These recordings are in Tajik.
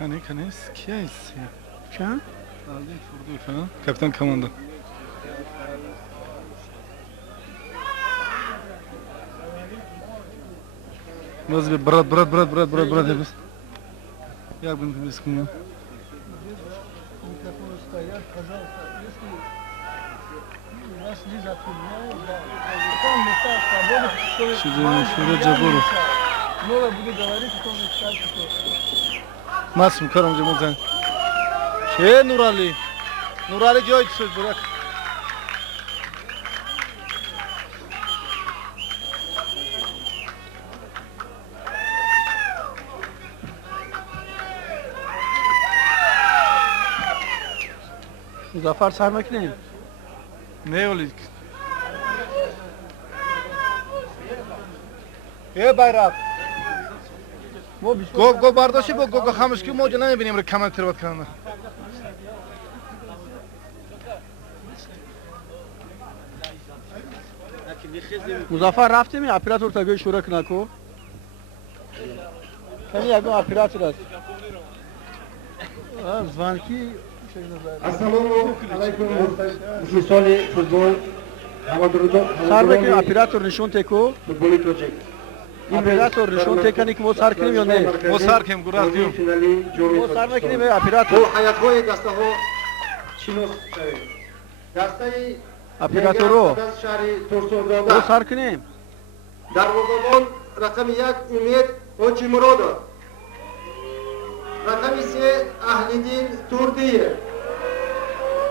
Канис кияс? Ча? Алдин Фурдуев, капитан команда. Назбе брат дебиз. Як будем бескунно. Микрофон стоят, пожалуйста, если вас не запоминают, да, там места свободны, Шуда Джабуров. много буду говорить, потом вы скажете, что... Масим карам ҷамозан. Че Нурали? Нурали ҷой шуд бурак. Музаффар сар мекунем. Не олик. Байрак. Гол бардоши бо гол хамишки мо ҷа намебинем ро камак тирбат кана. Музаффар рафтем оператор тагои шура кунаку. Кани ягон оператор аст. Звонки. Ассалому алайкум мухлисони футбол. Сар мекунем оператор нишон теку. Футболи тоҷик. Оператор нишон текани ки мо сар кунем ё не? Мо сар кунем гураз диём. Финали Ҷоми Мо сар мекунем Тоҷикистон. оператор. Бо ҳаятҳои дастаҳо шинос шавед. Дастаи Операторо. Регар-ТадАЗ шаҳри Турсундода. Мо сар кунем. дарвозабон рақами 1 Умед Ҳоҷимуродов. рақами 3 Аҳлиддин Турдиев.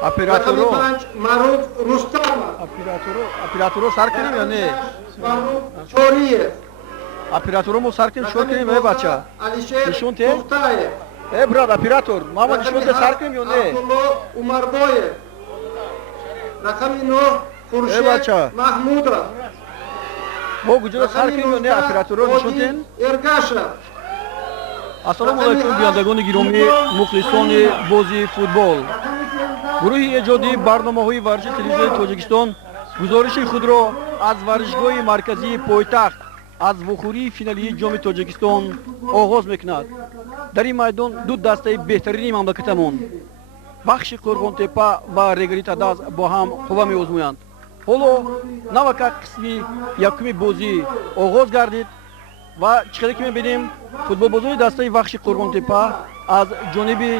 Операторо. рақами 5 Маъруф Рустамов. Операторо сар кунем ё не? Маъруф Чориев. Операторо мо сар кунем шо кунем э бача? Алишер Нишон те? Тӯхтаев. Э брат оператор, мама нишон те сар кунем ё не? Умарбоев. рақами 9 Хуршед бача. Маҳмудов. мо гуҷоро сар кунем ё не операторо нишон тен? Эргашев. ассалому алайкум биёндагони гиромӣ мухлисони бозии футбол. гурӯҳи эҷодии барномаҳои варзиши телевизиони тоҷикистон гузориши худро аз варзишгоҳи марказии пойтахт аз вохӯрии финалии ҷоми тоҷикистон оғоз мекунад. дар ин майдон ду дастаи беҳтарини мамлакатамон вахши қурғонтепа ва Регар-ТадАЗ бо ҳам қувва меозмӯянд. ҳоло навака қисми якуми бозӣ оғоз гардид ва чӣ қадар ки мебинем футболбозони дастаи вахши қурғонтепа аз ҷониби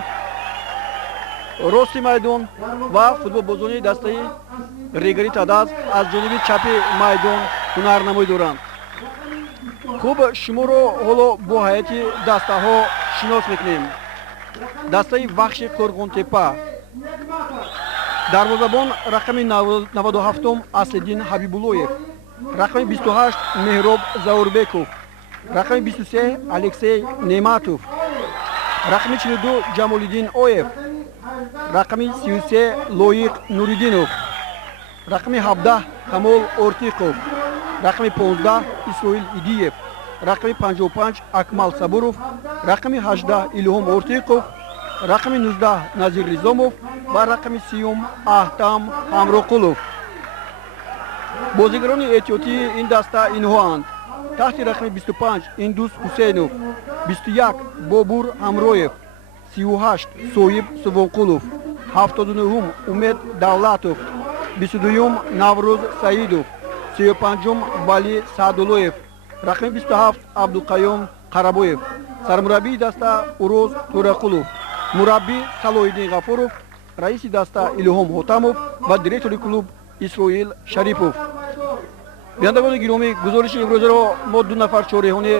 рости майдон ва футболбозони дастаи Регар-ТадАЗ аз ҷониби чапи майдон ҳунарнамоӣ доранд. хуб, шуморо ҳоло бо ҳайати дастаҳо шинос мекунем. дастаи вахши қурғонтепа дарвозабон рақами 97 Аслиддин Ҳабибуллоев, рақами 28 Меҳроб Заурбеков, рақами 23 Алексей Нематов, рақами 42 Ҷамолиддин Оев, рақами 33 Лоиқ Нуриддинов, рақами 17 Камол Ортиқов, рақами 15 Исроил Идиев, рақами 55 Акмал Сабуров, рақами 18 Илҳом Ортиқов, рақами 19 Назир Ризомов ва рақами 30 Аҳтам Ҳамроқулов. бозигарони эҳтиётии ин даста инҳоанд: таҳти рақами 25 Индус Ҳусейнов, 21 Бобур Ҳамроев, 38 Соҳиб Сувонқулов, 79 Умед Давлатов, 22 Наврӯз Саидов, 35 Вали Саъдуллоев, рақами 27 Абдулқайём Қарабоев, сармураббии даста Уроз Турақулов, мураббӣ Салоҳиддин Ғафуров, раиси даста Илҳом Ҳотамов ва директори клуб Исроил Шарипов. биёндагони гиромӣ, гузориши имрӯзаро мо ду нафар чореҳони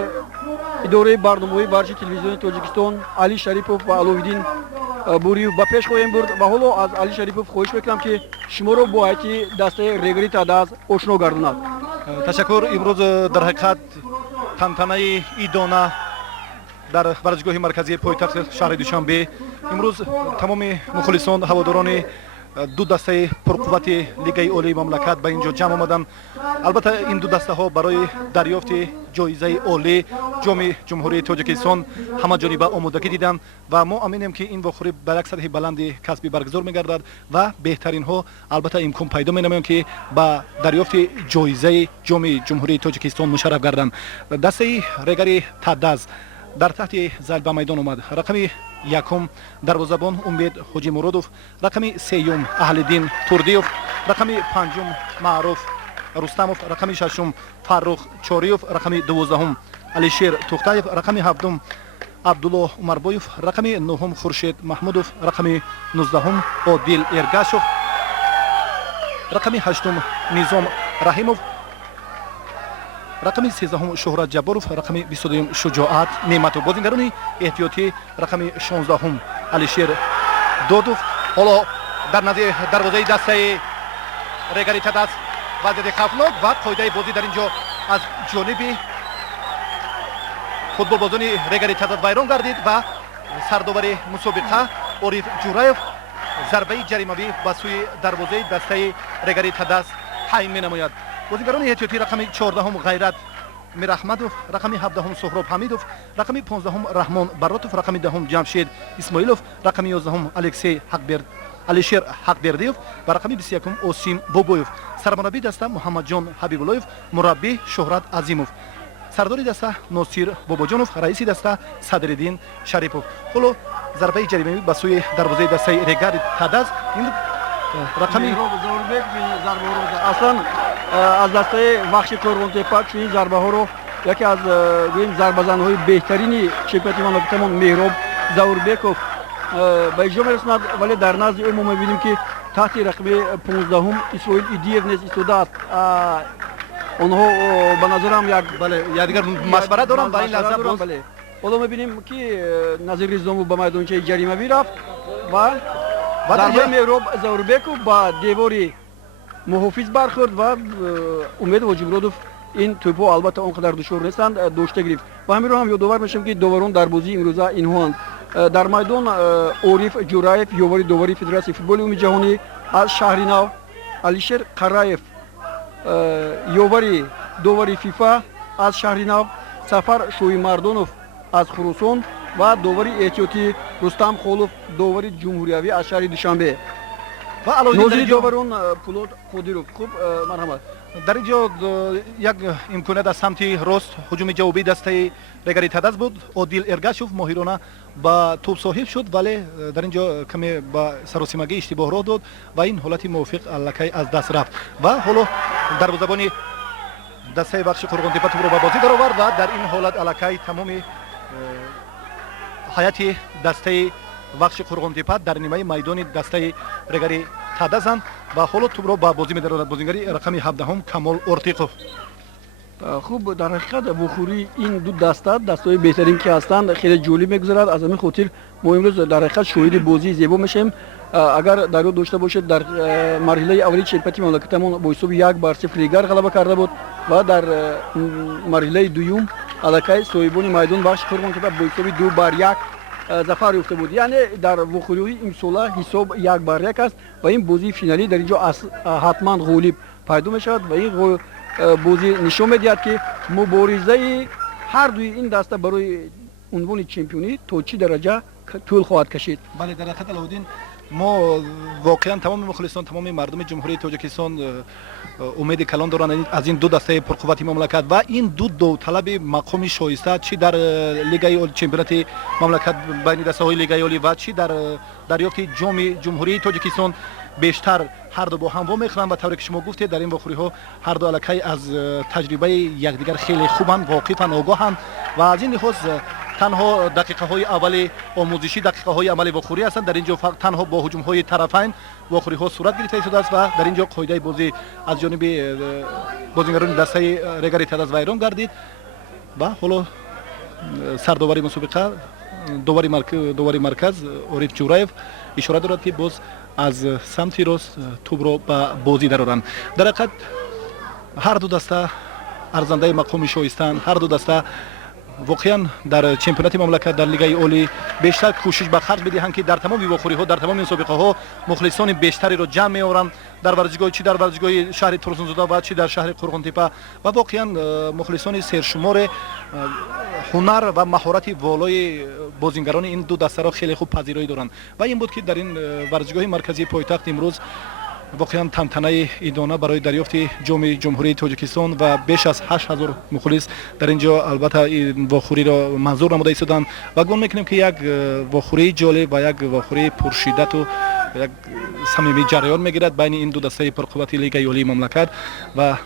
идораи барномаҳои варзиши телевизиони Тоҷикистон Али Шарипов ва Аловиддин Буриев ба пеш хоҳем бурд ва ҳоло аз Али Шарипов хоҳиш мекунам ки шуморо бо ҳайати дастаи Регар-ТадАЗ ошно гардонад. Ташаккур. имрӯз дар ҳақиқат тантанаи идона дар варзишгоҳи марказии пойтахти шаҳри Душанбе имрӯз тамоми мухлисон ҳаводорони ду дастаи пурқуввати лигаи олии мамлакат ба ин ҷо ҷамъ омаданд. албатта ин ду дастаҳо барои дарёфти ҷоизаи олӣ ҷоми ҷумҳурии Тоҷикистон ҳамаҷониба омодагӣ диданд ва мо аминем ки ин вохӯрӣ ба як сатҳи баланди касбӣ баргузор мегардад ва беҳтаринҳо албатта имкон пайдо менамоянд ки ба дарёфти ҷоизаи ҷоми ҷумҳурии Тоҷикистон мушарраф гарданд. дастаи Регари-ТадАЗ дар таҳти зайл ба майдон омад. Рақами якум дарвозабон Умед Ҳоҷимуродов, рақами сеюм Аҳлиддин Турдиев, рақами панҷум Маъруф Рустамов, рақами шашум Фаррух Чориев, рақами дувоздаҳум Алишер Тӯхтаев, рақами ҳафтум Абдулло Умарбоев, рақами нӯҳум Хуршед Маҳмудов, рақами 19-ум Одил Эргашев, рақами 8-ум Низом Раҳимов, рақами 13-ум Шӯҳрат Ҷабборов, рақами 22-ум Шуҷоат Неъматов. Бозингарони эҳтиётӣ рақами 16-ум Алишер Додов. ҳоло дар назди дарвозаи дастаи Регар-ТадАЗ вазъияти хавфнок ва қоидаи бозӣ дар ин ҷо аз ҷониби футболбозони Регар-ТадАЗ вайрон гардид ва сардовари мусобиқа Ориф Ҷураев зарбаи ҷаримавӣ ба сӯи дарвозаи дастаи Регар-ТадАЗ ҳайн менамояд. бозингарони эҳтиётӣ рақами 14-ум Ғайрат Миахмедов, рақами 17-ум Суҳроб Ҳамидов, рақами 15-ум Раҳмон Баротов, рақами 10-ум Ҷамшед Исмоилов, рақами 11-ум Алишер Ҳақбердиев ва рақами 21-ум Осим Бобоев. Сармураббии даста Муҳаммадҷон Ҳабибуллоев, мураббӣ Шӯҳрат Азимов, сардори даста Носир Бобоҷонов, раиси даста Садриддин Шарипов. ҳоло зарбаи ҷаримавӣ ба сӯи дарвозаи дастаи Регар-ТадАЗ рақами Меҳроб Заурбеков зарбаҳоро аслан аз дастаи Вахши Қоғонтепа чунин зарбаҳоро яке аз гӯем зарбазанҳои беҳтарини чемпионати мамлакатамон Меҳроб Заурбеков ба иҷро мерасонад, вале дар назди ӯ мо мебинем ки таҳти рақами 15-ум Исроил Идиев нез истодааст. онҳо ба назарам якдигар машвара доранд ба ин лаҳза. ҳоло мебинем ки Назир Ризомов ба майдончаи ҷаримавӣ рафт ва зарбаи Меҳроб Заурбеков ба девори муҳофиз бархӯрд ва Умед Ҳоҷимуродов ин тӯпҳо албатта он қадар душвор нестанд дошта гирифт. Ва ҳамин ро ҳам ёдовар мешавем ки доварон дар бозии имрӯза инҳоанд. дар майдон Ориф Ҷураев ёвари довари Федератсияи футболи умуми ҷаҳонӣ аз шаҳри нав, Алишер Қараев ёвари довари ФИФА аз шаҳри нав, Сафар Шоимардонов аз Хурӯсон ва довари эҳтиётӣ Рустам Холов довари ҷумҳуриявӣ аз шаҳри Душанбе. нозири доварон Пулод Қодиров. Хуб, марҳамат. дар ин ҷо як имконият аз самти рост ҳуҷуми ҷавобии дастаи Регар-ТадАЗ буд. Одил Эргашев моҳирона ба тӯб соҳиб шуд, вале дар ин ҷо каме ба саросимагӣ иштибоҳ роҳ дод ва ин ҳолати мувофиқ аллакай аз даст рафт. ва ҳоло дарвозабони дастаи Вахши Қоғонтепа тӯбро ба бозӣ даровард ва дар ин ҳолат аллакай тамоми ҳайати дастаи Вахши Қоғонтепа дар нимаи майдони дастаи Регар-ТадАЗанд ва ҳоло тӯбро ба бозӣ медаронад бозингари рақами 17-ум Камол Ортиқов. хуб, дар ҳақиқат вухӯрии ин ду даста дастаҳои беҳтарин ки ҳастанд хеле ҷолиб мегузарад. аз ҳамин хотир мо имрӯз дар ҳақиқат шоҳиди бозии зебо мешавем. агар дар ёд дошта бошед, дар марҳилаи аввали чемпионати мамлакатамон бо ҳисоби 1-0 Регар ғалаба карда буд ва дар марҳилаи дуюм аллакай соҳибони майдон Вахши Қоғонтепа бо ҳисоби 2-1 зафар ёфта буд. яъне дар вухӯриҳои имсола ҳисоб 1-1 аст ва ин бозии финалӣ дар ин ҷо ҳатман ғолиб пайдо мешавад ва ин бозӣ нишон медиҳад ки муборизаи ҳар дуи ин даста барои унвони чемпионӣ то чӣ дараҷа тӯл хоҳад кашид. бале, дар ҳақиқат Алавуддин, мо воқеан тамоми мухлисон, тамоми мардуми ҷумҳурии Тоҷикистон умеди калон доранд аз ин ду дастаи пурқуввати мамлакат ва ин ду довталаби мақоми шоиста, чӣ дар лигаи чемпионати мамлакат байни дастаҳои лигаи олӣ ва чӣ дар дарёфти ҷоми ҷумҳурии Тоҷикистон бештар ҳарду бо ҳам вомехӯранд. ба тавре ки шумо гуфтед, дар ин вохӯриҳо ҳарду аллакай аз таҷрибаи якдигар хеле хубанд, воқифанд, огоҳанд ва аз ин лиҳоз танҳо дақиқаҳои аввали омӯзишӣ, дақиқаҳои амали вохӯрӣ ҳастанд. дар ин ҷо танҳо бо ҳуҷумҳои тарафайн вохӯриҳо сурат гирифта истодааст ва дар ин ҷо қоидаи бозӣ аз ҷониби бозингарони дастаи Регар-ТадАЗ вайрон гардид ва ҳоло сардовари мусобиқа довари марказ Ориф Ҷураев ишора дорад ки боз аз самти рост тӯбро ба бозӣ дароранд. дар ҳақиқат ҳар ду даста арзандаи мақоми шоистанд. ҳар ду даста воқеан дар чемпионати мамлакат, дар лигаи олӣ бештар кӯшиш ба харҷ бидиҳанд ки дар тамоми вохӯриҳо, дар тамоми мусобиқаҳо мухлисони бештареро ҷамъ меоранд, дар варзишгоҳ чӣ дар варзишгоҳи шаҳри Турсунзода ва чӣ дар шаҳри Қоғонтепа ва воқеан мухлисони сершуморе ҳунар ва маҳорати волои бозингарони ин ду дастаро хеле хуб пазироӣ доранд. ва ин буд ки дар ин варзишгоҳи марказии пойтахт имрӯз воқеан тантанаи идона барои дарёфти ҷоми ҷумҳурии тоҷикистон ва беш аз 8000 мухлис дар ин ҷо албатта вохӯриро манзур намуда истоданд ва гумон мекунем ки як вохӯрии ҷолиб ва як вохӯрии пуршиддату як самимӣ ҷараён мегирад байни ин ду дастаи пурқуввати лигаи олии мамлакат ва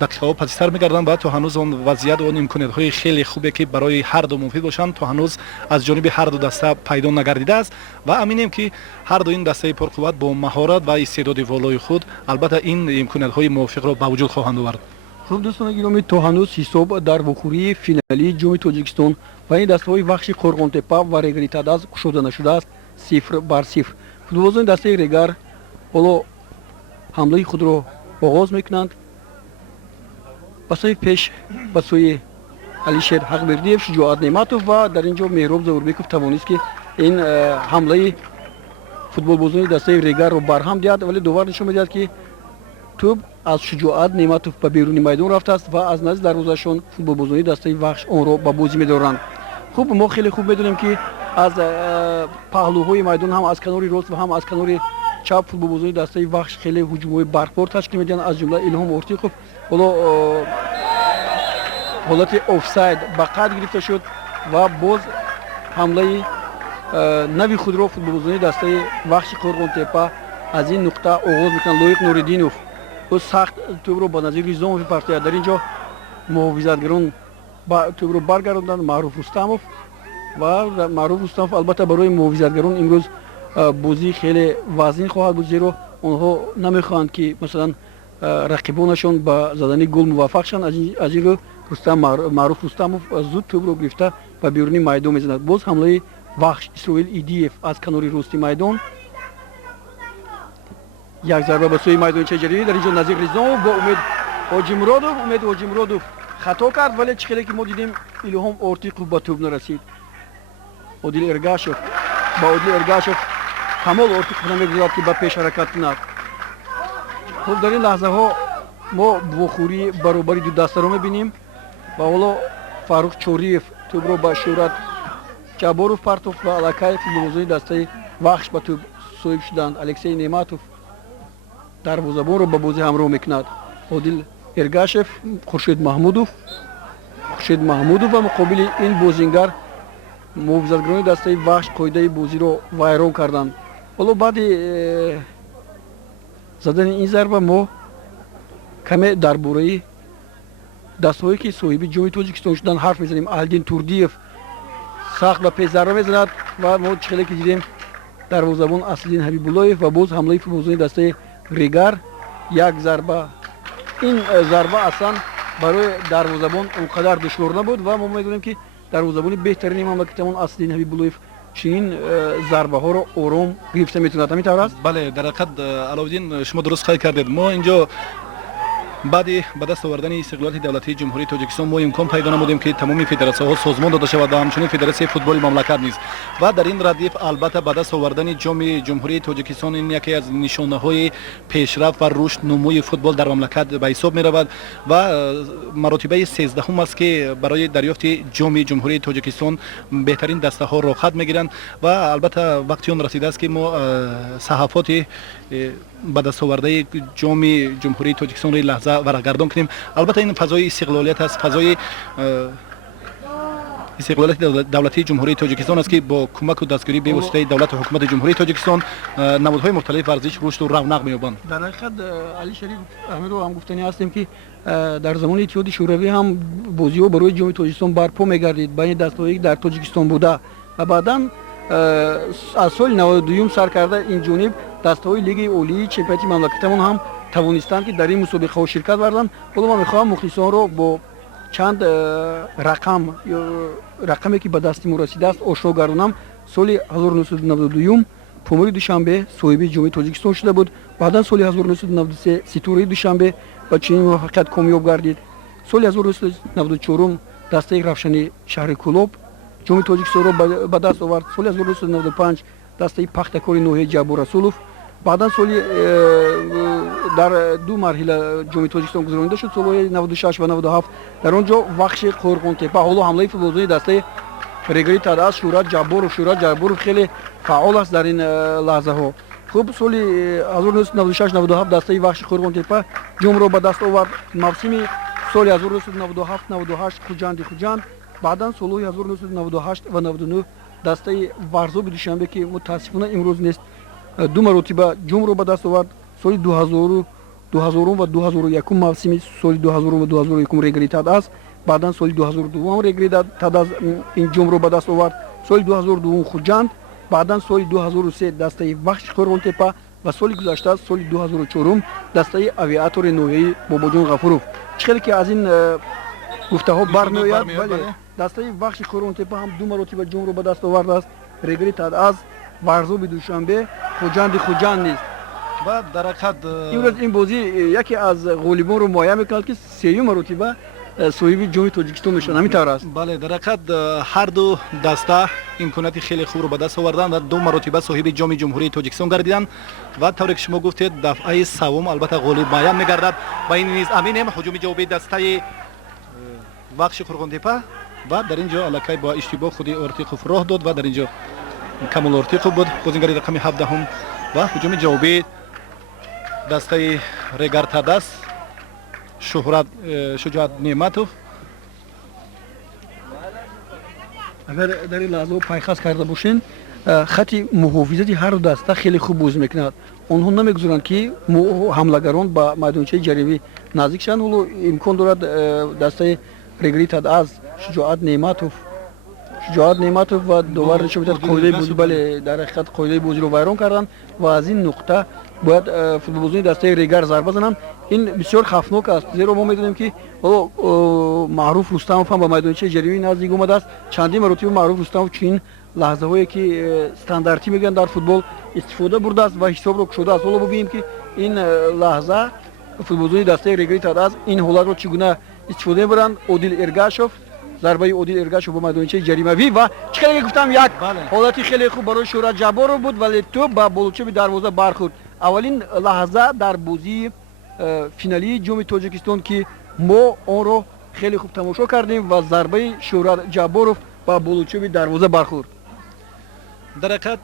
дақиқаҳо пазистар мегарданд ва то ҳанӯз он вазъият он имкониятҳои хеле хубе ки барои ҳарду муфид бошанд то ҳанӯз аз ҷониби ҳарду даста пайдо нагардидааст ва аминем ки ҳарду ин дастаи пурқувват бо маҳорат ва истеъдоди волои худ албатта ин имкониятҳои мувофиқро ба вуҷуд хоҳанд овард. хуб дӯстони гиромӣ, то ҳанӯз ҳисоб дар вохӯрии финалии ҷоми тоҷикистон ва ин дастаҳои вахши қорғонтепа ва Регар-ТадАЗ кушода нашудааст 0-0. футболбозони дастаи Регар ҳоло ҳамлаи худро оғоз мекунанд. ба сои пеш ба сои Алишер Ҳақбердиев, Шуҷоат Неъматов ва дар ин ҷо Меҳроб Заурбеков тавонист ки ин ҳамлаи футболбозони дастаи Регарро барҳам диҳад, вале довар нишон медиҳад ки тӯб аз Шуҷоат Неъматов ба беруни майдон рафтааст ва аз назди дарвозаашон футболбозони дастаи Вахш онро ба бозӣ медоранд. хуб мо хеле хуб медонем ки аз паҳлӯҳои майдон ҳам аз канори рост ва ҳам аз канори чап футболбозони дастаи Вахш хеле ҳуҷумҳои барқбор ташкил медиҳанд, аз ҷумла Илҳом Ортиқов ҳоло ҳолати офсайд ба қайд гирифта шуд ва боз ҳамлаи нави худро футболбозони дастаи Вахши Қорғонтепа аз ин нуқта оғоз мекунанд. Лоиқ Нуриддинов ӯ сахт тӯбро ба Назир Ризомов партояд. Дар ин ҷо муҳофизатгарон тӯбро баргаронданд. Маъруф Рустамов ва Маъруф Рустамов албатта барои муҳофизатгарон имрӯз бозӣ хеле вазнин хоҳад буд, зеро онҳо намехоҳанд ки масалан рақибонашон ба задани гол муваффақ шаванд. аз ин рӯ Маъруф Рустамов зуд тӯбро гирифта ба беруни майдон мезанад. боз ҳамлаи Вахш Исроил Идиев аз канори рости майдон, як зарба ба сои майдончаи ҷадидӣ. дар ин ҷо Назир Ризомов бо Умед Ҳоҷимуродов хато кард, вале чӣ хеле ки мо дидем Илҳом Ортиқов ба тӯб нарасид. Одил Эргашев камол Ортиқов намегузорад ки ба пеш ҳаракат кунад. хуб дар ин лаҳзаҳо мо вохӯрии баробари ду дастаро мебинем ва ҳоло Фаррух Чориев тӯбро ба Шӯрат Ҷаборов партофт ва аллакай футболбозони дастаи Вахш ба тӯб соҳиб шуданд. Алексей Неъматов дарвозабонро ба бозӣ ҳамроҳ мекунад. Одил Эргашев, Хуршед Маҳмудов ва муқобили ин бозингар муҳофизатгарони дастаи Вахш қоидаи бозиро вайрон карданд. ҳоло баъди задани ин зарба мо каме дар бораи дастаҳое ки соҳиби ҷоми Тоҷикистон шуданд ҳарф мезанем. Аҳлиддин Турдиев сахт ба пеш зарба мезанад ва мо чӣ хеле ки дидем дарвозабон Аслиддин Ҳабибуллоев ва боз ҳамлаи футболбозони дастаи Регар як зарба. ин зарба аслан барои дарвозабон он қадар душвор набуд ва мо медонем ки дарвозабони беҳтарини мамлакатамон Аслиддин Ҳабибуллоев чунин зарбаҳоро ором гирифта метавонад. ҳамин тавр аст? бале, дар ҳақиқат Аловдин шумо дуруст қайд кардед. мо инҷо баъди ба даст овардани истиқлолияти давлатии ҷумҳурии тоҷикистон мо имкон пайдо намудем ки тамоми федератсияҳо созмон дода шавад ва ҳамчунин федератсияи футболи мамлакат низ. ва дар ин радиф албатта ба даст овардани ҷоми ҷумҳурии тоҷикистон ин яке аз нишонаҳои пешрафт ва рушд нумӯи футбол дар мамлакат ба ҳисоб меравад ва маротибаи 13 аст ки барои дарёфти ҷоми ҷумҳурии тоҷикистон беҳтарин дастаҳо рохат мегиранд ва албатта вақти он расидааст ки мо саҳафоти ба дастовардаи ҷоми ҷумҳурии тоҷикистонро лаҳза варақгардон кунем. албатта ин фазои истиқлолият аст, фазои истиқлолияти давлатии ҷумҳурии тоҷикистон аст ки бо кӯмаку дастгирии бевоситаи давлату ҳукумати ҷумҳурии тоҷикистон намудҳои мухталиф варзиш рушду равнақ меёбанд. дар ҳақиқат али шариф ҳамиро ҳам гуфтанӣ ҳастем ки дар замони иттиҳоди шӯравӣ ҳам бозиҳо барои ҷоми тоҷикистон барпо мегардид байни дастаҳое ки дар тоҷикистон буда ва баъдан аз соли 92 сар карда инҷониб дастаҳои лигаи олии чемпионати мамлакатамон ҳам тавонистанд ки дар ин мусобиқаҳо ширкат варданд. ҳоло ман мехоҳам мухлисонро бо чанд рақаме ки ба дасти мо расидааст ошно гардонам. соли 1992 помори душанбе соҳиби ҷоми тоҷикистон шуда буд. баъдан соли 1993 ситораи душанбе ба чунин муваффақият комёб гардид. соли 1994 дастаи равшани шаҳри Кӯлоб ҷоми тоҷикистонро ба даст овард. соли 1995 дастаи пахтакори ноҳияи Ҷаббор Расулов. баъдан соли дар ду марҳила ҷоми тоҷикистон гузаронида шуд, солҳои 96 ва 97. дар он ҷо Вахши Қорғонтепа ҳоло ҳамлаи футболбозони дастаи Регар-ТадАЗ Шӯрат Ҷабборов хеле фаъол аст дар ин лаҳзаҳо. خب سال 1996-97 دسته وحش قرغن‌تپه جام را به دست آورد. موسم سال 1997-98 خوجند. بعدا سال 1998 و 99 دسته ورزاب دوشنبه که متاسفانه امروز نیست دو مرتبه جام را به دست آورد. سال 2000 و 2001 موسم سال 2000 و 2001 رگار-ТадАЗ. بعدا سال 2002 رگار-ТадАЗ این جام را به دست آورد. سال 2002 خوجند. بعدا سال 2003 دسته وحش قرغن‌تپه و سال گذشته سال 2004 دسته اویاتور نوعی باباجان غفوروف. خیلی که از این گفته ها برمیآید. بله دسته وحش قرغن‌تپه هم دو مرتبه جام را به دست آورده است. رگار-ТадАЗ ورزاب دوشنبه خوجند نیست. و در حقیقت امروز این بازی یکی از غالبان رو مایه میکند که سومین مرتبه صاحب جام تاجیکستان میشن. همین طور است. بله در حقیقت هر دو دسته امکانات خیلی خوب رو به دست آوردن و دو مرتبه صاحب جام جمهوری تاجیکستان گردیدند و طوری که شما گفتید دفعه سوم البته غالب مایه میگردد و این نیز امینم هجوم جوابی دسته وحش قرغن‌تپه و در اینجا الکی با اشتباه خودی ارتیقوف راه داد و در اینجا کامل ارتیقوف بود بازیگر رقم 17 و هجوم جوابی دسته رگار-ТадАЗ شجاعت نعمتوف. اگر در این لحظه پایخاست کرده باشین خط محافظتی هر دو دسته خیلی خوب بازی میکنند. آنها نمیگذارند که حملگران به میدانچه جریمه نزدیک شوند. ولو امکان دارد دسته رگار-ТадАЗ شجاعت نعمتوف و داور شبیه قاعده بازی بله در حقیقت قاعده بازی رو ویران کردن و از این نقطه باید فوتبالبازان دسته رگار ضربه بزنند. این بسیار خطرناک است زیرا ما میدونیم که معروف رستموف هم به میدانچه جریمه نزدیک اومده است. چندین مرتبه معروف رستموف چین لحظه هایی که استانداردی میگن در فوتبال استفاده برده است و حساب رو کشیده است. حالا ببینیم که این لحظه فوتبالبازان دسته رگار-ТадАЗ این حالت رو چگونه استفاده میبرند. عادل ارگاشوف ضربه عادل ارگاشوف به میدانچه جریمه وی و چقدر گفتم یک حالتی خیلی خوب برای شهرت جبار بود ولی تو با بلوچه دروازه برخورد. اولین لحظه در بازی فینالی جام تاجیکستان که ما آن رو خیلی خوب تماشا کردیم و ضربه شهرت جباروف با بلوچه دروازه برخورد. در حقیقت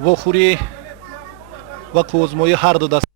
واخوری و کوزمای هر دو دست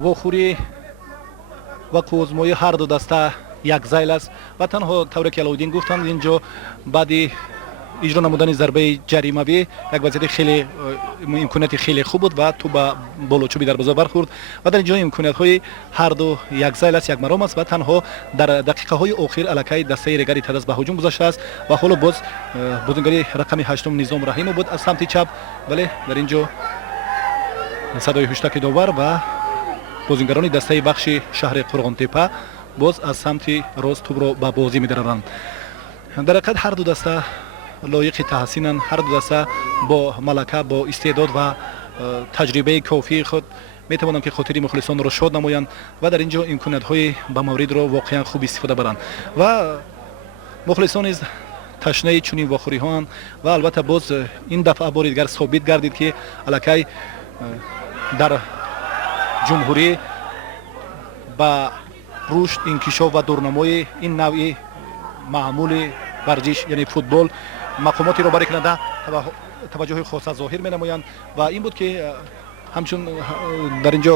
واخوری و کوزمای هر دو دسته یک زیل است و تنها طوری که علاودین گفتند اینجا بعدی اجرا نمودن ضربه جریمه‌ای یک وضعیت خیلی امکانات خیلی خوب بود و تو با بالوچوبی در بازار برخورد و در اینجا امکانات‌های هر دو یک زیل است یک مرام است و تنها در دقیقه‌های آخر الکی دسته رگار-ТадАЗ به هجوم گذاشته است و حالا باز بازیگری رقم 8 نظام رحیم بود از سمت چپ ولی در اینجا صدای هشتک داور و بازیگران دسته وحش شهر قرغن‌تپه باز از سمت راست توپ را به بازی می‌دارند. در حقیقت هر دو دسته لایق تحسینند. هر دو دسته با ملکه با استعداد و تجربه کافی خود میتوانند که خاطر مخلصان را شاد نمایند و در اینجا امکانات‌های به مورد را واقعا خوب استفاده برند و مخلصان نیز تشنه چنین واخوری‌ها و البته باز این دفعه بار دیگر ثابت گردید که الکی در جمهوری با رشد انکشاف و دورنمای این نوع معمول ورزش یعنی فوتبال мақомоти роҳбарӣ кунанда таваҷҷӯҳи хоса зоҳир менамоянд ва ин буд ки ҳамчун дар инҷо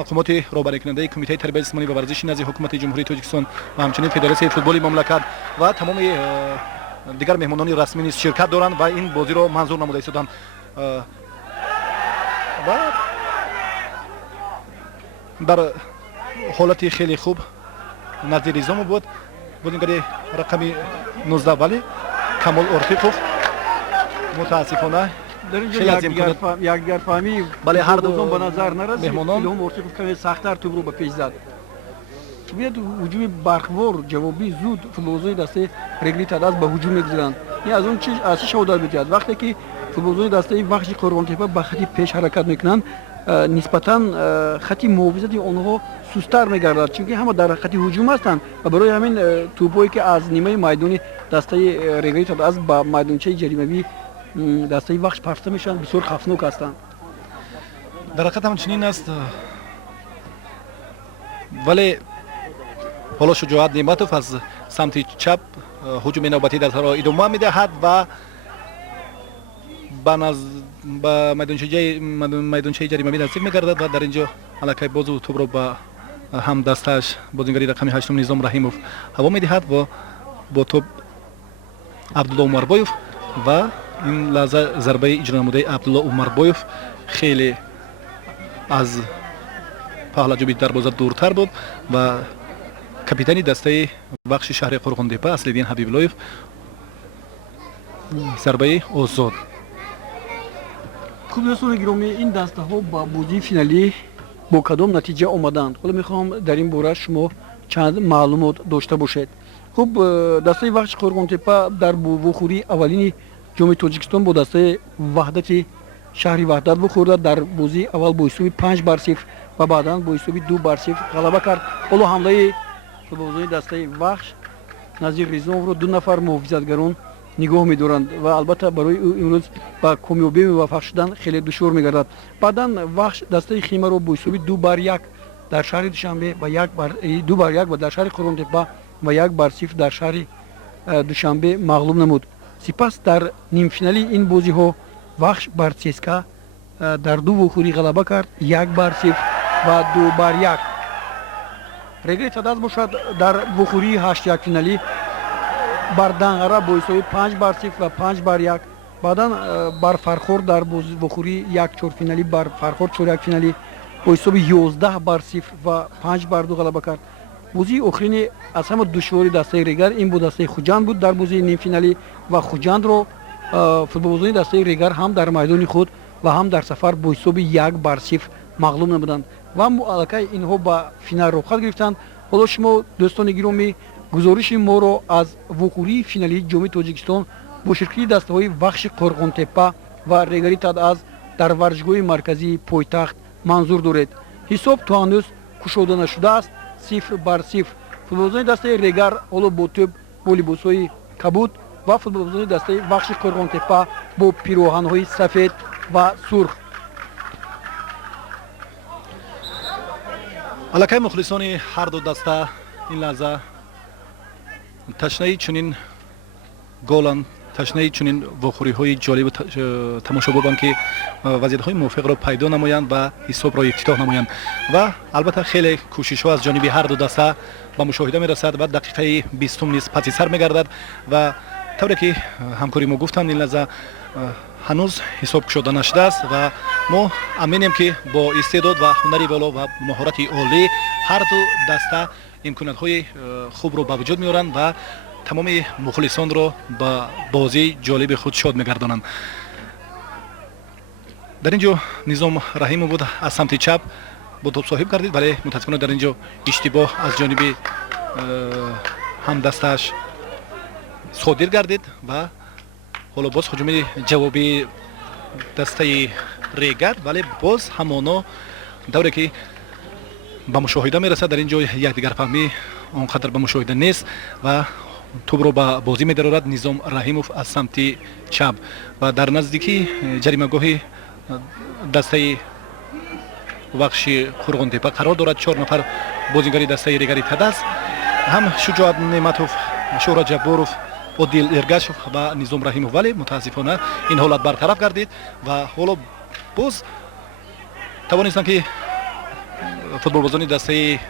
мақомоти роҳбарикунандаи кумитаи тарбияти ҷисмонӣ ва варзиши назди ҳукумати ҷумҳурии Тоҷикистон ва ҳамчунин федератсияи футболи мамлакат ва тамоми дигар меҳмонони расмӣ низ ширкат доранд ва ин бозиро манзур намуда истоданд. ва дар ҳолати хеле хуб Назир Ризомов буд, бозингари рақами 19 вале Камол Орфиқов мутаассифона дар инҷо якдигарфаҳмӣ бале ҳар ду ба назар нарасид. меҳмонон Илҳом Орфиқов каме сахттар тӯбро ба пеш зад. Биёд ҳуҷуми барқвор ҷавобӣ зуд футболбозони дастаи Регар-ТадАЗ ба ҳуҷум мегузаранд. Ин аз он аз чӣ шаҳодат медиҳад? Вақте ки футболбозони дастаи Вахши Қориғонтепа ба хати пеш ҳаракат мекунанд, нисбатан хати муҳофизати онҳо сустар мегардад, чунки ҳама дар хати ҳуҷум ҳастанд ва барои ҳамин тӯбҳое ки аз нимаи майдони дастаи Регар-ТадАЗ ба майдончаи ҷаримавии дастаи Вахш пафта мешаванд, бисёр хафнок ҳастанд. дар ҳақиқат ҳамчунин аст, вале ҳоло Шуҷоат Неъматов аз самти чап ҳуҷуми навбатӣ дастаро идома медиҳад ва ба майдончаи ҷаримавӣ наздик мегардад ва дар инҷо аллакай бозу тӯбро ба ҳам дастааш бозингари рақами 8 Низом Раҳимов ҳаво медиҳад ва бо тӯб Абдулло Умарбоев ва ин лаҳза зарбаи иҷронамудаи Абдулло Умарбоев хеле аз паҳлаҷоби дарвоза дуртар буд ва капитани дастаи Вахши шаҳри Қориғонтепа Аслиддин Ҳабибуллоев зарбаи озод. Хуб дӯстони гиромӣ, ин дастаҳо ба бозии финалӣ бо кадом натиҷа омаданд? Ҳоло мехоҳам дар ин бора шумо чанд маълумот дошта бошед. Хуб, дастаи Вахши Қориғонтепа дар вохӯрии аввалини ҷоми Тоҷикистон бо дастаи ваҳдати шаҳри Ваҳдат вохӯрда дар бозии аввал бо ҳисоби 5-0 ва баъдан бо ҳисоби 2-0 ғалаба кард. Ҳоло ҳамлаи футболбозони дастаи Вахш Назир Ризомовро 2 нафар муҳофизатгарон нигоҳ медоранд ва албатта барои ӯ имрӯз ба комёбӣ муваффақ шудан хеле душвор мегардад. Баъдан Вахш дастаи Химаро бо ҳисоби 2-1 дар шаҳри Душанбе ва 2-1 ва дар шаҳри Қориғонтепа ва 1-0 дар шаҳри Душанбе мағлуб намуд. Сипас дар нимфинали ин бозиҳо Вахш бар ЦСКА дар 2 вохӯрӣ ғалаба кард, 1-0 ва 2-1. Регар-ТадАЗ бошад дар вохӯрии 8 финалӣ бар Данғара бо ҳисоби 5-0 ва 5-1. баъдан бар Фархор дар вохӯрии 1/4 финалӣ бар Фархор 4 финалӣ бо ҳисоби 11-0 ва 5-2 ғалаба кард. бозии охирини аз ҳама душвори дастаи Регар ин бо дастаи Хуҷанд буд дар бозии нимфиналӣ ва Хуҷандро футболбозони дастаи Регар ҳам дар майдони худ ва ҳам дар сафар бо ҳисоби 1-0 мағлуб намуданд ва аллакай инҳо ба финал роҳхат гирифтанд. ҳоло шумо дӯстони гиромӣ гузориши моро аз вохӯрии финалии ҷоми Тоҷикистон бо ширкати дастаҳои Вахши Қориғонтепа ва Регар-ТадАЗ дар варзишгоҳи марказии пойтахт манзур доред. ҳисоб то ҳанӯз кушода нашудааст, 0-0. футболбозони дастаи Регар ҳоло бо тӯб бо либосҳои кабуд ва футболбозони дастаи Вахши Қориғонтепа бо пироҳанҳои сафед ва сурх. аллакай мухлисони ҳарду даста ин лаҳза ташнаи чунин голанд, ташнаи чунин вохӯриҳои ҷолибу тамошобобанд ки вазъиятҳои мувофиқро пайдо намоянд ва ҳисобро ифтитоҳ намоянд ва албатта хеле кӯшишҳо аз ҷониби ҳарду даста ба мушоҳида мерасад ва дақиқаи 20 низ паси сар мегардад ва тавре ки ҳамкори мо гуфтанд ин лаҳза ҳанӯз ҳисоб кушода нашудааст ва мо аминем ки бо истеъдод ва ҳунари боло ва маҳорати олӣ ҳарду даста имкониятҳои хубро ба вуҷуд меоранд ва тамоми мухлисонро ба бозии ҷолиби худ шод мегардонанд. дар ин ҷо Низом Раҳимов буд аз самти чап бо тӯб соҳиб гардид, вале мутаассифона дар ин ҷо иштибоҳ аз ҷониби ҳамдастааш содир гардид ва ҳоло боз ҳуҷуми ҷавоби дастаи Регар, вале боз ҳамоно давре ки ба мушоҳида мерасад дар ин ҷо якдигарфаҳмӣ он қадар ба мушоҳида нест ва тӯбро ба бозӣ медарорад Низом Раҳимов аз самти чап ва дар наздикии ҷаримагоҳи дастаи Вахши Қориғонтепа қарор дорад 4 нафар бозингари дастаи Регар-ТадАЗ ҳам Шуҷоат Неъматов, Шӯҳрат Ҷабборов одил эргашев ва низом раҳимов, вале мутаассифона ин ҳолат бартараф гардид ва ҳоло боз тавонистанд ки футболбозони дастаи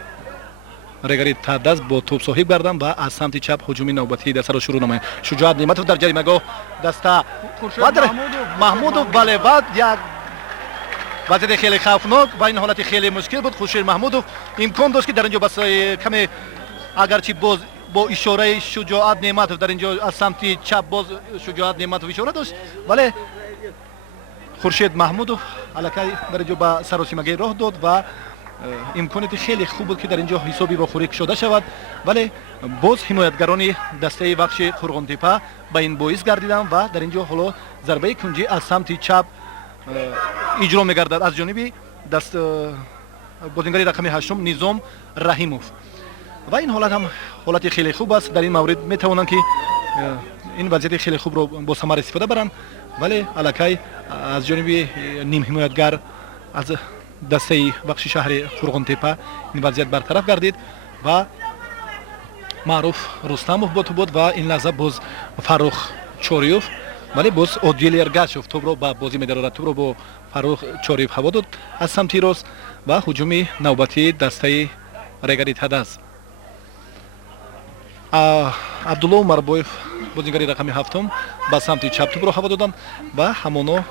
Регар-ТадАЗ бо тӯб соҳиб гарданд ва аз самти чап ҳуҷуми навбатии дастаро шурӯъ намоянд. Шуҷоат Неъматов дар ҷаримагоҳ, даста Маҳмудов, бале ва як вазъияти хеле хавфнок ва ин ҳолати хеле мушкил буд. Хуршед Маҳмудов имкон дошт ки дар инҷо бас каме агарчи боз бо ишораи Шуҷоат Неъматов дар инҷо аз самти чап боз Шуҷоат Неъматов ишора дошт, вале Хуршед Маҳмудов аллакай дар инҷо ба саросимагӣ роҳ дод ва имконияти хеле хуб буд ки дар инҷо ҳисоби вохӯрӣ кушода шавад, вале боз ҳимоятгарони дастаи Вахши Қурғонтепа ба ин боис гардиданд ва дар инҷо ҳоло зарбаи кунҷӣ аз самти чап иҷро мегардад аз ҷониби бозингари рақами 8 Низом Раҳимов. ва ин ҳолат ҳам ҳолати хеле хуб аст. Дар ин маврид метавонанд ки ин вазъияти хеле хубро бо самар истифода баранд, вале аллакай аз ҷониби нимҳимоятгар аз дастаи бахши шаҳри Қурғонтепа ин вазъият бартараф гардид ва Маъруф Рустамов бо тӯб буд ва ин лаҳза боз Фаррух Чориев, вале боз Одил Эргашев тӯбро ба бозӣ медарорад. Тӯбро бо Фаррух Чориев ҳаво дод аз самти рост ва ҳуҷуми навбатии дастаи Регар-ТадАЗ. Абдулло Умарбоев бозингари рақами 7 ба самти чап тӯбро ҳаво доданд ва ҳамоно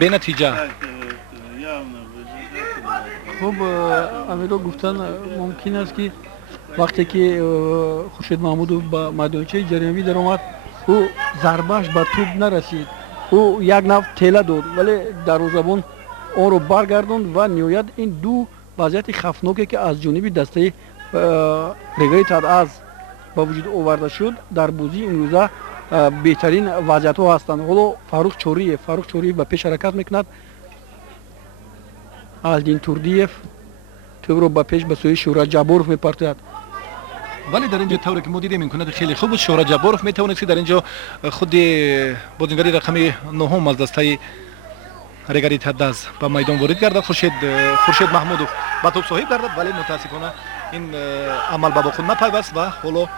бенатиҷа. хуб амиро гуфтан мумкин аст ки вақте ки Хуршед Маҳмудов ба майдончаи ҷаримавӣ даромад, ӯ зарбаш ба тӯб нарасид, ӯ як нав тела дод, вале дарвозабон онро баргардонд ва ниҳоят ин ду вазъияти хавфноке ки аз ҷониби дастаи Регар-ТадАЗ ба вуҷуд оварда шуд дар бозии имрӯза беҳтарин вазъиятҳо ҳастанд. ҳоло Фаррух Чориев ба пеш ҳаракат мекунад. Аслиддин Турдиев тӯбро ба пеш ба сӯи Шӯҳрат Ҷабборов мепартояд. вале дар инҷо тавре ки мо дидем имконияти хеле хуб буд. Шӯҳрат Ҷабборов метавонист ки дар инҷо худи бозингари рақами 9 аз дастаи Регар-ТадАЗ ба майдон ворид гардад. Хуршед Маҳмудов ба тӯб соҳиб гардад, вале мутаассифона ин амал ба вохӯр напайваст ва ҳоло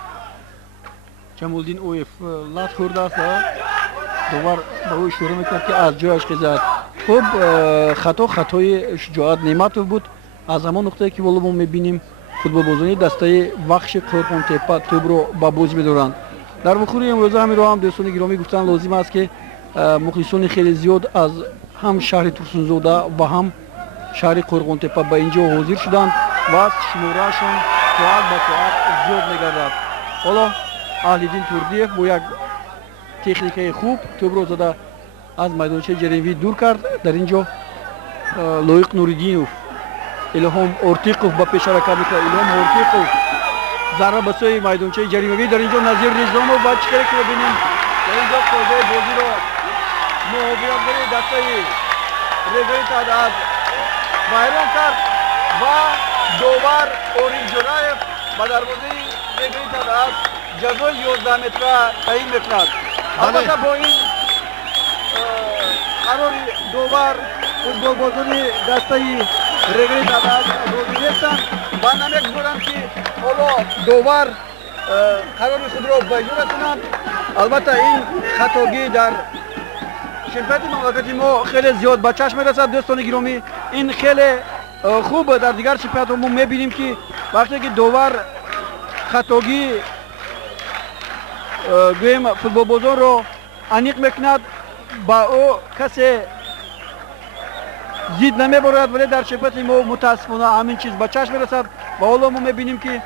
Ҷамолдин Оев лат хӯрдааст ва довар ба ӯ ишора мекард ки аз ҷояш хизад. хуб хатои Шуҷоат Неъматов буд. аз ҳамон нуқтае ки боло мо мебинем футболбозони дастаи Вахши Қурғонтепа тӯбро ба бозӣ медоранд. дар вухӯри имрӯза ҳаминро ҳам дӯстони гиромӣ гуфтан лозим аст ки мухлисони хеле зиёд аз ҳам шаҳри Турсунзода ва ҳам шаҳри Қурғонтепа ба инҷо ҳозир шуданд ва шумораашон тоат ба тоат зиёд мегардад. ҳоло Аҳлиддин Турдиев бо як техникаи хуб тӯбро зада аз майдончаи ҷаримавӣ дур кард. дар инҷо Лоиқ Нуриддинов, Илҳом Ортиқов ба пеш ҳаракат мекунад. Илҳом Ортиқов зарба ба сӯи майдончаи ҷаримавӣ. дар инҷо Назир Ризомов ба чӣ керек ки бибинем дар инҷо қоидаи бозиро муҳофизатгари дастаи Регар-ТадАЗ вайрон кард ва довар Ориф Ҷураев ба дарвозаи Регар-ТадАЗ ҷазои 11 метра таъин мекунад. албатта бо ин қарори довар футболбозони дастаи Регар-ТадАЗ розӣ нестанд ва намегузоранд ки ҳоло довар қарори худро ба иҷро расонанд. албатта ин хатогӣ дар чемпионати мамлакати мо хеле зиёд ба чашм мерасад. дӯстони гиромӣ, ин хеле хуб дар дигар чемпионатҳо мо мебинем ки вақте ки довар хатогӣ гӯем футболбозонро аниқ мекунад, ба ӯ касе зид намеборад, вале дар чемпионати мо мутаассифона ҳамин чиз ба чашм мерасад ва ҳоло мо мебинем ки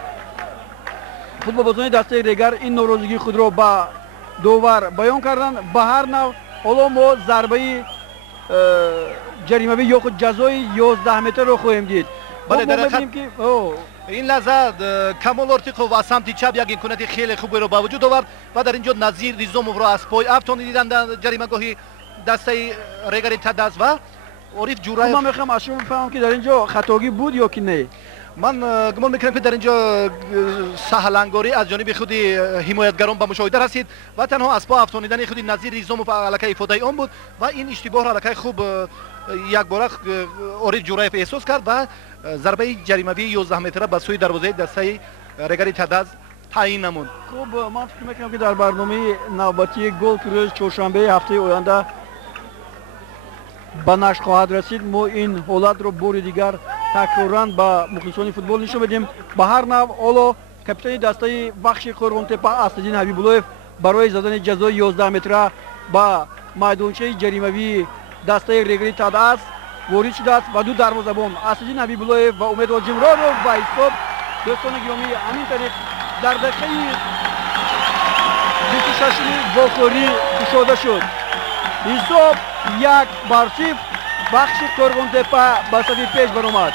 футболбозони дастаи Регар ин норозигии худро ба довар баён карданд. ба ҳар нав ҳоло мо зарбаи ҷаримавӣ ё худ ҷазои 11 метрро хоҳем дид. бале дар ин лаҳза Камол Ортиқов аз самти чап як имконияти хеле хуберо ба вуҷуд овард ва дар инҷо Назир Ризомовро аз пой афтониданд ҷаримагоҳи дастаи Регар-ТадАЗ ва Ориф Ҷураев. ман мехоҳам аз шумо бифаҳмам ки дар инҷо хатогӣ буд ё ки не. ман гумон мекунам ки дар инҷо саҳлангорӣ аз ҷониби худи ҳимоятгарон ба мушоҳида расид ва танҳо аз по афтонидани худи Назир Ризомов аллакай ифодаи он буд ва ин иштибоҳро аллакай хуб якбора Ориф Ҷураев эҳсос кард ва зарбаи ҷаримавии 11 метра ба сӯи дарвозаи дастаи Регар-ТадАЗ таъин намуд. хуб ман фикр мекунам ки дар барномаи навбатии гол рӯз чоршанбеи ҳафтаи оянда ба нашр хоҳад расид. мо ин ҳолатро бори дигар такроран ба мухлисони футбол нишон медиҳем. ба ҳар нав ҳоло капитани дастаи Вахши Қо'рг'онтепа Аслиддин Ҳабибуллоев барои задани ҷазои 11 метра ба майдончаи ҷаримавии дастаи Регар-ТадАЗ ворид шудааст ва ду дарвозабон Аслиддин Ҳабибуллоев ва Умед Ҳоҷимуродов ба ҳисоб дӯстони гиромӣ ҳамин тариқ дар дақиқаи 26 вохӯрӣ кушода шуд. ҳисоб 1-0 Вахши Қо'рг'онтепа ба сафи пеш баромад.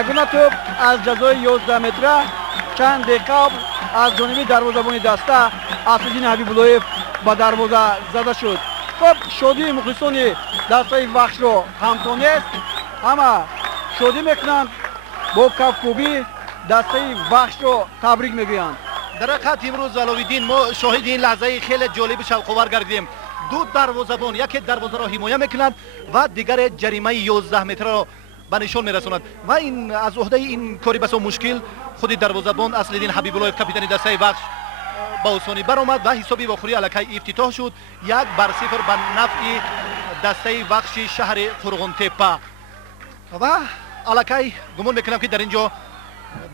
ягона тӯб аз ҷазои 11 метра чанд дақиқа аз ҷониби дарвозабони даста Аслиддин Ҳабибуллоев ба дарвоза зада шуд. хуб шодии мухлисони дастаи Вахшро ҳамтон нест. ҳама шодӣ мекунанд, бо кафкӯбӣ дастаи Вахшро табрик мегӯянд. дар ҳақиқат имрӯз Аловиддин мо шоҳиди ин лаҳзаи хеле ҷолибу шавқовар гардидем. ду дарвозабон яке дарвозаро ҳимоя мекунад ва дигаре ҷаримаи 11 метраро ба нишон мерасонад ва ин аз уҳдаи ин кори басо мушкил худи дарвозабон Аслиддин Ҳабибуллоев капитани дастаи Вахш ба осонӣ баромад ва ҳисоби вохӯрӣ аллакай ифтитоҳ шуд. 1-0 ба нафъи дастаи Вахши шаҳри Қо'рг'онтепа ва аллакай гумон мекунам ки дар ин ҷо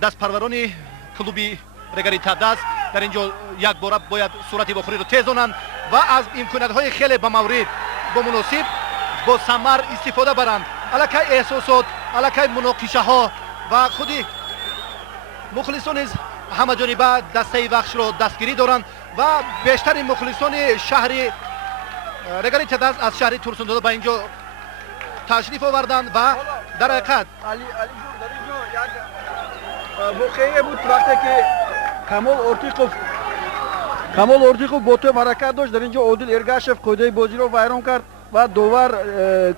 дастпарварони клуби Регар-ТадАЗ дар ин ҷо якбора бояд сурати вохӯриро тезонанд ва аз имкониятҳои хеле ба маврид бо муносиб бо самар истифода баранд. аллакай эҳсосот, аллакай муноқишаҳо ва худи мухлисони ҳамаҷониба дастаи Вахшро дастгирӣ доранд ва бештари мухлисони шаҳри Регар-ТадАЗ аз шаҳри Турсундода ба ин ҷо ташриф оварданд ва дар ҳақиқат дар ин ҷо як воқеае буд вақте ки Камол Ортиқов бо тӯб ҳаракат дошт. дар ин ҷо Одил Эргашев қоидаи бозиро вайрон кард ва довар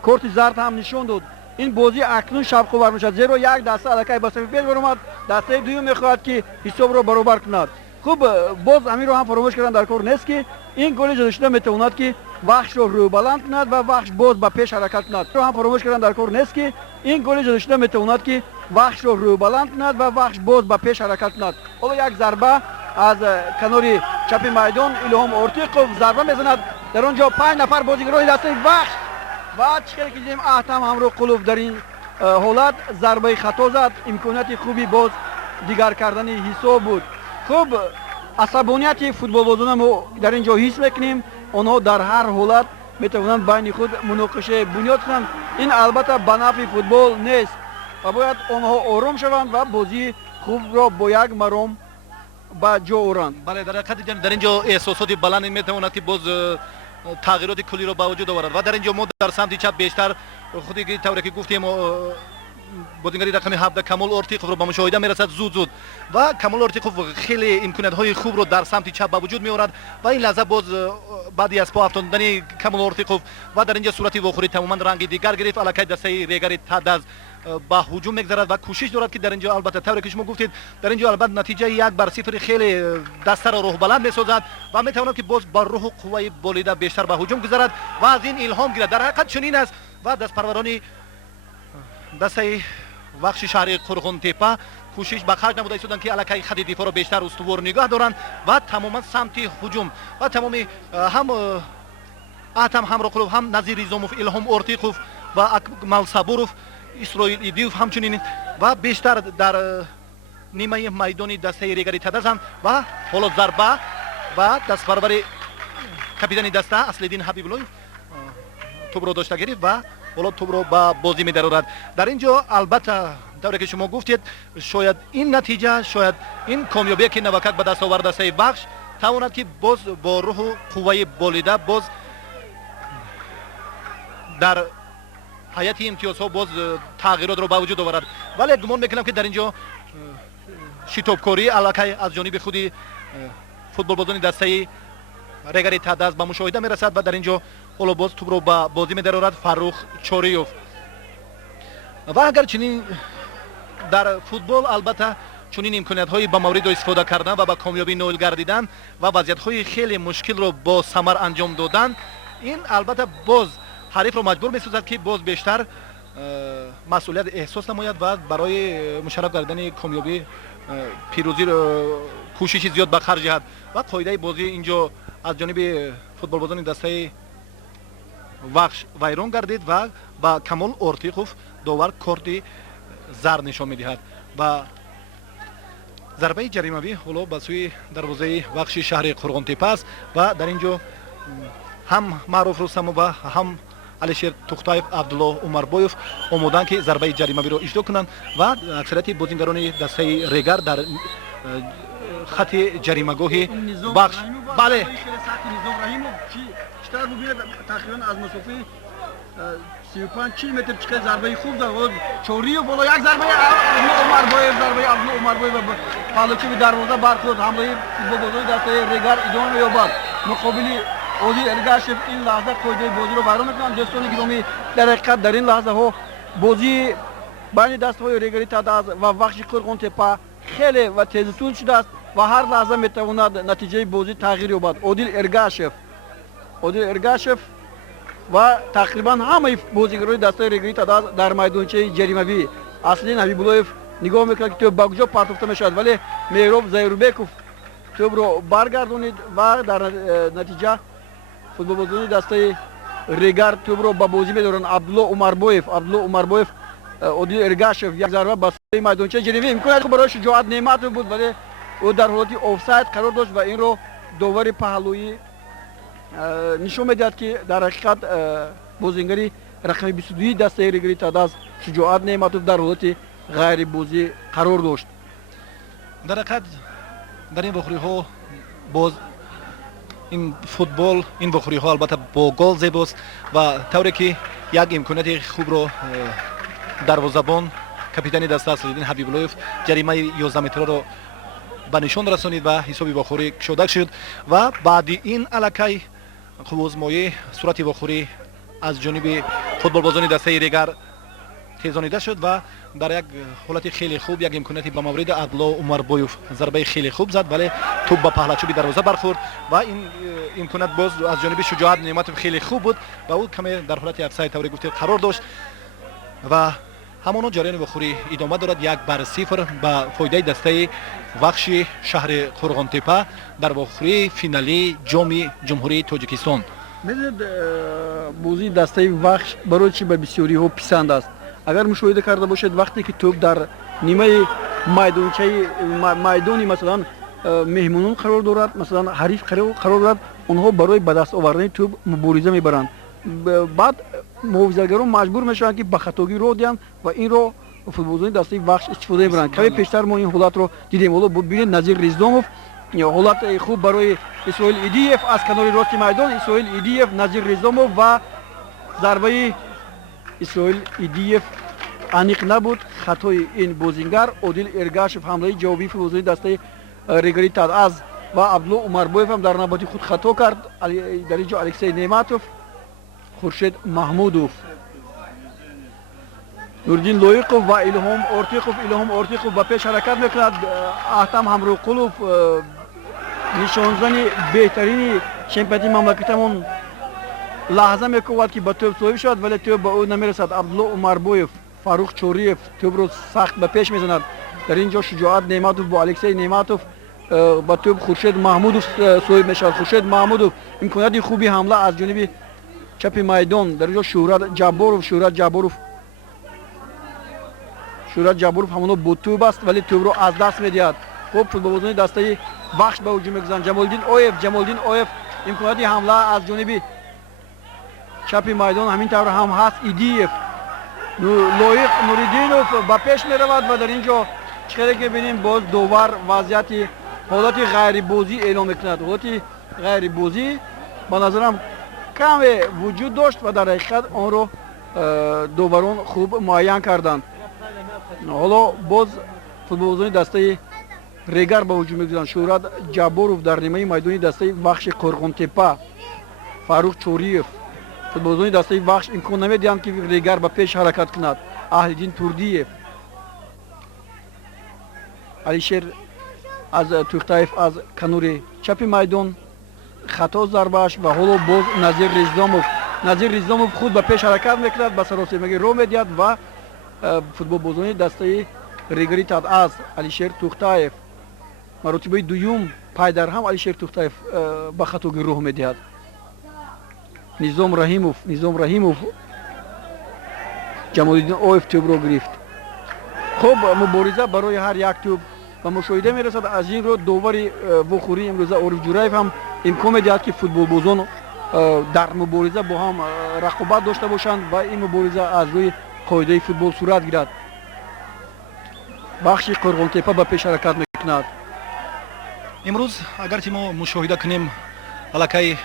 корти зард ҳам нишон дод. ин бозӣ акнун шавқовар мешавад, зеро як даста аллакай ба сафи пеш баромад. дастаи дуюм мехоҳад ки ҳисобро баробар кунад. хуб боз аминро ҳам фаромӯш кардан дар кор нест ки ин голи ҷазошуда метавонад ки Вахшро рӯбаланд кунад ва Вахш боз ба пеш ҳаракат кунад. ҳам фаромӯш кардан дар кор нест ки ин голи ҷазошуда метавонад ки Вахшро рӯбаланд кунад ва Вахш боз ба пеш ҳаракат кунад. ҳоло як зарба аз канори чапи майдон Илҳом Ортиқов зарба мезанад. дар он ҷо 5 нафар бозигарони дастаи Вахш ва чӣ хеле ки дидем Аҳтам Ҳамроқулов дар ин ҳолат зарбаи хато зад. имконияти хуби боз дигар кардани ҳисоб буд. хуб асабонияти футболбозона мо дар ин ҷо ҳис мекунем. онҳо дар ҳар ҳолат метавонанд байни худ муноқиша бунёд кунанд. ин албатта ба нафъи футбол нест ва бояд онҳо ором шаванд ва бозии хубро бо як маром ба ҷо оранд. бале дар ҳақиқат дар ин ҷо эҳсосоти баланд метавонад ки боз тағйироти куллиро ба вуҷуд оварад ва дар ин ҷо мо дар самти чап бештар худи тавре ки гуфтем бодингари рақами 17 Камол Ортиқовро ба мушоҳида мерасад зуд ва Камол Ортиқов хеле имкониятҳои хубро дар самти чап ба вуҷуд меорад ва ин лаҳза боз баъди аз по афтондани Камол Ортиқов ва дар ин ҷо сурати вохӯрӣ тамоман ранги дигар гирифт. аллакай дастаи Регар-ТадАЗ ба ҳуҷум мегзарад ва кӯшиш дорад ки дар ин ҷо албатта тавре ки шумо гуфтед дар ин ҷо албатта натиҷаи 1-0 хеле дастаро роҳбаланд месозад ва метавонад ки боз ба рӯҳу қувваи болида бештар ба ҳуҷум гузарад ва аз ин илҳом гирад. дар ҳақиқат чунин аст ва дастпарварони дастаи Вахши шаҳри Қо'рг'онтепа кӯшиш ба харҷ намуда истоданд ки аллакай хати дифоъро бештар устувор нигоҳ доранд ва тамоман самти ҳуҷум ва тамоми ҳам Аҳтам Ҳамроқулов, ҳам Назир Ризомов, Илҳом Ортиқов ва Акмал Сабуров, Исроил Идиев ҳамчунин ва бештар дар нимаи майдони дастаи Регар-ТадАЗ ва ҳоло зарба ва дастпарвари капитани даста Аслиддин Ҳабибуллоев тӯбро дошта гирифт ва ҳоло тӯбро ба бозӣ медарорад. дар ин ҷо албатта тавре ки шумо гуфтед шояд ин натиҷа, шояд ин комёбие ки навакак ба даст овард дастаи Вахш тавонад ки боз бо рӯҳу қувваи болида боз дар ҳайати имтиёзҳо боз тағйиротро ба вуҷуд оварад. вале гумон мекунам ки дар ин ҷо шитобкорӣ аллакай аз ҷониби худи футболбозони дастаи Регар-ТадАЗ ба мушоҳида мерасад ва дар ин ҷо ҳоло боз тӯбро ба бозӣ медарорад Фаррух Чориёв. ва агар чунин дар футбол албатта чунин имкониятҳои ба мавридро истифода кардан ва ба комёбӣ ноил гардидан ва вазъиятҳои хеле мушкилро бо самар анҷом додан ин албатта боз ҳарифро маҷбур месозад ки боз бештар масъулият эҳсос намояд ва барои мушарраф гардидани комёбӣ пирӯзӣ кӯшиши зиёд ба харҷ диҳад ва қоидаи бозӣ инҷо аз ҷониби футболбозони дастаи вахш вайрон гардид ва ба Камол Ортиқов довар корти зард нишон медиҳад. Ба зарбаи ҷаримавӣ ҳоло ба сӯи дарвозаи вахши шаҳри Қурғонтепа аст ва дар ин ҷо ҳам Маъруф Рустамов ва ҳам Алишер Тӯхтаев, Абдулло Умарбоев омоданд ки зарбаи ҷаримавиро иҷро кунанд ва аксарияти бозингарони дастаи Регар дар хати ҷаримагоҳи бахш. Бале. تقریبا از مسافه 35 کیلومتر چقدر ضربه خوب در بود چوری و بالا یک ضربه عمرباyev ضربه عبدالله عمرباyev پالوچی به دروازه برخورد حمله فوتبالبازی دسته رگار ادامه یابد مقابل اودی ارگاشف این لحظه قاعده بازی رو بیان میکنند. دوستان گرامی در حقیقت در این لحظه ها بازی بین دسته‌های رگار-ТадАЗ و وخش قرغونتپا خیلی و تیزتون شده است و هر لحظه میتواند نتیجه بازی تغییر یابد. اودی ارگاشف و تقریبا همه بازیگران دسته رگار-ТадАЗ در میدانچه جریموی Аслиддин Ҳабибуллоев نگاه میکنه که تو با کجا پرتافته میشود ولی مهراب زاوربеков توپ رو برگردونید و در نتیجه فوتبالبازان دسته رگار توپ رو با بازی میدارن. عبدالله عمرباyev اودی ارگاشف یک ضربه به سوی میدانچه جریموی امکانات برای شجاعت نعمت بود ولی او در حالت آفساید قرار داشت و این رو داور پهلویی نشون میدهد که در حقیقت بازیگری رقم 22 دسته رگار-ТадАЗ شجاعت نعمتوف در حالت غیر بازی قرار داشت. در حقیقت در این بخوری‌ها باز این فوتبال این بخوری‌ها البته با گل زیباست و طوری که یک امکانات خوب رو دروازه‌بان کاپیتان دسته Аслиддин Ҳабибуллоев جریمه 11 متره رو به نشان رسانید و حسابی بخوری کشوده شد و بعد این الکی خوازمایی صورت بخوری از جانب فوتبالبازان دسته رگار تیزانیده شد و در یک حالت خیلی خوب یک امکاناتی به مورد عبدالله عمرباyev ضربه خیلی خوب زد ولی توپ به پهلوچوبی دروازه برخورد و این امکانات باز از جانب شجاعت نعمتوف خیلی خوب بود و او کمی در حالت افساید طوری گفته قرار داشت و همانا جریان بخوری ادامه دارد. 1-0 به فایده دسته وخش شهر قرغونتپا در بخوری فینالی جام جمهوری تاجیکستان. می‌دونید بازی دسته وخش برای چی به بسیاری ها پسند است. اگر مشاهده کرده باشید وقتی که توپ در نیمه میدانی مثلا مهمانان قرار دارد مثلا حریف قرار دارد اونها برای به دست آوردن توپ مبارزه میبرند بعد محافظه‌گران مجبور میشن که به خطاگی رو دیدن و این رو فوتبالبازان دسته وخش استفاده میبرند. کمی پیشتر ما این حالت رو دیدیم. حالا ببینید نظیر ریزاموف حالت خوب برای اسماعیل ایدیف از کنار راست میدان اسماعیل ایدیف نظیر ریزاموف و ضربه اسماعیل ایدیف انیق نبود. خطای این بازیگر اودیل ارگاشف حمله جوابی فوتبالبازان دسته رگار-ТадАЗ و عبدالله عمرباyev هم در نوبتی خود خطا کرد. در اینجا الکسی نعمتوف خورشید محمودوف نوردین لویقوف و الهام ارتیقوف به پیش حرکت میکند. احتم همروقلوف نشانزن بهترین چمپیونی مملکتمون لحظه میکند که به توپ صاحب شد ولی توپ به او نمیرسد. عبدالله عمرباyev فاروق چوریف توپ رو سخت به پیش میزند. در اینجا شجاعت نعمتوف با الکسی نعمتوف با توپ خورشید محمودوف صاحب میشد. خورشید محمودوف امکانات خوبی حمله از جانب چپ میدان در اینجا شهرت جابروف همونو با توپ است ولی توپ رو از دست میدهد. خب فوتبالبازان دسته وخش به هجوم میگذارند. جمالدین اویف امکانات حمله از جانب چپ میدان همین طور هم هست. ایدیف لایق نوریدینوف با پیش میرود و در اینجا چقدر که ببینیم باز دوبار وضعیت حالت غیر بازی اعلام میکند. حالت غیر بازی با نظرم کمی وجود داشت و در حقیقت آن رو دوباران خوب مُعین کردند. حالا باز فوتبالبازان دسته رگار به هجوم میگذارند. شهرت جابروف در نیمه میدانی دسته وخش قرغونتپا فاروق چوریف فوتبالبازان دسته وخش امکان نمیدهند که رگار به پیش حرکت کند. اهلیدین توردیев алишер از توختایف از کنور چپ میدان خطا ضربهش و حالا باز نظیر ریزاموف خود به پیش حرکت میکند به سراسیمگی رو میدهد و فوتبالبازان دسته Регар-ТадАЗ Алишер Тӯхтаев маротибаи дуюм пайдарҳам Алишер Тӯхтаев ба хатоги роҳ медиҳад. Низом Раҳимов Ҷамолиддин Оев тӯбро гирифт. хуб мубориза барои ҳар як тӯб ва мушоҳида мерасад. аз ин ро довари вохӯрии имрӯза Ориф Ҷураев ҳам имкон медиҳад ки футболбозон дар мубориза бо ҳам рақобат дошта бошанд ва ин мубориза аз рӯи қоидаи футбол сурат гирад. бахши Қурғонтепа ба пеш ҳаракат мекунад. имрӯз агарчи мо мушоҳида кунем аллакай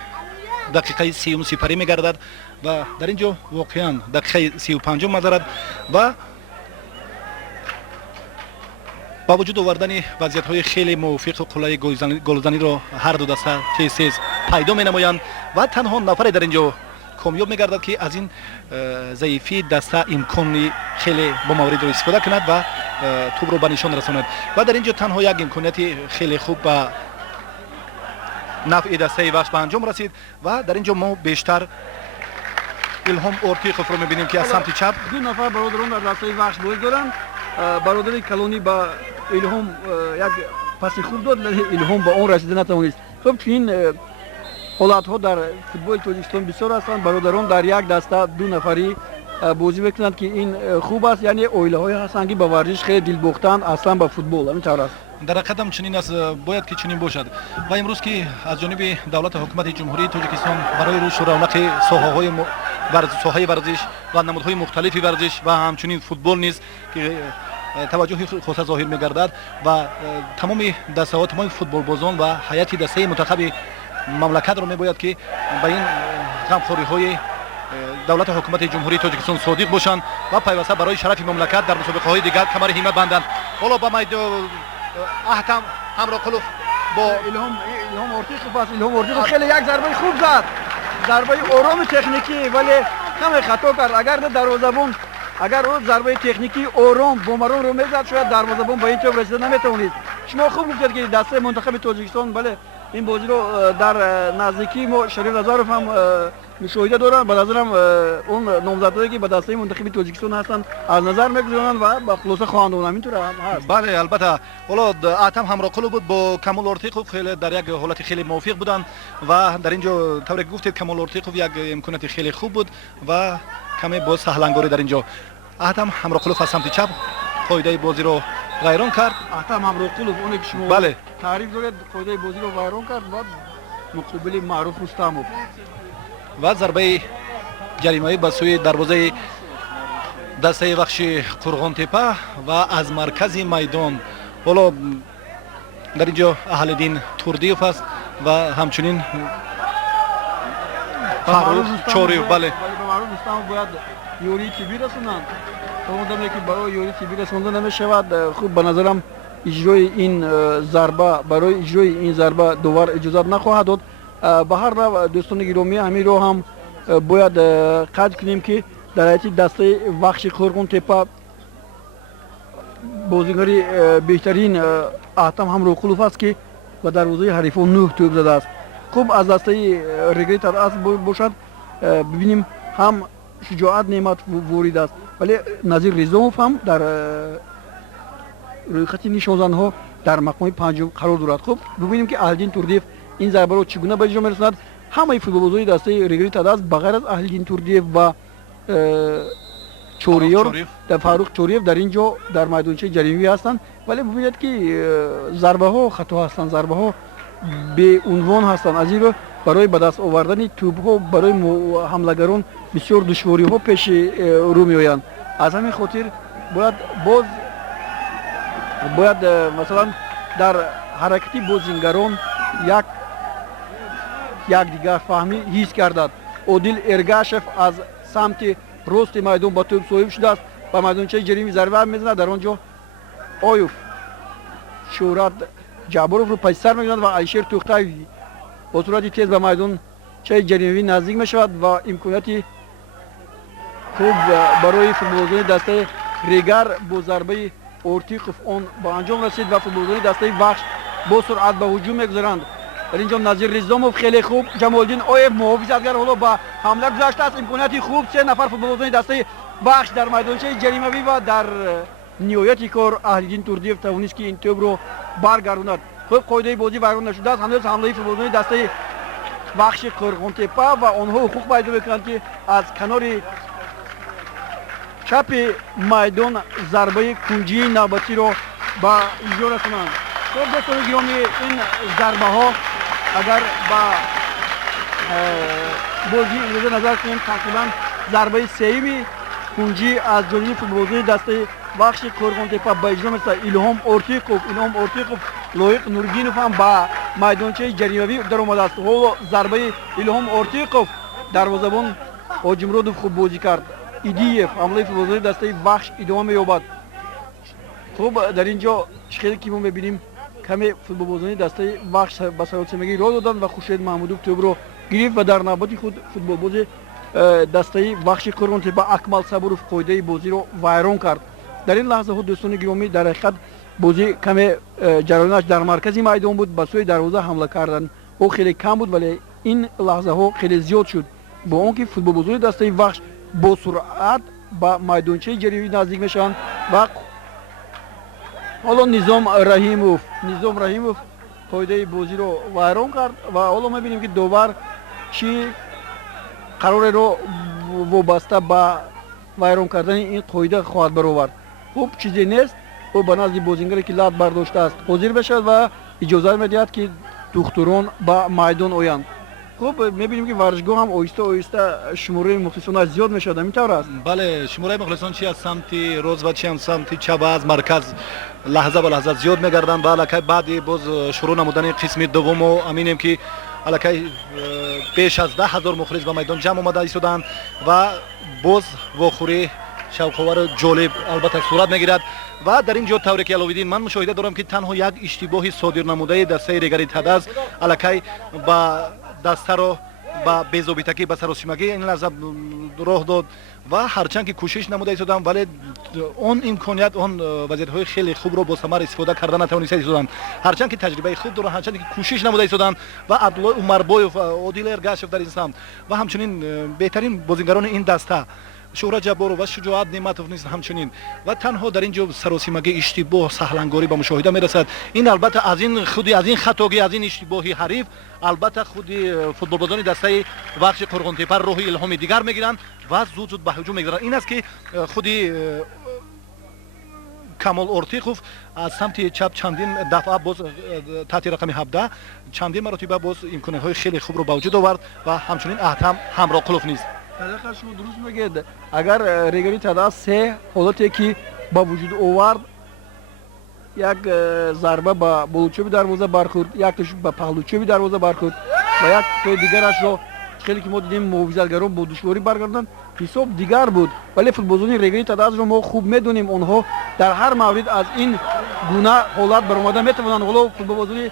дақиқаи 30 сипарӣ мегардад ва дар ин ҷо воқеан дақиқаи 35 мазарад ва با وجود آوردن وضعیت‌های خیلی موافق و قلای گلزنی را هر دو دسته تیز پیدا می‌نمایند و تنها نفری در اینجا کامیاب می‌گردد که از این ضعیفی دسته امکانی خیلی با موارد را استفاده کند و توپ را به نشان رساند و در اینجا تنها یک امکانیت خیلی خوب به نفع دسته وحش به انجام رسید و در اینجا ما بیشتر الهام اورتیقوف رو می‌بینیم که از سمت چپ دو نفر برادران در دسته وحش بازی دارند. برادر کلونی با الهام یک پاس خوب داد ولی الهام با اون رسیده نتوانست. خب چنین حالت‌ها در فوتبال تاجیکستان بسیار هستند. برادران در یک دسته دو نفری بازی میکنند که این خوب است. یعنی اویله‌های هستند که با ورزش خیلی دلباختند اصلا با فوتبال همین طور است. در حقیقت چنین است، باید که چنین باشد و امروز که از جانب دولت حکومت جمهوری تاجیکستان برای رشد و رونق ساحه‌های ورزش و نمودهای مختلفی ورزش و همچنین فوتبال نیز که توجه خاص ظاهر می‌گردد و تمام دسته‌ها تمام فوتبالبازان و ҳайати دسته منتخب مملکت را می‌باید که به این غمخوری‌های دولت حکومت جمهوری تاجیکستان صادق باشند و پیوسته برای شرف مملکت در مسابقه‌های دیگر کمر همت بندند. حالا با میدان احتم همراه قلوف با الهام اورتیقوف است. الهام اورتیقوف خیلی یک ضربه خوب زد. ضربه آرام تکنیکی ولی کم خطا کرد. اگر او ضربه تکنیکی آرام بومران رو میزد شاید دروازه‌بان به این توپ رسیده نمیتونید. شما خوب گفتید که دسته منتخب تاجیکستان بله این بازی رو در نزدیکی ما شریف رضاروف هم مشاهده دارن. به نظرم اون نامزدایی که به دسته منتخب تاجیکستان هستن از نظر میگذارن و با خلاصه خواهند اونم اینطور هم هست. بله البته حالا اتم همراه قلوب بود با کمال اورتیقوف خیلی در یک حالت خیلی موافق بودن و در اینجا طوری که گفتید کمال اورتیقوف یک امکانات خیلی خوب بود و کمی باز سهلنگاری در اینجا. اتم همراه قلوف از سمت چپ قاعده بازی رو غیران کرد. اتم همراه قلوف اون که شما بله تعریف دارید قاعده بازی رو غیران کرد و مقابل معروف رستمov و ضربه جریمه‌ای به سوی دروازه دسته وحش قرغونتپه و از مرکز میدان حالا در اینجا اهلدین توردیев است و همچنین چوریو بله معروف رستمov باید یوری تیبی رسوندند. امیدوارم که برای یوری تیبی رسونده نمی‌شود. خوب به نظرم اجرای این ضربه برای اجرای این ضربه دوباره اجازه نخواهد داد. به هر روی دوستان گرامی همین رو هم باید قید کنیم که در حیاتی دسته وحش قرغونتپه بازیگری بهترین احتم همراه قلوف است که و دروازه حریفان 9 توپ زده است. خوب از دسته رگار-ТадАЗ باشد ببینیم هم شجاعت نعمت وارد است ولی نظیر ریزاموف هم در روی خط نشانزن‌ها در مقام پنجم قرار دارد. خوب ببینیم که اهلدین توردیев این ضربه رو چگونه به اجرا می‌رساند. همه فوتبالبازان دسته رگار-ТадАЗ بغیر از اهلدین توردیев و چوریور در فاروق چوریев در اینجا در میدانچه جریمه‌ای هستند ولی ببینید که ضربه ها خطا هستند، ضربه ها به عنوان هستند. از این رو برای به دست آوردن توپ ها برای حملگران بسیار دشواری ها پیش رو میآیند. از همین خاطر باید مثلا در حرکتی بازیگران یک دیگر فهمی حس گردد. عادل ارگاشف از سمت راست میدان با توپ صاحب شده است و میدانچه جریمه ضربه میزند. در آنجا آیوف شورت جعبروف رو پشت سر میگیرد و الشر توختاев با صورت تیز به میدان چه جریمه نزدیک میشود و امکاناتی خوب برای فوتبالبازان دسته رگار با ضربه اورتیقوف اون با انجام رسید و فوتبالبازان دسته وحش با سرعت به هجوم میگذارند. در اینجا نظیر ریزامov خیلی خوب جمالدین اویف محافظتگر حالا با حمله گذاشته است. امکاناتی خوب 3 نفر فوتبالبازان دسته وحش در میدانچه جریمه‌ای و در ниҳояти кор Аҳлиддин Турдиев тавонист ки ин тӯбро баргардонад. хуб қоидаи бозӣ вайрон нашудааст. ҳанӯз ҳамлаи футболбозони дастаи вахши қирғонтепа ва онҳо ҳуқуқ пайдо мекунанд ки аз канори чапи майдон зарбаи кунҷии навбатиро ба иҷро расонанд. хуб дӯстони гиромӣ, ин зарбаҳо агар ба бозӣ имрӯза назар кунем, тақрибан зарбаи сеюми кунҷӣ аз ҷониби футболбозони дастаи вахши қирғонтепа ба иҷро меса. Илҳом Ортиқов, Лоиқ Нуриддинов ҳам ба майдончаи ҷаримавӣ даромадааст. ҳоло зарбаи Илҳом Ортиқов, дарвозабон Ҳоҷимуродов хуб бозӣ кард. Идиев ҳамлаи футболбозони дастаи вахш идома меёбад. хуб дар ин ҷо хеле ки мо мебинем каме футболбозони дастаи вахш ба саросемагӣ роҳ доданд ва Хуршед Маҳмудов тӯбро гирифт ва дар навбати худ футболбози дастаи вахши қирғонтепа Акмал Сабуров қоидаи бозиро вайрон кард. дар ин лаҳзаҳо дӯстони гиромӣ, дар ҳақиқат бозӣ каме ҷараёнаш дар маркази майдон буд. ба сӯи дарвоза ҳамла кардан ӯ хеле кам буд, вале ин лаҳзаҳо хеле зиёд шуд, бо он ки футболбозони дастаи вахш бо суръат ба майдончаи ҷаримавӣ наздик мешаванд. ва ҳоло Низом Раҳимов қоидаи бозиро вайрон кард ва ҳоло мебинем ки довар чӣ қарореро вобаста ба вайрон кардани ин қоида хоҳад баровард. хуб чизе нест, ӯ ба назди бозингаре ки лат бардоштааст ҳозир бешавад ва иҷозат медиҳад ки духтурон ба майдон оянд. хуб мебинем ки варзишгоҳ ҳам оҳиста оҳиста шумораи мухлисонаш зиёд мешавад. ин тавр аст? бале, шумораи мухлисон чи аз самти рост ва чи аз самти чап ва аз марказ лаҳза ба лаҳза зиёд мегарданд ва аллакай баъди боз шурӯъ намудани қисми дуввуму аминем ки аллакай беш аз 10,000 мухлис ба майдон ҷамъ омада истоданд ва боз вохӯрӣ шавқовару ҷолиб албатта сурат мегирад. ва дар ин ҷо тавре ки аловиддин, ман мушоҳида дорам ки танҳо як иштибоҳи содирнамудаи дастаи Регар-ТадАЗ аллакай ба дастаро ба безобитагӣ, ба саросимагӣ ин лаҳза роҳ дод ва ҳарчанд ки кӯшиш намуда истоданд, вале он имконият, он вазиятҳои хеле хубро бо самар истифода карда натавониста истоданд. ҳарчанд ки таҷрибаи хуб доранд, ҳарчанд ки кӯшиш намуда истоданд ва Абдуллои Умарбоев, Одил Эргашев дар ин самт ва ҳамчунин беҳтарин бозингарони ин даста Шӯҳрат Ҷабборов ва Шуҷоат Неъматов низ ҳамчунин ва танҳо дар ин ҷо саросимагӣ, иштибоҳ, саҳлангорӣ ба мушоҳида мерасад. ин албатта аз ин хатогӣ, аз ин иштибоҳи ҳариф албатта худи футболбозони дастаи вахши қирғонтепа роҳи илҳоми дигар мегиранд ва зуд ба ҳуҷум мегзаранд. ин аст ки худи Камол Ортиқов аз самти чап чандин дафъа боз таҳти рақами 17 чандин маротиба боз имкониятҳои хеле хубро ба вуҷуд овард ва ҳамчунин Аҳтам Ҳамроқулов низ. шумо дуруст мегӯед, агар Регар-ТадАЗ се ҳолате ки ба вуҷуд овард, як зарба ба болучоби дарвоза бархӯрд, яктош ба паҳлучоби дарвоза бархӯрд ва як тои дигарашро хеле ки мо дидем муҳофизатгарон бо душворӣ баргарданд, ҳисоб дигар буд. вале футболбозони Регар-ТадАЗро мо хуб медонем, онҳо дар ҳар маврид аз ин гуна ҳолат баромада метавонанд. ҳоло футболбозони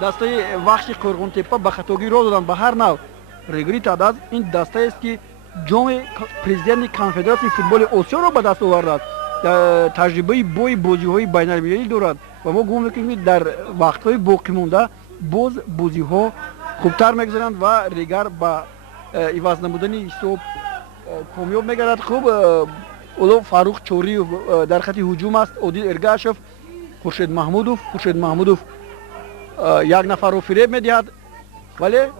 дастаи вахши қирғонтепа ба хатогӣ роҳ доданд ба ҳар нав. Регар-ТадАЗ ин дастаест ки ҷоми президенти конфедератсияи футболи Осиёро ба даст овардааст. таҷрибаи бои бозиҳои байналмилалӣ дорад ва мо гумон мекунем ки дар вақтҳои боқимонда боз бозиҳо хубтар мегузаранд ва Регар ба иваз намудани ҳисоб комёб мегардад. хуб оло Фарух Чориев дар хати ҳуҷум аст, Одил Эргашев, Хуршед Маҳмудов як нафарро фиреб медиҳад, вале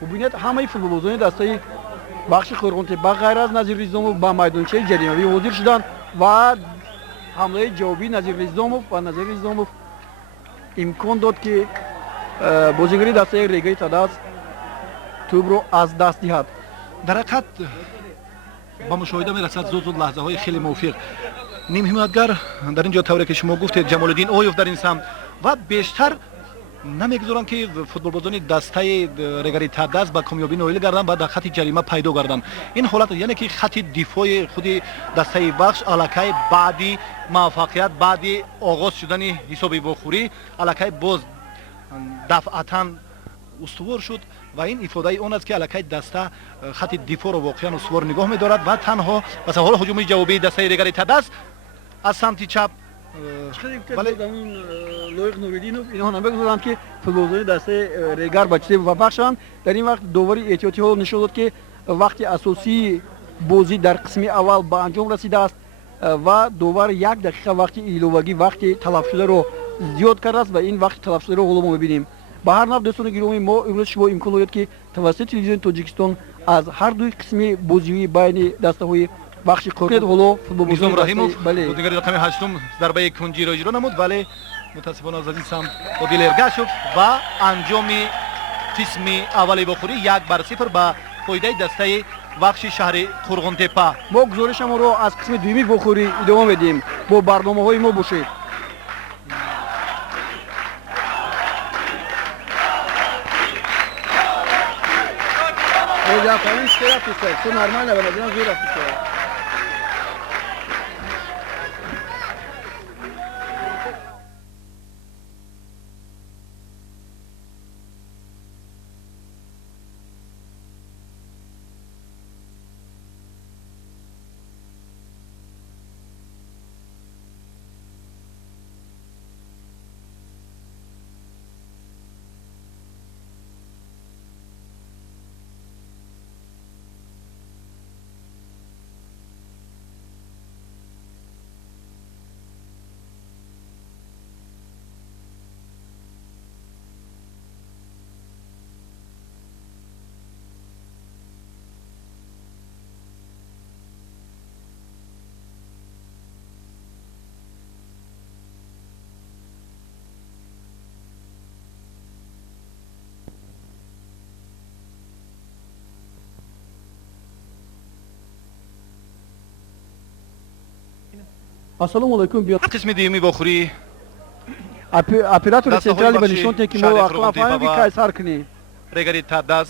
бубинед ҳамаи футболбозони дастаи вахши қирғонтепа ғайр аз Назир Ризомов ба майдончаи ҷаримавӣ ҳозир шуданд ва ҳамлаи ҷавобии Назир Ризомов имкон дод ки бозингари дастаи Регар-ТадАЗ тӯбро аз даст диҳад. дар ҳақиқат ба мушоҳида мерасад зуд лаҳзаҳои хеле мувофиқ. нимҳиматгар дар ин ҷо тавре ки шумо гуфтед, Ҷамолиддин Оев дар ин самт ва бештар намегузоранд ки футболбозони дастаи Регар-ТадАЗ ба комёбӣ ноил гарданд ва дар хати ҷарима пайдо гарданд. ин ҳолат яъне ки хати дифои худи дастаи вахш аллакай баъди муваффақият, баъди оғоз шудани ҳисоби вохӯрӣ аллакай боз дафъатан устувор шуд ва ин ифодаи он аст ки аллакай даста хати дифоъро воқеан устувор нигоҳ медорад ва танҳо ба ҳола ҳуҷуми ҷавобии дастаи Регар-ТадАЗ аз самти чап Лоиқ Нуриддинов инҳо намегузоранд ки футболбозони дастаи Регар ба чизе муваффақ шаванд. дар ин вақт довари эҳтиётӣ ҳоло нишон дод ки вақти асосии бозӣ дар қисми аввал ба анҷом расидааст. ва довар 1 дақиқа вақти иловагӣ вақти талафшударо зиёд кардааст ва ин вақти талафшударо ҳоло мо мебинем. ба ҳар нав дӯстони гиромӣ, мо имрӯз шумо имкон доред ки тавассути телевизиони Тоҷикистон аз ҳар дуи қисми бозиҳои байни дастаҳои бахши қорунед. ҳоло низом раҳимов будигари рақами 8 зарбаи кунҷиро иҷро намуд, вале мутаассифона аз این سمت عادل ارگشов و انجام قسم اولی بخوری 1-0 به فایده دسته وخش شهر قرغنتپه. ما گزارشمان را از قسم دومی بخوری ادامه میدیم. با برنامه‌های ما باشید. Ya tamam işte yapıyorsun. Sen normal ne bana zor yapıyorsun. Assalomu alaykum. Qismi diyumi bokhuri. Operator centrali ba nishon te ki mo aqla fahmi kay sar kuni. Регар-ТадАЗ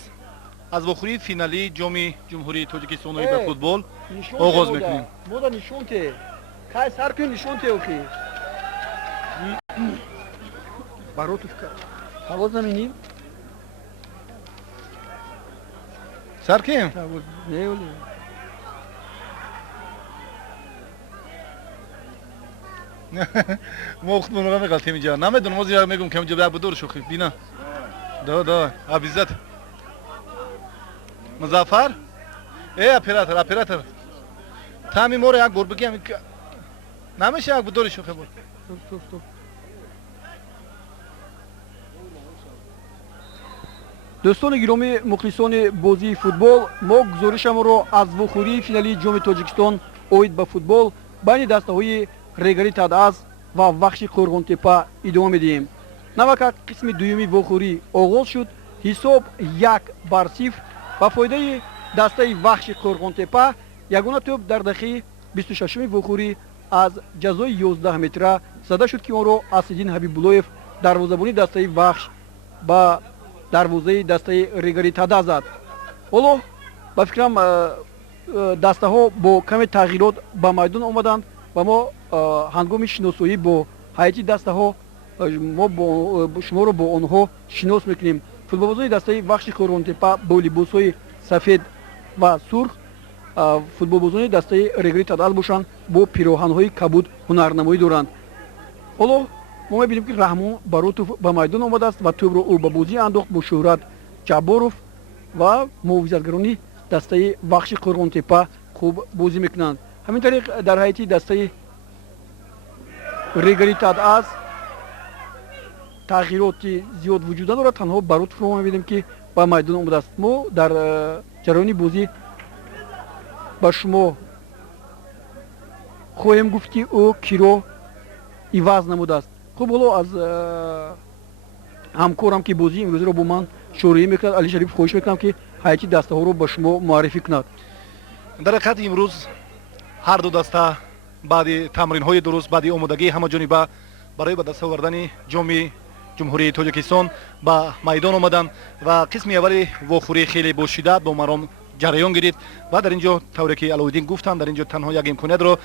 аз бохури финали ҷоми ҷумҳурии Тоҷикистонои ба футбол оғоз мекунем. Мода нишон те. Kay sar kuni nishon te oki. Баротов ка. Ҳавоз наминим. Сар ким? Ҳавоз не оли. ما خود من راه غلطی می‌جا نمیدونم از یا میگم که اونجا بدور شوخی بینا دا عزیزت مظفر اپراتور تامی مور یک گور بگیم نمیشه یک بدور شوخی بود Stop. دوستان گرامی مخلصان بازی فوتبال، ما گزارشمون از وخوری فینالی جام تاجیکستان اوید به فوتبال بین دسته‌های Регар-ТадАЗ ва вахши Қурғонтепа идома медиҳем. Навака қисми дуюми вохӯрӣ оғоз шуд. Ҳисоб 1-0 ба фоидаи дастаи вахши Қурғонтепа. Ягона тӯб дар дақиқаи 26 вохӯрӣ аз ҷазои 11 метра зада шуд ки онро Аслиддин Ҳабибуллоев дарвозабони дастаи вахш ба дарвозаи дастаи Регар-ТадАЗ зад. ҳоло ба фикрам дастаҳо бо каме тағйирот ба майдон омаданд ва мо ҳангоми шиносоӣ бо ҳайати дастаҳо шуморо бо онҳо шинос мекунем. футболбозони дастаи вахши Қурғонтепа бо либосҳои сафед ва сурх, футболбозони дастаи Регар-ТадАЗ бошанд бо пироҳанҳои кабуд ҳунарнамоӣ доранд. ҳоло мо мебинем ки Раҳмон Баротов ба майдон омадааст ва тӯбро ӯ ба бозӣ андохт бо Шӯҳрат Ҷабборов ва муовизатгарони дастаи вахши Қурғонтепа хуб бозӣ мекунанд. ҳамин тариқ дар ҳайати дастаи Регар-ТадАЗ тағйироти зиёд вуҷуд надорад. танҳо Баротовро мебинем ки ба майдон омадааст. мо дар ҷараёни бозӣ ба шумо хоҳем гуфт ки ӯ киро иваз намудааст. хуб, ҳоло аз ҳамкорам ки бозии имрӯзиро бо ман шории мекунад, Алишер хоҳиш мекунам ки ҳайати дастаҳоро ба шумо муаррифӣ кунад. дар ҳақиқат имрӯз ҳар ду даста баъди тамринҳои дуруст, баъди омодагии ҳамаҷониба барои ба даст овардани ҷоми ҷумҳурии Тоҷикистон ба майдон омаданд ва қисми аввали вохӯрӣ хеле бошидат бо маром ҷараён гирифт ва дар ин ҷо тавре ки Алоиддин гуфтанд, дар ин ҷо танҳо як имкониятро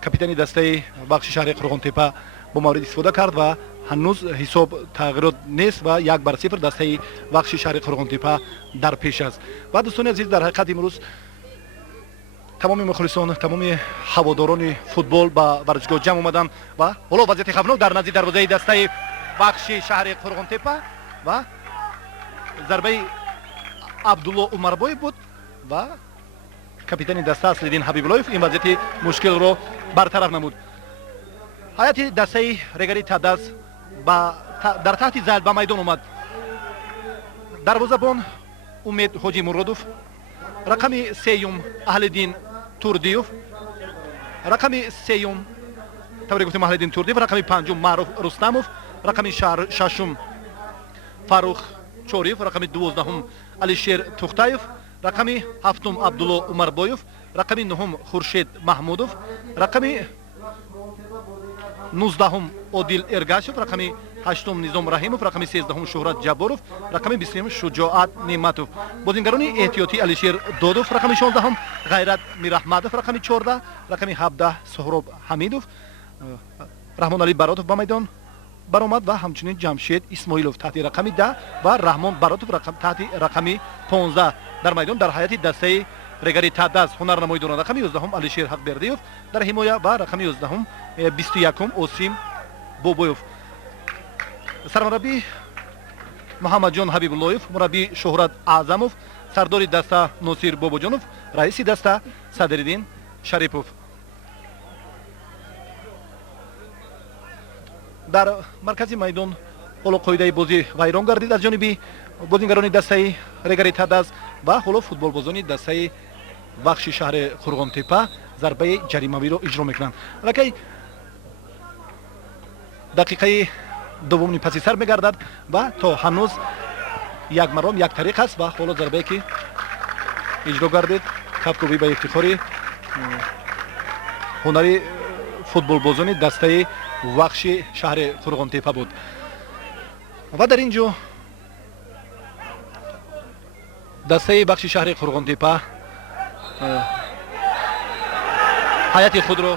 капитани дастаи бахши шаҳри Қурғонтепа бо маврид истифода кард ва ҳанӯз ҳисоб тағйирот нест ва 1-0 дастаи бахши шаҳри Қурғонтепа дар пеш аст. ва дӯстони азиз, дар ҳақиқат имрӯз тамоми мухлисон, тамоми ҳаводорони футбол ба варзишгоҳ ҷамъ омаданд ва ҳоло вазъияти хавфнок дар назди дарвозаи дастаи бахши шаҳри Қурғонтепа ва зарбаи Абдулло Умарбоев буд ва капитани даста Аслиддин Ҳабибуллоев ин вазъияти мушкилро бартараф намуд. ҳайати дастаи Регар-ТадАЗ дар таҳти зайл ба майдон омад. дарвозабон Умед Ҳоҷимуродов, рақами сеюм Аҳлиддин Турдиев, рақами сеюм тавре гуфтем Аҳлиддин Турдиев, рақами панҷум Маъруф Рустамов, рақами шашум Фарух Чориев, рақами 12 Алишер Тӯхтаев, рақами 7 Абдулло Умарбоев, рақами 9 Хуршед Маҳмудов, рақами 19 Одил Эргашев, рақами 8 Низом Раҳимов, рақами 13 Шӯҳрат Ҷабборов, рақами 20 Шуҷоат Неъматов. Бозингарони эҳтиётӣ Алишер Додов, рақами 16 Ғайрат Миахмедов, рақами 14, рақами 17 Суҳроб Ҳамидов, Раҳмонали Баротов ба майдон баромад ва ҳамчунин Ҷамшед Исмоилов таҳти рақами 10 ва Раҳмон Баротов таҳти рақами 15 дар майдон. дар ҳайати дастаи Регар-ТадАЗ ҳунарнамоӣ дорад рақами 11 Алишер Ҳақбердиев, дар ҳимоя ва рақами 11 21 Осим Бобоев. сармураббӣ Муҳаммадҷон Ҳабибуллоев, мураббӣ Шӯҳрат Аъзамов, сардори даста Носир Бобоҷонов, раиси даста Садриддин Шарипов. дар маркази майдон ҳоло қоидаи бозӣ вайрон гардид аз ҷониби бозингарони дастаи Регар-ТадАЗ ва ҳоло футболбозони дастаи Вахши шаҳри Қурғонтепа зарбаи ҷаримавиро иҷро мекунанд. аллакай дақиқаи дуввуми паси сар мегардад ва то ҳанӯз як маром як тариқ аст ва ҳоло зарбае ки иҷро гардид кафкӯбӣ ба ифтихори ҳунари футболбозони дастаи Вахши шаҳри Қурғонтепа буд. ва дар ин ҷо дастаи Вахши шаҳри Қурғонтепа ҳайати худро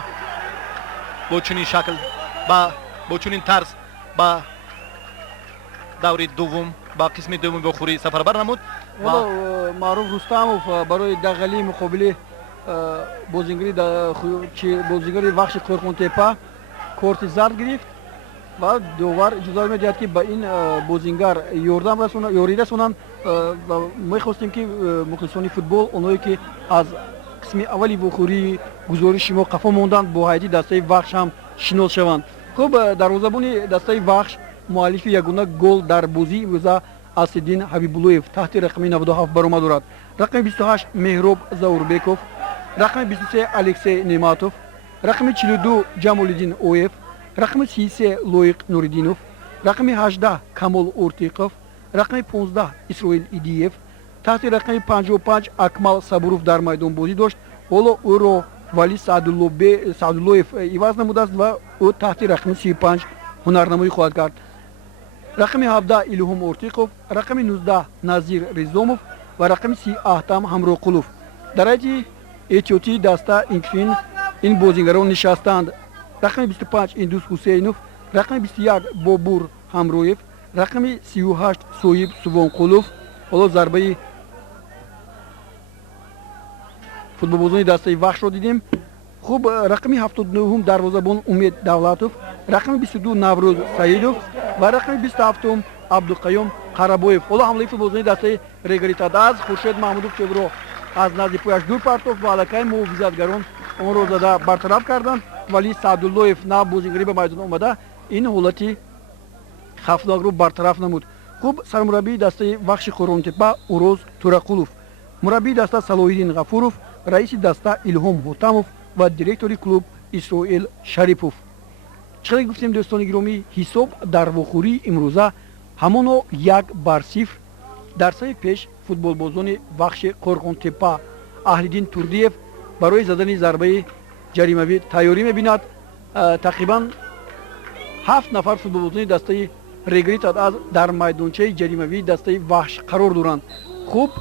бо чунин шакл бо чунин тарз ба даври дуввум ба қисми дуввуми вохӯрӣ сафарбар намуд. Маъруф Рустамов барои дағалии муқобили бозингари Вахши Қурғонтепа корти зард гирифт ва довар иҷоза медиҳад ки ба ин бозингар ёрӣ расонанд. мехостем ки мухлисони футбол онҳое ки аз қисми аввали вохӯрии гузориши мо қафо монданд бо ҳайати дастаи Вахш ҳам шинос шаванд. хуб, дарвозабони дастаи Вахш муаллифи ягона гол дар бозии имрӯза Аслиддин Ҳабибуллоев таҳти рақами 97 баромад дорад. рақами 28 Меҳроб Заурбеков, рақами 23 Алексей Неъматов, рақами 42 Ҷамолиддин Оев, рақами 33 Лоиқ Нуриддинов, рақами 18 Камол Ортиқов, рақами 15 Исроил Идиев, таҳти рақами 55 Акмал Сабуров дар майдон бозӣ дошт. ҳоло ӯро Вали Саъдуллоев иваз намудааст ва ӯ таҳти рақами 35 ҳунарнамоӣ хоҳад кард. рақами 17 Илҳом Ортиқов, рақами 19 Назир Ризомов ва рақами 30 Ҳамроқулов. дар ҳайати эҳтиётии даста инчунин ин бозингарон нишастанд. рақами 25 Индус Ҳусейнов, рақами 21 Бобур Ҳамроев, рақами 38 Соиб Сувонқулов. ҳоло зарбаи футболбозони дастаи Вахшро дидем. хуб, рақами 79 дарвозабон Умед Давлатов, рақами 22 Наврӯз Саидов ва рақами 27 Абдуқайём Қарабоев. ҳоло ҳамлаи футболбозони дастаи Регар-ТадАЗ Хуршед Маҳмудов чебро аз назди пӯяш дур партофт ва аллакай муҳофизатгарон онро зада бартараф карданд. вали Саъдуллоев на бозингарӣ ба майдон омада ин ҳолати хавфнокро бартараф намуд. хуб, сармураббии дастаи Вахши Қурғонтепа Урӯз Турақулов, мураббии даста Салоҳиддин Ғафуров, раиси даста Илҳом Ҳутамов ва директори клуб Исроил Шарипов. чӣ қадар гуфтем дӯстони гиромӣ, ҳисоб дар вохӯрии имрӯза ҳамоно 1-0. дар сави пеш футболбозони Вахши Қурғонтепа Аҳлиддин Турдиев барои задани зарбаи ҷаримавӣ тайёрӣ мебинад. тақрибан 7 нафар футболбозони дастаи Регар-ТадАЗ дар майдончаи ҷаримавии дастаи Вахш қарор доранд. хуб,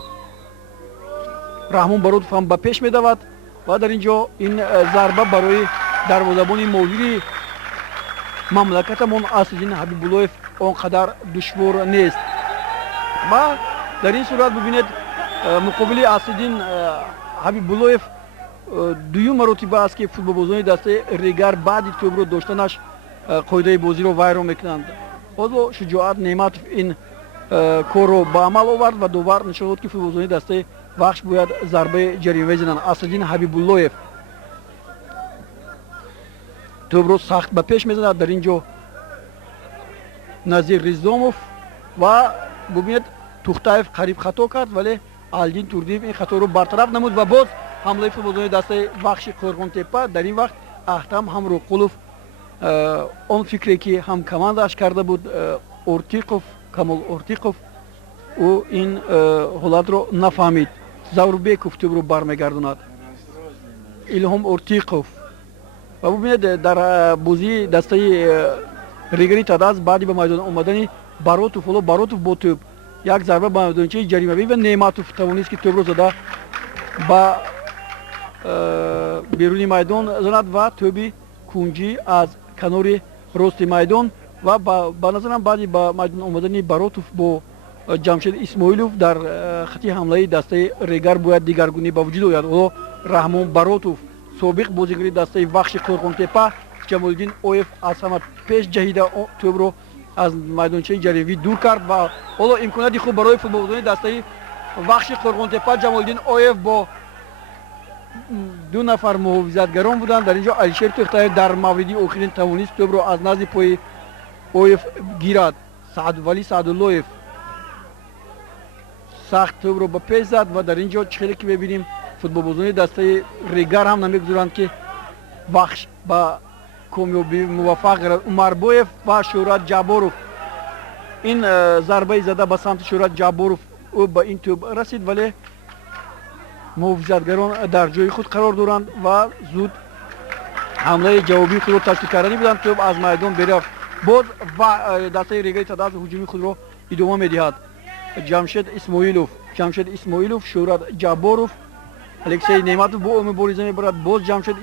Раҳмон Баротов ҳам ба пеш медавад ва дар ин ҷо ин зарба барои дарвозабони моҳири мамлакатамон Аслиддин Ҳабибуллоев он қадар душвор нест. ва дар ин сурат бубинед муқобили Аслиддин Ҳабибуллоев дуюм маротиба аст ки футболбозони дастаи Регар баъди тӯбро доштанаш қоидаи бозиро вайрон мекунанд. ҳозо Шуҷоат Неъматов ин корро ба амал овард ва довар нишон дод ки футболбозони дастаи вахш бояд зарбаи ҷарима бизананд. Аслиддин Ҳабибуллоев тӯбро сахт ба пеш мезанад. дар ин ҷо Назир Ризомов ва бубинед Тӯхтаев қариб хато кард, вале Аҳлиддин Турдиев ин хаторо бартараф намуд ва боз ҳамлаи футболзони дастаи вахши Қо'рғонтепа. дар ин вақт Аҳтам Ҳамроқулов он фикре ки ҳам командааш карда буд, Ортиқов, Камол Ортиқов, ӯ ин ҳолатро нафаҳмид. Заурбеков тӯбро бармегардонад. Илҳом Ортиқов ва бубинед дар бозии дастаи Регар-ТадАЗ баъди ба майдон омадани Баротов, ҳоло Баротов бо тӯб як зарба ба майдончаи ҷаримавӣ ва Неъматов тавонист ки тӯбро зада ба беруни майдон занад ва тӯби кунҷӣ аз канори рости майдон ва ба назарам баъди ба майдон омадани Баротов бо Ҷамшед Исмоилов дар хати ҳамлаи дастаи Регар бояд дигаргунӣ ба вуҷуд ояд. ҳоло Раҳмон Баротов, собиқ бозигари дастаи вахши Қо'рғонтепа, Ҷамолиддин Оев аз ҳама пеш ҷаҳида тӯбро аз майдончаи ҷаримавӣ дур кард ва ҳоло имконияти хуб барои футболбозони дастаи вахши Қо'рғонтепа. Ҷамолиддин Оев бо ду нафар муҳофизатгарон буданд. дар ин ҷо Алишер Тӯхтаев дар мавриди охирин тавонист тӯбро аз назди пои Оев гирад. вали Саъдуллоев сахт тӯбро ба пеш зад ва дар ин ҷо чӣ хеле ки мебинем футболбозони дастаи Регар ҳам намегузоранд ки вахш ба комёбӣ муваффақ гардад. Умарбоев ва Шӯҳрат Ҷабборов, ин зарбаи зада ба самти Шӯҳрат Ҷабборов ӯ ба ин тӯб расид, вале муҳофизатгарон дар ҷои худ қарор доранд ва зуд ҳамлаи ҷавобии худро ташкил кардани буданд. тӯб аз майдон берафт. боз дастаи Регар-ТадАЗ ҳуҷуми худро идома медиҳад. Ҷамшед Исмоилов, Шӯҳрат Ҷабборов, Алексей Неъматов бо ӯ мубориза мебарад. боз Ҷамшед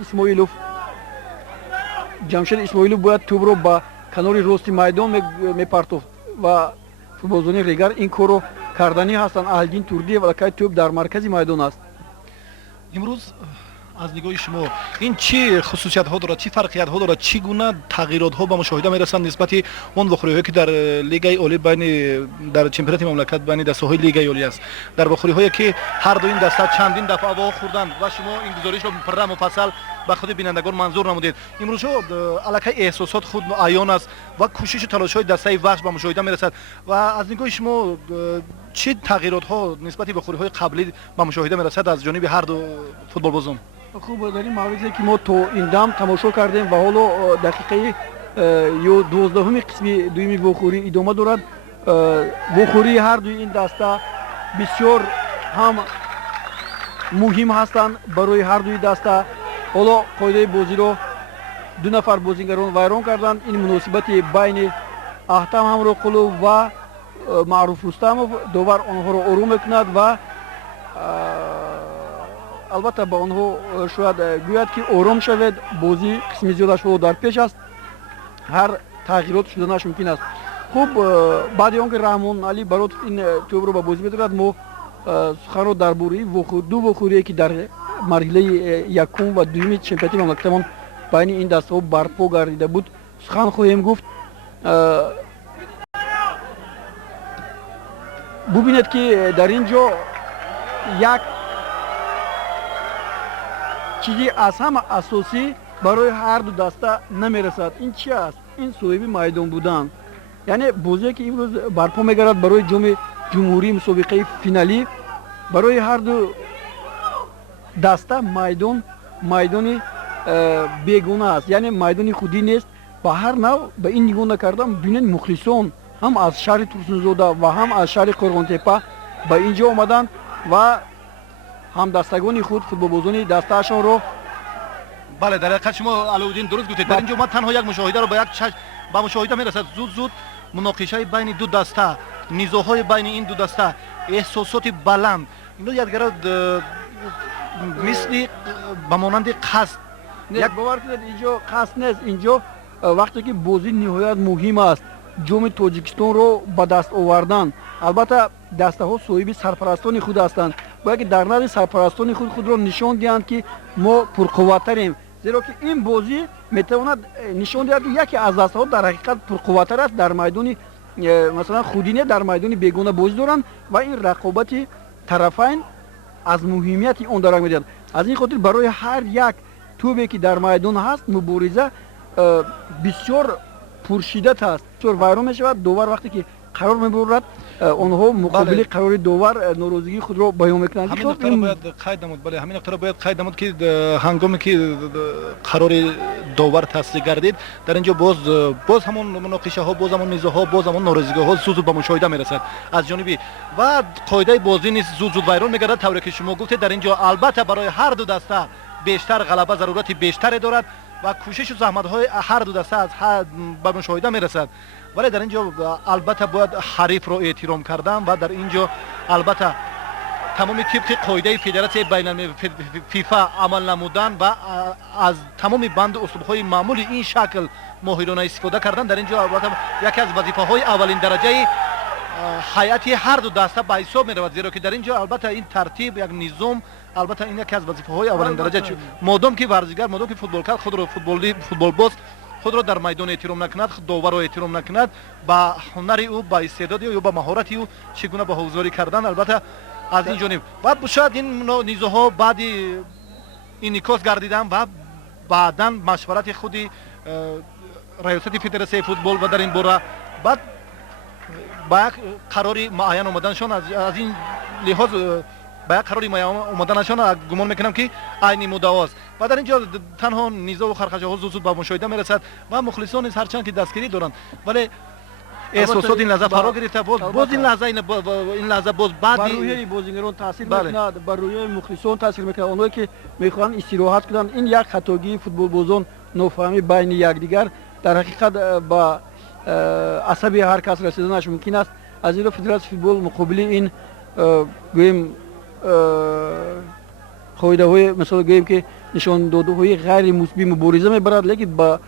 Исмоилов бояд тӯбро ба канори рости майдон мепартофт ва футболзони Регар ин корро карданӣ ҳастанд. Аҳлиддин Турдиев аллакай тӯб дар маркази майдон аст. имрӯз аз нигоҳи шумо ин чӣ хусусиятҳо дорад, чӣ фарқиятҳо дорад, чӣ гуна тағйиротҳо ба мушоҳида мерасанд нисбати он вохӯриҳое ки дар лигаи олӣ дар чемпионати мамлакат байни дастаҳои лигаи олӣ аст, дар вохӯриҳое ки ҳар ду ин даста чандин дафъа вох хӯрданд ва шумо ин гузоришро пурра муфассал ба худи бинандагон манзур намудед. имрӯзҳо аллакай эҳсосот худ аён аст ва кӯшишу талошҳои дастаи вахш ба мушоҳида мерасад ва аз нигоҳи шумо чӣ тағйиротҳо нисбати вохӯриҳои қаблӣ ба мушоҳида мерасад аз ҷониби ҳар ду футболбозон? хуб дар ин мавриде ки мо то ин дам тамошо кардем ва ҳоло дақиқаи 12 қисми дуюми вохӯрӣ идома дорад. вохӯрии ҳар дуи ин даста бисёр ҳам муҳим ҳастанд барои ҳар дуи даста. ҳоло қоидаи бозиро ду нафар бозингарон вайрон карданд. ин муносибати байни Аҳтам Ҳамроқулов ва Маъруф Рустамов, довар онҳоро ором мекунад ва албатта ба онҳо шояд гӯяд ки ором шавед, бозӣ қисми зиёдаш ҳоло дар пеш аст, ҳар тағйирот шуданаш мумкин аст. хуб баъди он ки Раҳмон Али Баротов ин тӯбро ба бозӣ медорад, мо суханро дар бораи ду вохӯрие ки дар марҳилаи якум ва дуюми чемпионати мамлакатамон байни ин дастаҳо барпо гардида буд сухан хоҳем гуфт. бубинед ки дар ин ҷо як чизи аз ҳама асосӣ барои ҳар ду даста намерасад. ин чи аст? ин соҳиби майдон будан. яъне бозие ки имрӯз барпо мегардад барои ҷоми ҷумҳурии мусобиқаи финалӣ, барои ҳар ду даста майдони бегона аст, яъне майдони худӣ нест. ба ҳар нав ба ин нигоҳ накардан бинед мухлисон ҳам аз шаҳри Турсунзода ва ҳам аз шаҳри Қо'рғонтепа ба ин ҷо омаданд ва ҳамдастагони худ футболбозони дастаашонро. бале, дар ҳақиқат шумо Алауддин дуруст гуфтед. дар ин ҷо ман танҳо як мушоҳидаро ба мушоҳида мерасад. зуд муноқишаи байни ду даста, низоҳои байни ин ду даста, эҳсосоти баланд, ино якгара мисли ба монанди қасд. бовар кунед ин ҷо қасд нест. ин ҷо вақте ки бозӣ ниҳоят муҳим аст, ҷоми Тоҷикистонро ба даст овардан. албатта дастаҳо соҳиби сарпарастони худ ҳастанд. бояд ки дар назди сарпарастони худро нишон диҳанд ки мо пурқувваттарем, зеро ки ин бозӣ метавонад нишон диҳад ки яке аз дастаҳо дар ҳақиқат пурқувваттар аст, дар майдони масалан худӣ не дар майдони бегона бозӣ доранд ва ин рақобати тарафайн аз муҳимияти он дарак медиҳад. аз ин хотир барои ҳар як тӯбе ки дар майдон ҳаст мубориза бисёр пуршиддат аст, бисёр вайрон мешавад. довар вақте ки қарор мебурад онҳо муқобили қарори довар норозигии худро баён мекунанд. ҳамин нуқтаро бояд қайд намуд, бале ҳамин нуқтаро бояд қайд намуд ки ҳангоме ки қарори довар тасдиқ гардид, дар инҷо боз ҳамон муноқишаҳо, боз ҳамон низоҳо, боз ҳамон норозигиҳо зуд ба мушоҳида мерасад аз ҷониби ва қоидаи бозӣ низ зуд вайрон мегардад. тавре ки шумо гуфтед, дар инҷо албатта барои ҳар ду даста бештар ғалаба зарурати бештаре дорад ва кӯшишу заҳматҳои ҳар ду даста ба мушоҳида мерасад. вале дар инҷо албатта бояд ҳарифро эҳтиром кардан ва дар инҷо албатта тамоми тибқи қоидаи федератсияи байналмилали фифа амал намудан ва аз тамоми банду услубҳои маъмули ин шакл моҳирона истифода кардан дар инҷо албатта яке аз вазифаҳои аввалин дараҷаи ҳайати ҳар ду даста ба ҳисоб меравад, зеро ки дар инҷо албатта ин тартиб як низом албатта ин яке аз вазифаҳои аввалин дараҷа. модом ки варзишгар, модом ки футболкар худро футболбоз худро дар майдон эҳтиром накунад, доварро эҳтиром накунад, ба ҳунари ӯ, ба истеъдоди ӯ ё ба маҳорати ӯ чӣ гуна ба ҳузурӣ кардан албатта аз ин ҷониб ва шояд ин низоҳо баъди инъикос гардидан ва баъдан машварати худи раёсати федератсияи футбол ва дар ин бора баъд ба як қарори муайян омаданашон аз ин лиҳоз ба як қарори муайян омаданашон гумон мекунам ки айни муддаост ва дар инҷо танҳо низову хархашаҳо зуд ба мушоҳида мерасад ва мухлисон низ ҳарчанд ки дастгирӣ доранд, вале эҳсосот ин лаҳза фаро гирифта, боз ин лаҳза боз баъди бар рӯяи бозигарон таъсир мекунад, бар рӯяи мухлисон таъсир мекунад. онҳое ки мехоҳанд истироҳат кунанд, ин як хатогии футболбозон нофаҳмӣ байни якдигар дар ҳақиқат ба асаби ҳар кас расиданаш мумкин аст. аз инро федератсияи футбол муқобили ин гӯем қоидаҳои мисол гӯем ки нишондодҳои ғайри мусбӣ мубориза мебарад, лекин ба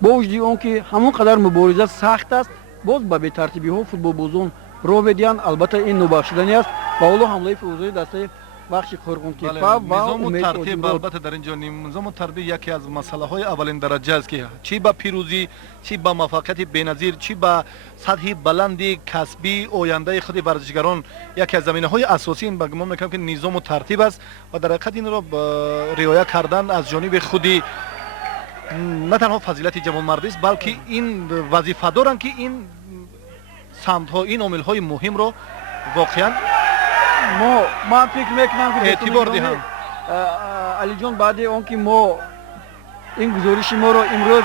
вуҷуди он ки ҳамон қадар мубориза сахт аст, боз ба бетартибиҳо футболбозон роҳ медиҳанд. албатта ин нобахшиданӣ аст ва ҳоло ҳамлаи фирӯзаи дастаи вахши қорғонтепа ва умед тартиб албатта дар инҷо низому тартиб яке аз масъалаҳои аввалин дараҷа аст ки чӣ ба пирӯзӣ, чӣ ба муваффақияти беназир, чӣ ба сатҳи баланди касбӣ ояндаи худи варзишгарон яке аз заминаҳои асосӣ ба гумон мекунам ки низому тартиб аст ва дар ҳақиқат инро риоя кардан аз ҷониби худи на танҳо фазилати ҷавонмардист, балки ин вазифа доранд ки ин самтҳо, ин омилҳои муҳимро воқеан ман фикр мекунам ки эътибор диҳам. алиҷон баъди он ки мо ин гузориши моро имрӯз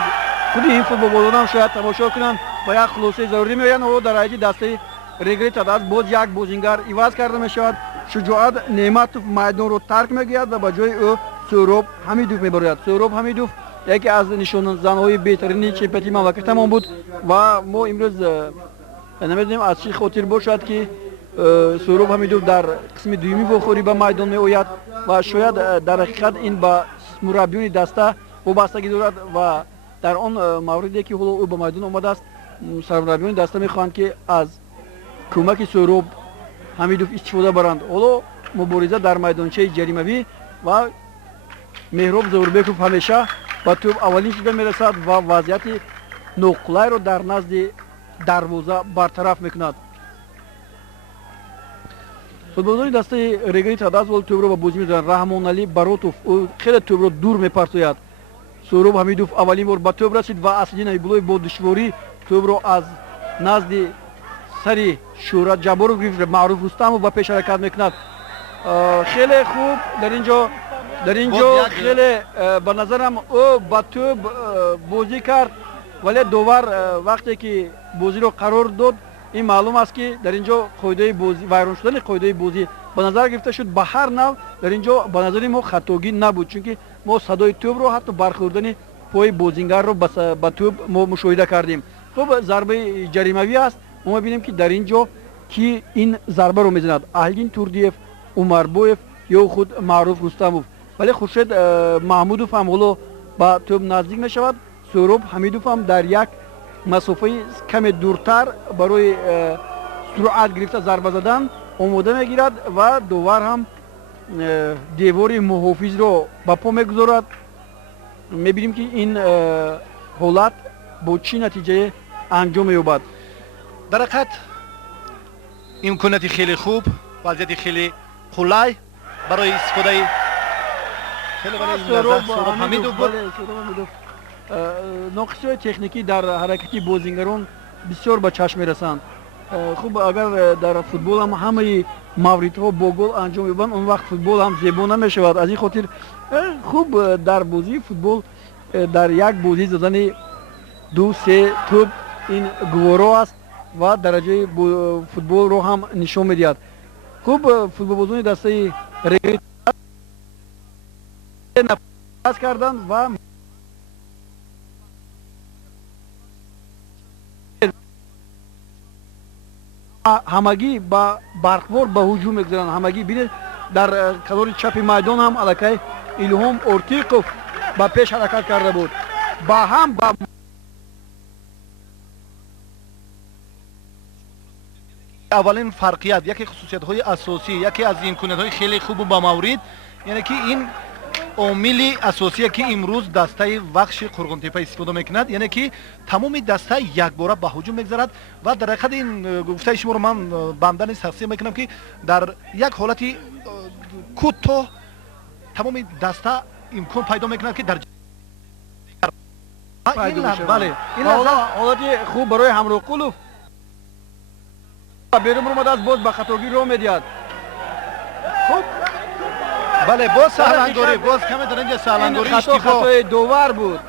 худи ин футболбозонам шояд тамошо кунанд ба як хулосаи зарурӣ меоянд. ҳоло дар ҳайати дастаи Регар-ТадАЗ боз як бозингар иваз карда мешавад. Шуҷоат Неъматов майдонро тарк мегӯяд ва ба ҷои ӯ Сӯроб Ҳамидов мебарояд. Сӯроб Ҳамидов яке аз нишонзанҳои беҳтарини чемпионати мамлакатамон буд ва мо имрӯз намедонем аз чӣ хотир бошад ки Сӯроб Ҳамидов дар қисми дуюми вохӯрӣ ба майдон меояд ва шояд дар ҳақиқат ин ба мураббиёни даста вобастагӣ дорад ва дар он мавриде ки ҳоло ӯ ба майдон омадааст, сармураббиёни даста мехоҳанд ки аз кӯмаки Сӯроб Ҳамидов истифода баранд. ҳоло мубориза дар майдончаи ҷаримавӣ ва Меҳроб Заурбеков ҳамеша ба тӯб аввалин шуда мерасад ва вазъияти ноқулайро дар назди дарвоза бартараф мекунад. футболбозони дастаи Регар-ТадАЗ вол тӯбро ба бозӣ медиҳанд. Раҳмонали Баротов ӯ хеле тӯбро дур мепартояд. Сӯроб Ҳамидов аввалин бор ба тӯб расид ва Аслиддин Ҳабибуллоев бо душворӣ тӯбро аз назди сари Шӯрат Ҷабборов гирифт. Маъруф Рустамов ба пеш ҳаракат мекунад. хеле хуб дар инҷо хеле ба назарам ӯ ба тӯб бозӣ кард, вале довар вақте ки бозиро қарор дод, ин маълум аст ки дар инҷо қоидаи бозӣ, вайрон шудани қоидаи бозӣ ба назар гирифта шуд. ба ҳар нав дар инҷо ба назари мо хатогӣ набуд, чунки мо садои тӯбро, ҳатто бархӯрдани пои бозингарро ба тӯб мо мушоҳида кардем. хуб, зарбаи ҷаримавӣ аст. мо мебинем ки дар инҷо ки ин зарбаро мезанад Аҳлиддин Турдиев, Умарбоев ё худ Маъруф Рустамов. вале Хуршед Маҳмудов ҳам ҳоло ба тӯб наздик мешавад. Сӯроб Ҳамидов ҳам дар як масофаи каме дуртар барои суръат гирифта зарба задан омода мегирад ва довар ҳам девори муҳофизро ба по мегузорад. мебинем ки ин ҳолат бо чӣ натиҷае анҷом меёбад. дар ҳақиқат имконияти хеле хуб, вазъияти хеле қулай برای استفاده خیلی ولی این لحظه سهراب حمیدوف بود. ناقصهای تکنیکی در حرکتی بازیگران بسیار به چشم میرسند. خوب اگر در فوتبال هم همه موردها با گل انجام یابند اون وقت فوتبال هم زیبا نمیشود. از این خاطر خوب در بازی فوتبال در یک بازی زدن 2-3 توپ این گوارا است و درجه فوتبال رو هم نشان میدهد. خوب فوتبال بازی دسته رگری نفس کردند و همگی با برقوار به هجوم میگذارند. همگی ببینید در کنار چپ میدان هم الکای ایلهام اورتیقوف با پیش حرکت کرده بود. با هم با اولین فرقیت یکی خصوصیت‌های اساسی یکی از امکانات‌های خیلی خوب با مورد یعنی که این عامل اساسی که امروز دسته وخش قرغن‌تپه استفاده میکند یعنی که تمام دسته یک باره به هجوم میگذارد و در حقیقت این گفته شما رو من بندن شخصی میکنم که در یک حالت کوتاه تمام دسته امکان پیدا میکند که در بله این حالت خوب برای همراه قلوب بیرون اومد از باز به خطاگی رو میدهد. خوب بله باز سهلنگاری باز کمی در اینجا سهلنگاری اشتباه خطای دوور بود.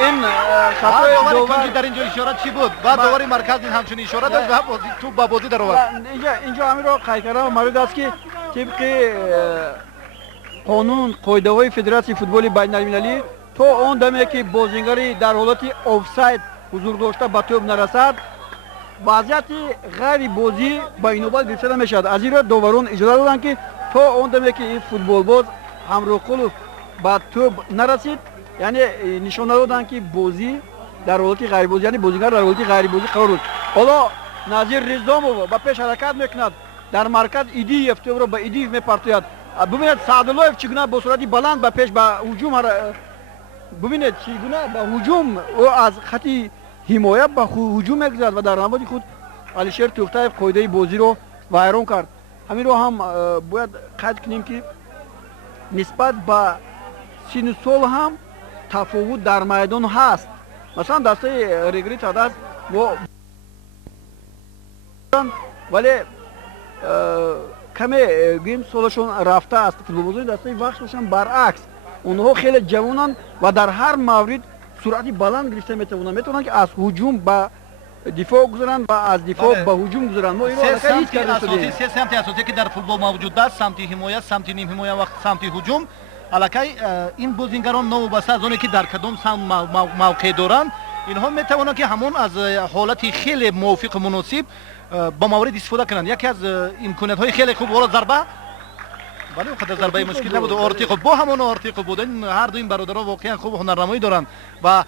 این خطای دوور در اینجا اشاره چی بود؟ بعد دوباره مرکز این همچنین اشاره داشت و بازی تو با بازی در آورد. اینجا همین رو قید کردم مورد است که طبق قانون قاعده‌های فدراسیون فوتبال بین‌المللی تا اون دمی که بازیگری در حالت آفساید حضور داشته به توپ نرسد وضعیت غیر بازی با اینوبت گرفته نمیشد. از این رو داوران اجازه دادند که تا اون دمی که این فوتبال باز همراه قلوب به توپ نرسید یعنی نشان دادند که بازی در حالت غیر بازی یعنی بازیگر در حالت غیر بازی قرار داد. حالا نظیر رزامov با پیش حرکت میکند در مرکز ایدیف توپ رو به ایدیف میپرتوید. ببینید سعداللهیف چگونه با سرعت بلند به پیش به هجوم ببینید چگونه به هجوم او از خطی حمایت به هجوم میگذارد و در نهایت خود الишер Тӯхтаев قاعده بازی رو ویران کرد. همین رو هم باید قید کنیم که نسبت به سن سال هم تفاوت در میدان هست. مثلا دسته رگری-ТадАЗ ولی کمی گیم سالشون رفته است. فوتبال‌بازی دسته وخششون برعکس اونها خیلی جوانند و در هر مورد سرعت بلند گرفته میتونن که از هجوم به دفاع گذارن و از دفاع به هجوم گذارن. ما اینو سه سمت اساسی که در فوتبال موجود است، سمت حمایت، سمت نیم حمایت و سمت هجوم. الکی این بازیگران نوبسته از اونی که در کدام سمت موقع دارند اینها میتوانند که همون از حالت خیلی موافق و مناسب با مورد استفاده کنند. یکی از امکانات‌های خیلی خوب وارد ضربه ولی خود ضربه مشکل نبود. آرتیق با همون آرتیق بودن هر دو این برادرها واقعا خوب هنرنمایی دارند و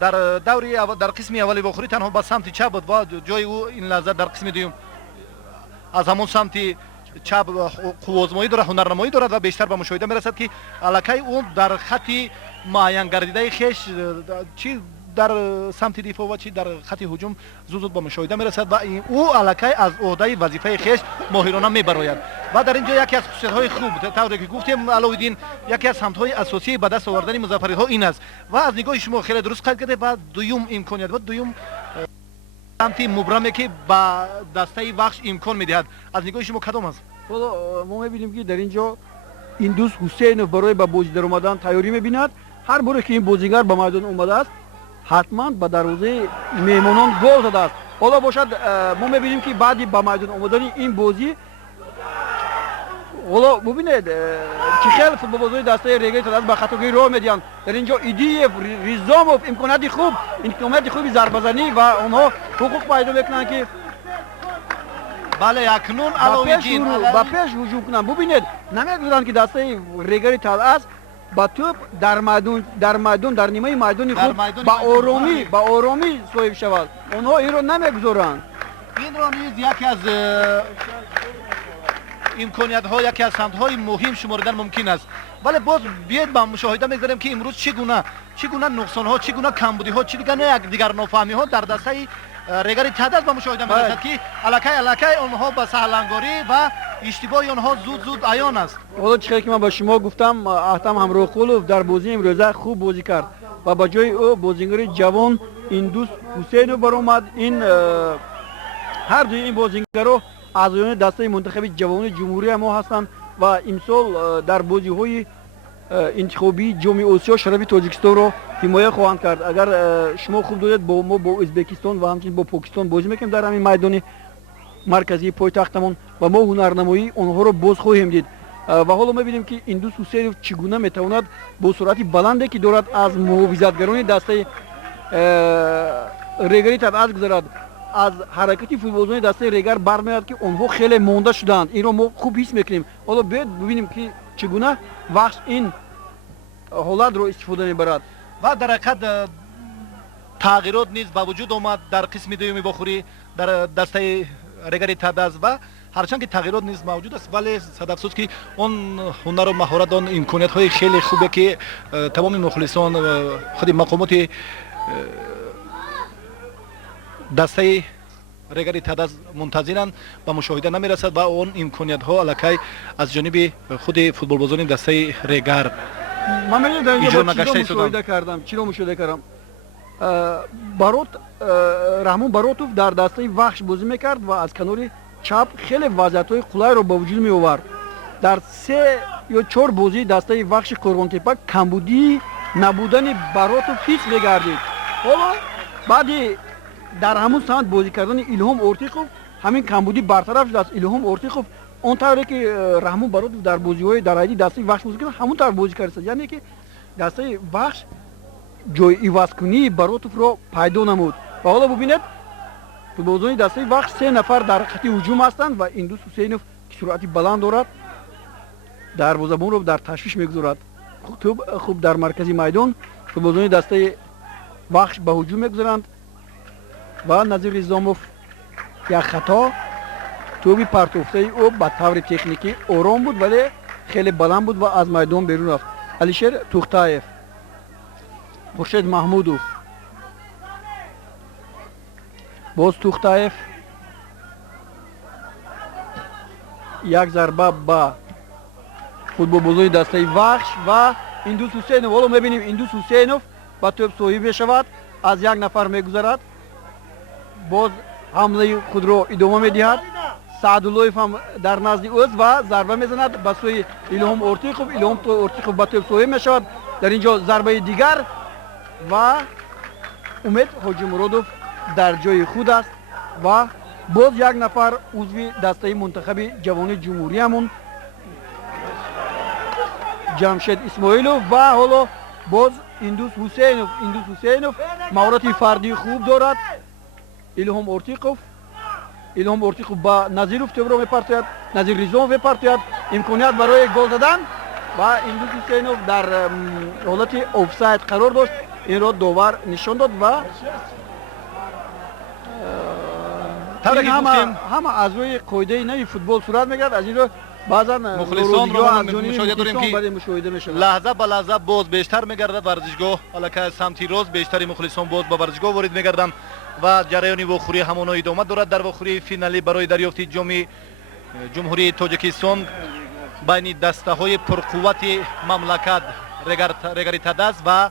در دوری در قسم اولی و آخری تنها با سمت چپ بود و جای او این لحظه در قسم دوم از همون سمت چپ قوازمایی داره هنرنمایی دارد و بیشتر به مشاهده میرسد که الکی اون در خط معین گردیده خیش چی در سمت دفاع و چی در خط هجوم زود به مشاهده میرسد و او الکی از عهده وظیفه خیش ماهرانه میبراید و در اینجا یکی از خصوصیت‌های خوب طوری که گفتیم علاوالدین یکی از سمت‌های اساسی به دست آوردن مظفری‌ها این است و از نگاه شما خیلی درست قید کرده و دوم امکانیت و دوم سمت مبرمی که با دسته وخش امکان میدهد از نگاه شما کدام است؟ حالا ما میبینیم که در اینجا این دوست حسینوف برای به بازی در اومدن تیاری میبیند. هر باره که این بازیگر به میدان اومده است حتما به دروازه میمانان گل زده است. حالا باشد ما میبینیم که بعدی به میدان اومدن این بازی حالا ببینید که خیلی فوتبال‌بازی دسته رگری-ТадАЗ به خطاگیری راه میدهند. در اینجا ایدیف رزامov امکانات خوبی ضربه‌زنی و اونها حقوق پیدا میکنند که بله اکنون علاوالدین با پیش هجوم کنند. ببینید نمیگذارند که دسته رگری-ТадАЗ با توپ در میدان در نیمه میدان خود با آرامی صاحب شود. اونها این رو نمیگذارند. این رو نیز یکی از امکانیت‌ها یکی از سمت‌های مهم شمردن ممکن است. ولی باز بیاید با مشاهده می‌گذاریم که امروز چگونه نقصان‌ها چگونه کمبودی‌ها چگونه دیگر نافهمی‌ها در دسته Регар-ТадАЗ ба мушоҳида мерасад ки аллакай онҳо ба саҳлангорӣ ва иштибоҳи онҳо зуд аён аст. ҳоло чӣ хеле ки ман ба шумо гуфтам, Аҳтам Ҳамроҳқулов дар бозии имрӯза хуб бозӣ кард ва ба ҷои ӯ бозингори ҷавон Индус Ҳусейнов баромад. Ин ҳар дуи ин бозингаро аъзоёни дастаи мунтахаби ҷавони ҷумҳурии мо ҳастанд ва имсол дар бозиҳои интихобии ҷоми Осиё шарафи Тоҷикистонро ҳимоя хоҳанд кард. Агар шумо хуб донед, мо бо Ӯзбекистон ва ҳамчунин бо Покистон бозӣ мекунем дар ҳамин майдони марказии пойтахтамон ва мо ҳунарнамоии онҳоро боз хоҳем дид. Ва ҳоло мебинем ки Индус Ҳусейнов чӣ гуна метавонад бо суръати баланде ки дорад аз муҳофизатгарони дастаи Регари-ТадАЗ гузарад, аз ҳаракати футболзони дастаи Регар бармеояд ки онҳо хеле монда шудаанд. Инро мо хуб ҳис мекунем. Ҳоло биёед бибинем ки чӣ гуна Вахш ин ҳолатро истифода мебарад. ва дар ҳақиқат тағйирот низ ба вуҷуд омад дар қисми дуюми вохӯрӣ дар дастаи Регари-ТадАЗ ва ҳарчанд ки тағйирот низ мавҷуд аст, вале садафсӯс ки он ҳунару маҳорат, он имкониятҳои хеле хубе ки тамоми мухлисон худи мақомоти дастаи Регари-ТадАЗ мунтазиранд ба мушоҳида намерасад ва он имкониятҳо аллакай аз ҷониби худи футболбозони дастаи Регар ман меёнам дар инҷо мушоҳида кардам. Чиро мушоҳида кардам? Раҳмон Баротов дар дастаи Вахш бозӣ мекард ва аз канори чап хеле вазъиятҳои қулайро ба вуҷуд меовард. Дар 3 ё 4 бозии дастаи Вахши Қо'рғонтепа камбудии набудани Баротов ҳис мегардид. Ҳоло баъди дар ҳамун самт бозӣ кардани Илҳом Ортиқов ҳамин камбудӣ бартараф шудааст. Илҳом Ортиқов он тавре ки Раҳмон Баротов дар бозиҳои дар ҳайати дастаи Вахш бозӣ кард, ҳамун тавр бозӣ кардааст. Яъне ки дастаи Вахш ҷои ивазкунии Баротовро пайдо намуд. Ва ҳоло бубинед, футболзони дастаи Вахш 3 нафар дар хати ҳуҷум ҳастанд ва Индус Ҳусейнов ки суръати баланд дорад, дарвозабонро дар ташвиш мегузорад. Хуб дар маркази майдон футболзони дастаи Вахш ба ҳуҷум мегузаранд ва Назир Ризомов як хато, туби партофтаи ӯ ба таври техникӣ ором буд, вале хеле баланд буд ва аз майдон берун рафт. Алишер Тӯхтаев, Хуршед Маҳмудов, боз Тӯхтаев, як зарба ба футболбозони дастаи Вахш ва Индус Ҳусейнов. ҳоло мебинем Индус Ҳусейнов ба тӯб соҳиб мешавад, аз як нафар мегузарад, боз ҳамлаи худро идома медиҳад. Саъдуллоев ҳам дар назди ӯз ва зарба мезанад ба сӯи Илҳом Ортиқов. Илҳом Ортиқов ба тӯб соҳиб мешавад. Дар ин ҷо зарбаи дигар ва Умед Ҳоҷимуродов дар ҷои худ аст ва боз як нафар узви дастаи мунтахаби ҷавони ҷумҳуриямон Ҷамшед Исмоилов ва ҳоло боз Индус Ҳусейнов. Индус Ҳусейнов маҳорати фардии хуб дорад. Илҳом Ортиқов ба Назиров тӯбро мепартояд. Назир Ризомов мепартояд. Имконият барои гол задан ва Индус Ҳусейнов дар ҳолати офсайд қарор дошт. Инро довар нишон дод ва ҳама аз рӯи қоидаи нави футбол сурат мегирад. аз инро баъзан мушоҳида мешавад. лаҳза ба лаҳза боз бештар мегардад варзишгоҳ, аллакай самти рост бештари мухлисон боз ба варзишгоҳ ворид мегарданд ва ҷараёни вохӯрӣ ҳамоно идома дорад. дар вохӯрии финали барои дарёфти ҷоми ҷумҳурии Тоҷикистон байни дастаҳои пурқуввати мамлакат Регари-ТадАЗ ва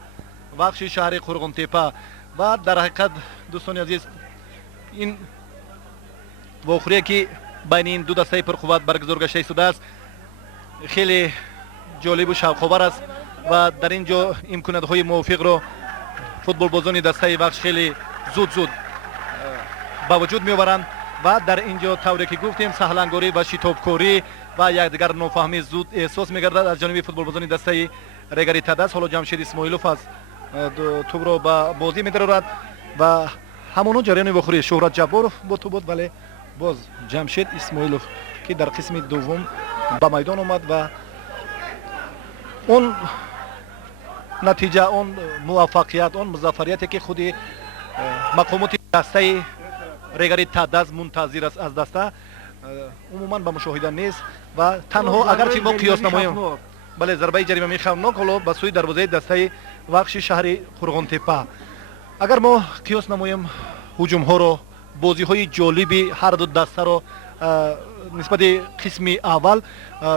Вахши шаҳри Қо'рғонтепа. ва дар ҳақиқат дӯстони азиз, ин вохӯрие ки байни ин ду дастаи пурқувват баргузор гашта истодааст хеле ҷолибу шавқовар аст ва дар ин ҷо имкониятҳои мувофиқро футболбозони дастаи Вахш хеле зуд ба вуҷуд меоваранд ва дар ин ҷо тавре ки гуфтем саҳлангорӣ ва шитобкорӣ ва якдигар нофаҳмӣ зуд эҳсос мегардад аз ҷониби футболбозони дастаи Регари-ТадАЗ. ҳоло Ҷамшед Исмоилов аз тӯбро ба бозӣ медарорад ва ҳамоно ҷараёни вохӯрӣ Шӯҳрат Ҷабборов бо тӯб буд, вале боз Ҷамшед Исмоилов ки дар қисми дуввум ба майдон омад ва он натиҷа, он муваффақият, он музаффарияте ки худи мақомоти дастаи Регари-ТадАЗ мунтазир аст аз даста, умуман ба мушоҳида нест ва танҳо агарчи мо қиёс намоем, бале зарбаи ҷаримаи хавфнок ҳоло ба сӯи дарвозаи дастаи Вахши шаҳри Қо'рғонтепа. агар мо қиёс намоем ҳуҷумҳоро бозиҳои ҷолиби ҳар ду дастаро нисбати қисми аввал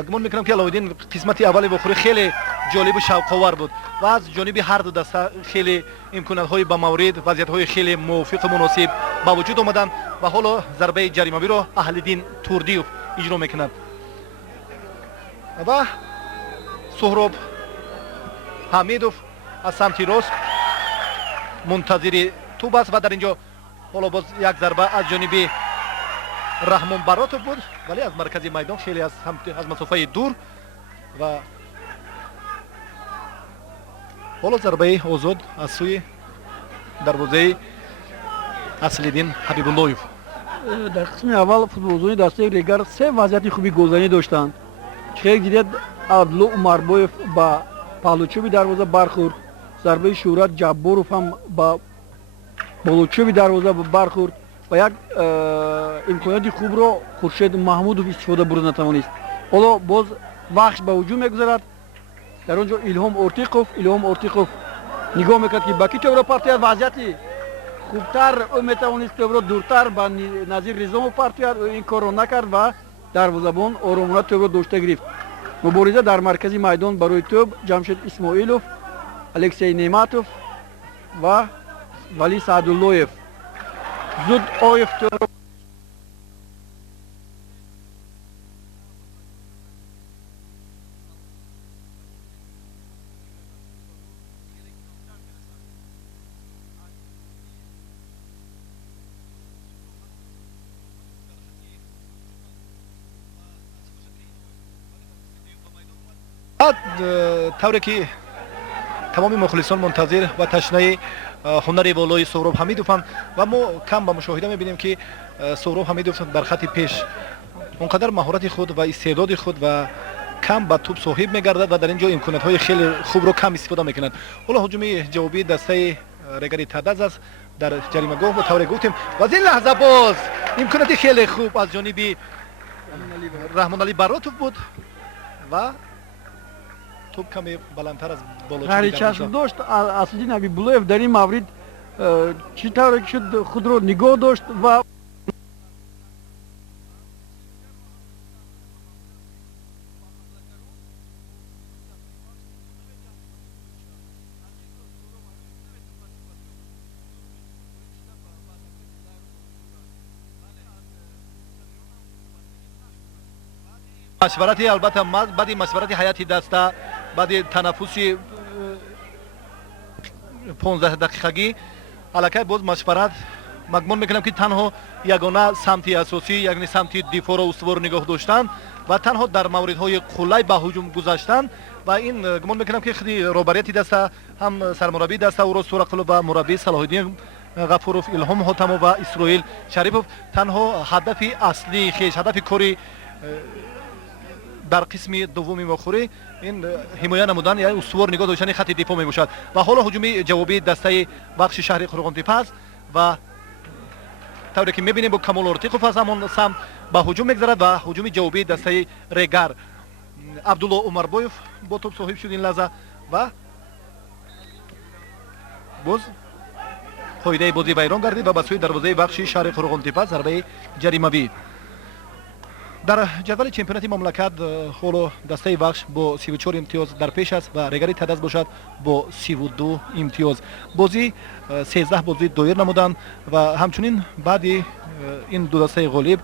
гумон мекунам ки аловиддин қисмати аввали вохӯрӣ хеле ҷолибу шавқовар буд ва аз ҷониби ҳар ду даста хеле имкониятҳои ба маврид вазъиятҳои хеле мувофиқу муносиб ба вуҷуд омаданд ва ҳоло зарбаи ҷаримавиро Аҳлиддин Турдиев иҷро мекунад ва Суҳроб Ҳамидов аз самти рост мунтазири тӯб аст ва дар инҷо ҳоло боз як зарба аз ҷониби Раҳмон Баротов буд вале аз маркази майдон хеле аз масофаи дур ва ҳоло зарбаи озод аз сӯи дарвозаи Аслиддин Ҳабибуллоев. дар қисми аввал футболбозони дастаи Регар се вазъияти хуби голзанӣ доштанд. хеле дидед Абдулло Умарбоев ба паҳлучӯби дарвоза бархӯрд, зарбаи Шӯҳрат Ҷабборов ҳам ба болучӯби дарвоза бархӯрд ва як имконияти хубро Хуршед Маҳмудов истифода бурда натавонист. ҳоло боз Вахш ба ҳуҷум мегузарад. дар он ҷо Илҳом Ортиқов нигоҳ мекард ки ба ки тӯбро партояд. вазъияти хубтар ӯ метавонист тӯбро дуртар ба Назир Ризомов партояд. ӯ ин корро накард ва дарвозабон оромона тӯбро дошта гирифт. мубориза дар маркази майдон барои тӯб Ҷамшед Исмоилов, Алексей Нематов ва Вали Саъдуллоев. зуд Оев тӯбро тавре ки тамоми мухлисон мунтазир ва ташнаи ҳунари болои Суҳроб Ҳамидованд ва мо кам ба мушоҳида мебинем ки Суҳроб Ҳамидов дар хати пеш он қадар маҳорати худ ва истеъдоди худ ва кам ба тӯб соҳиб мегардад ва дар ин ҷо имкониятҳои хеле хубро кам истифода мекунад. ҳоло ҳуҷуми ҷавобии дастаи Регари-ТадАЗ аст дар ҷаримагоҳ бо тавре гуфтем ва аз ин лаҳза боз имконияти хеле хуб аз ҷониби Раҳмонали Баротов буд ва тӯб каме баландтар аз ғайри чашм дошт. Аслиддин Ҳабибуллоев дар ин маврид чӣ тавре ки шуд худро нигоҳ дошт ва машварати албатта баъди машварати ҳайати даста баъди танаффуси 15 дақиқагӣ аллакай боз машварат магмон мекунам ки танҳо ягона самти асосӣ яъне самти дифоъро устувор нигоҳ доштан ва танҳо дар мавридҳои қулай ба ҳуҷум гузаштан ва ин гумон мекунам ки худи роҳбарияти даста ҳам сармураббии даста ӯро сурақилов ва мураббии Салоҳиддин Ғафуров, Илҳом Ҳотамов ва Исроил Шарипов танҳо ҳадафи аслии хеш ҳадафи кори дар қисми дуввуми мохӯрӣ ин ҳимоя намудан яъне устувор нигоҳ доштани хатти дифоъ мебошад ва ҳоло ҳуҷуми ҷавобии дастаи бахши шаҳри Қурғонтепа аст ва тавре ки мебинем бо Камол Ортиқов аз ҳамон самт ба ҳуҷум мегзарад ва ҳуҷуми ҷавобии дастаи Регар Абдулло Умарбоев бо тӯб соҳиб шуд ин лаҳза ва боз қоидаи бозӣ вайрон гардид ва ба сӯи дарвозаи бахши шаҳри Қурғонтепа зарбаи ҷаримавӣ. дар ҷадвали чемпионати мамлакат ҳоло дастаи Вахш бо 34 имтиёз дар пеш аст ва Регари-ТадАЗ бошад бо 32 имтиёз. бозӣ 13 бозӣ доир намуданд ва ҳамчунин баъди ин ду дастаи ғолиб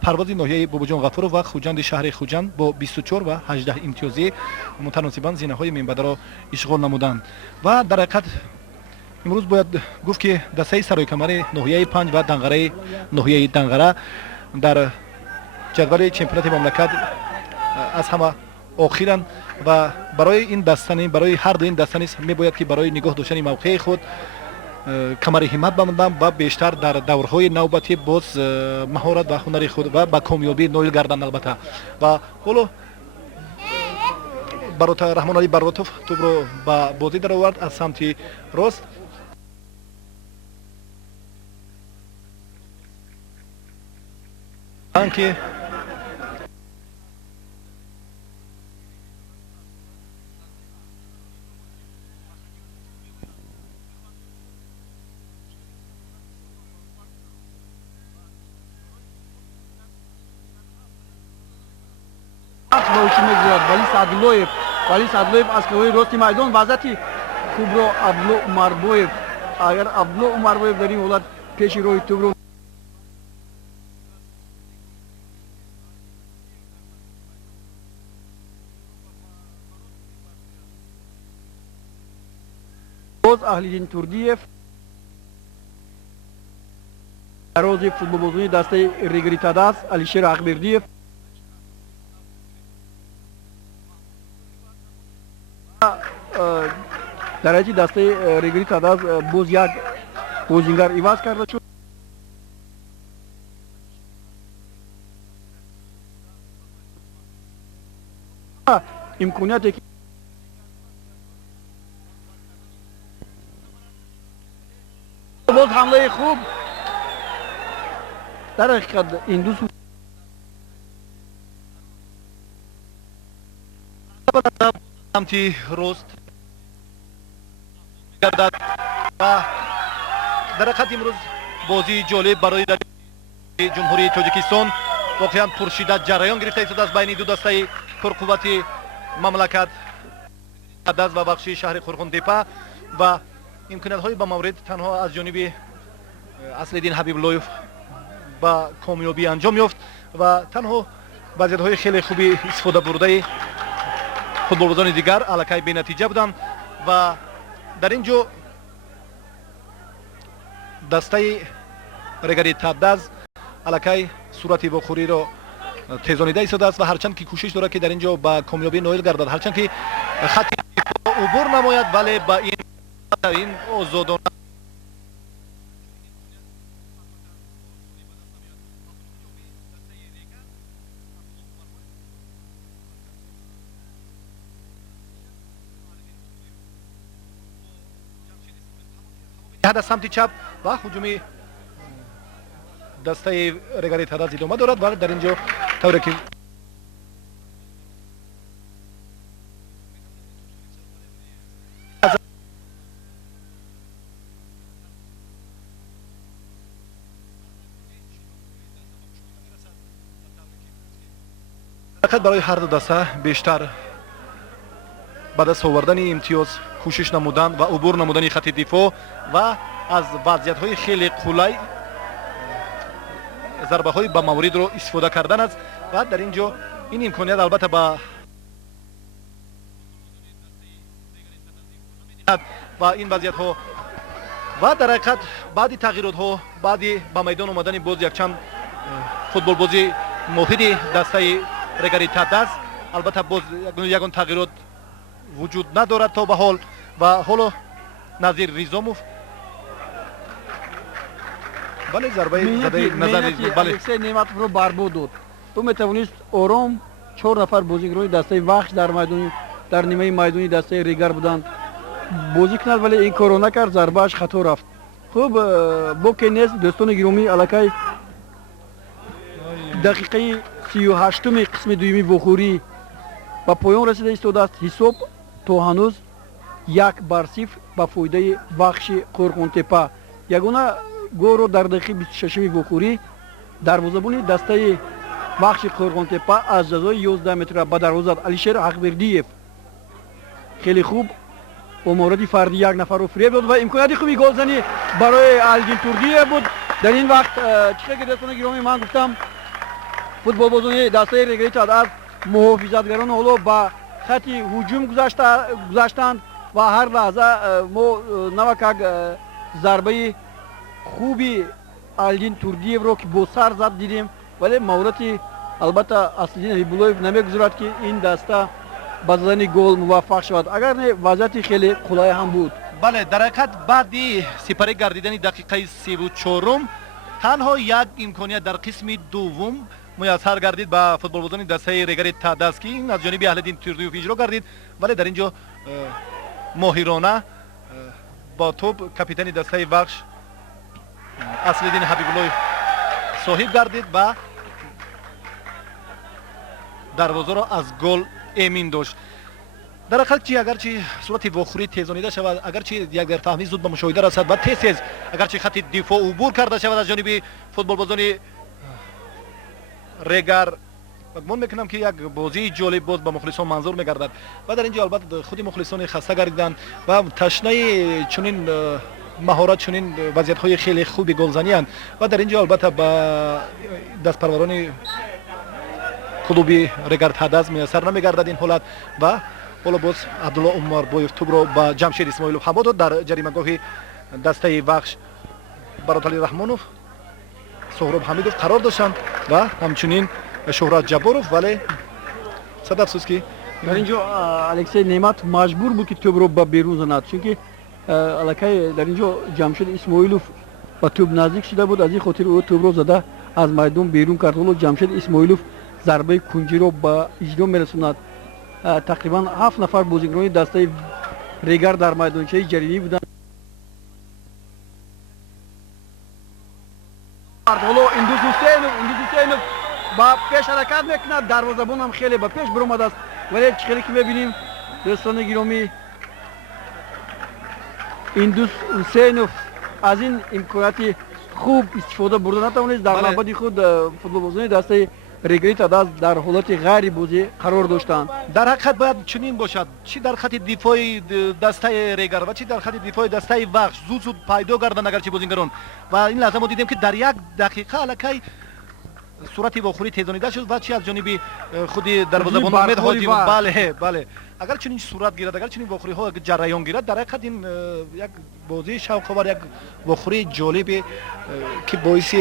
парвози ноҳияи Бобоҷон Ғафуров ва хуҷанди шаҳри Хуҷанд бо 24 ва 18 имтиёзӣ мутаносибан зинаҳои минбадаро ишғол намуданд ва дар ҳақиқат имрӯз бояд гуфт ки дастаи саройкамари ноҳияи 5 ва данғараи ноҳияи данғара дар ҷадвали чемпионати мамлакат аз ҳама охиранд ва барои ин дастани барои ҳар ду ин даста низ мебояд ки барои нигоҳ доштани мавқеи худ камари ҳиммат бамондан ва бештар дар даврҳои навбатӣ боз маҳорат ва ҳунари худ ва ба комёбӣ ноил гарданд албатта. ва ҳоло Раҳмонали Баротов тӯбро ба бозӣ даровард аз самти рост. анки ба ӯ чӣ мегузарад. вали садуллоев аз қиблаи рости майдон вазъияти хубро абдулло умарбоев. агар абдулло умарбоев дар ин ҳолат пеши роҳи тӯбро Имрӯз Аҳлиддин Турдиев дарози футболбозони дастаи Регар-ТадАЗ Алишер Ҳақбердиев дар ҳайати дастаи Регар-ТадАЗ боз як бозингар иваз карда шуд. имконияте ки боз ҳамлаи хуб дар ҳақиқат ин ду самти рост гардад ва дар ҳақиқат имрӯз бозии ҷолиб барои ҷумҳурии Тоҷикистон воқеан пуршиддат ҷараён гирифта истодааст байни ду дастаи пурқуввати мамлакат ТадАЗ ва бахши шаҳри Қурғунтепа ва имкониятҳои ба маврид танҳо аз ҷониби Аслиддин Ҳабибуллоев ба комёбӣ анҷом ёфт ва танҳо вазъиятҳои хеле хуби истифода бурдаи футболбозони дигар аллакай бенатиҷа буданд ва дар ин ҷо дастаи Регар-ТадАЗ аллакай сурати вохӯриро тезонида истодааст ва ҳарчанд ки кӯшиш дорад ки дар ин ҷо ба комёбӣ ноил гардад, ҳарчанд ки хатти убур намояд, вале ба ин озодона ҳада самти чап ва ҳуҷуми дастаи Регар-ТадАЗ идома дорад ва дар ин ҷо тавре ки барои ҳар ду даста бештар ба даст овардани имтиёз кӯшиш намудан ва убур намудани хатти дифоъ ва аз вазъиятҳои хеле қулай зарбаҳои ба мавридро истифода кардан аст ва дар ин ҷо ин имконият албатта ба ва ин вазъиятҳо ва дар ҳақиқат баъди тағйиротҳо баъди ба майдон омадани боз якчанд футболбози моҳиди дастаи Регар-ТадАЗ албатта боз ягон тағйирот вуҷуд надорад то ба ҳол ва ҳоло Назир Ризомов бале зарбаи задаи назари Алексей Нематовро барбод дод. ӯ метавонист ором 4 нафар бозигарони дастаи Вахш дар нимаи майдони дастаи Регар буданд бозӣ кунад, вале ин корро накард, зарбааш хато рафт. хуб боке нест дӯстони гиромӣ, аллакай дақиқаи 38-уми қисми дуюми вохӯрӣ ба поён расида истодааст. ҳисоб то ҳанӯз 1-0 ба фоидаи Вахши Қурғунтепа. ягона голро дар дақиқаи 26-уми вохӯрӣ дарвозабони дастаи Вахши Қурғунтепа аз ҷазои 11 метра ба дарвоза зад Алишер Ҳақбердиев. хеле хуб оморати фарди як нафарро фиреб дод ва имконияти хуби голзанӣ барои Аҳлиддин Турдиев буд. дар ин вақт чӣ ки дӯстони гиромӣ ман гуфтам футболбозони дастаи Регар-ТадАЗ муҳофизатгарон ҳоло ба хатти ҳуҷум гузаштанд ва ҳар лаҳза мо навак як зарбаи хуби Аҳлиддин Турдиевро ки бо сар зад дидем, вале маврати албатта Аслиддин Ҳабибуллоев намегузарад ки ин даста ба задани гол муваффақ шавад. агар не вазъияти хеле қулай ҳам буд. бале дар ҳақиқат баъди сипарӣ гардидани дақиқаи 34 танҳо як имконият дар қисми дуввум муяссар гардид ба футболбозони дастаи Регар-ТадАЗ ки ин аз ҷониби Аҳлиддин Турдиев иҷро гардид, вале дар ин ҷо моҳирона бо тӯб капитани дастаи Вахш Аслиддин Ҳабибуллоев соҳиб гардид ва дарвозаро аз гол эмин дошт. дар ҳақиқат чи агарчи сурати вохӯрӣ тезонида шавад, агарчи як дерфаҳмӣ зуд ба мушоҳида расад ва тез агарчи хатти дифоъ убур карда шавад аз ҷониби футболбозони Регар گمان میکنم که یک بازی جالب باز به مخلصان منظور میگردد و در اینجا البته خود مخلصان خسته گردیدند و تشنه چنین مهارت چنین وضعیت های خیلی خوبی گلزنی اند و در اینجا البته با دست پروران کلوبی رگار-ТадАЗ میسر نمیگردد این حالت و حالا باز عبدالله عمربویف توپ را با جمشید اسماعیلوف هوا داد در جریمه‌گاه دسته وخش برادرعلی رحمانوف سهراب حمیدوف قرار داشتند و همچنین شهرت جبارов ولی صد افسوس که در اینجا الکسی نعمت مجبور بود که توپ رو به بیرون زند چون الکی در اینجا جمشید اسماعیلوف با توپ نزدیک شده بود از این خاطر او توپ رو زده از میدان بیرون کرد و جمشید اسماعیلوف ضربه کنجی رو به اجرا میرسوند تقریبا 7 نفر بازیکنان دسته ریگر در میدانچه جریمه‌ای بودند ایندوس حسینوف با پیش حرکت میکند دروازه‌بان هم خیلی به پیش برآمده است ولی چقدر که می‌بینیم دوستان گرامی ایندوس حسینوف از این امکانات خوب استفاده برده نتوانست در نبرد خود فوتبالبازان دسته رگار-ТадАЗ در حالت غیر بازی قرار داشتند. در حقیقت باید چنین باشد چی در خط دفاعی دسته رگار و چی در خط دفاعی دسته وخش زود پیدا گردند اگرچه بازیگران و این لحظه ما دیدیم که در یک دقیقه الکی صورت واخوری تیزانیده شد و چی از جانب خود دروازه‌بان امید ҳоҷимуродов بله اگر چنین صورت گیرد اگر چنین واخوری ها جریان گیرد در حقیقت این یک بازی شوق‌آور یک واخوری جالب که باعث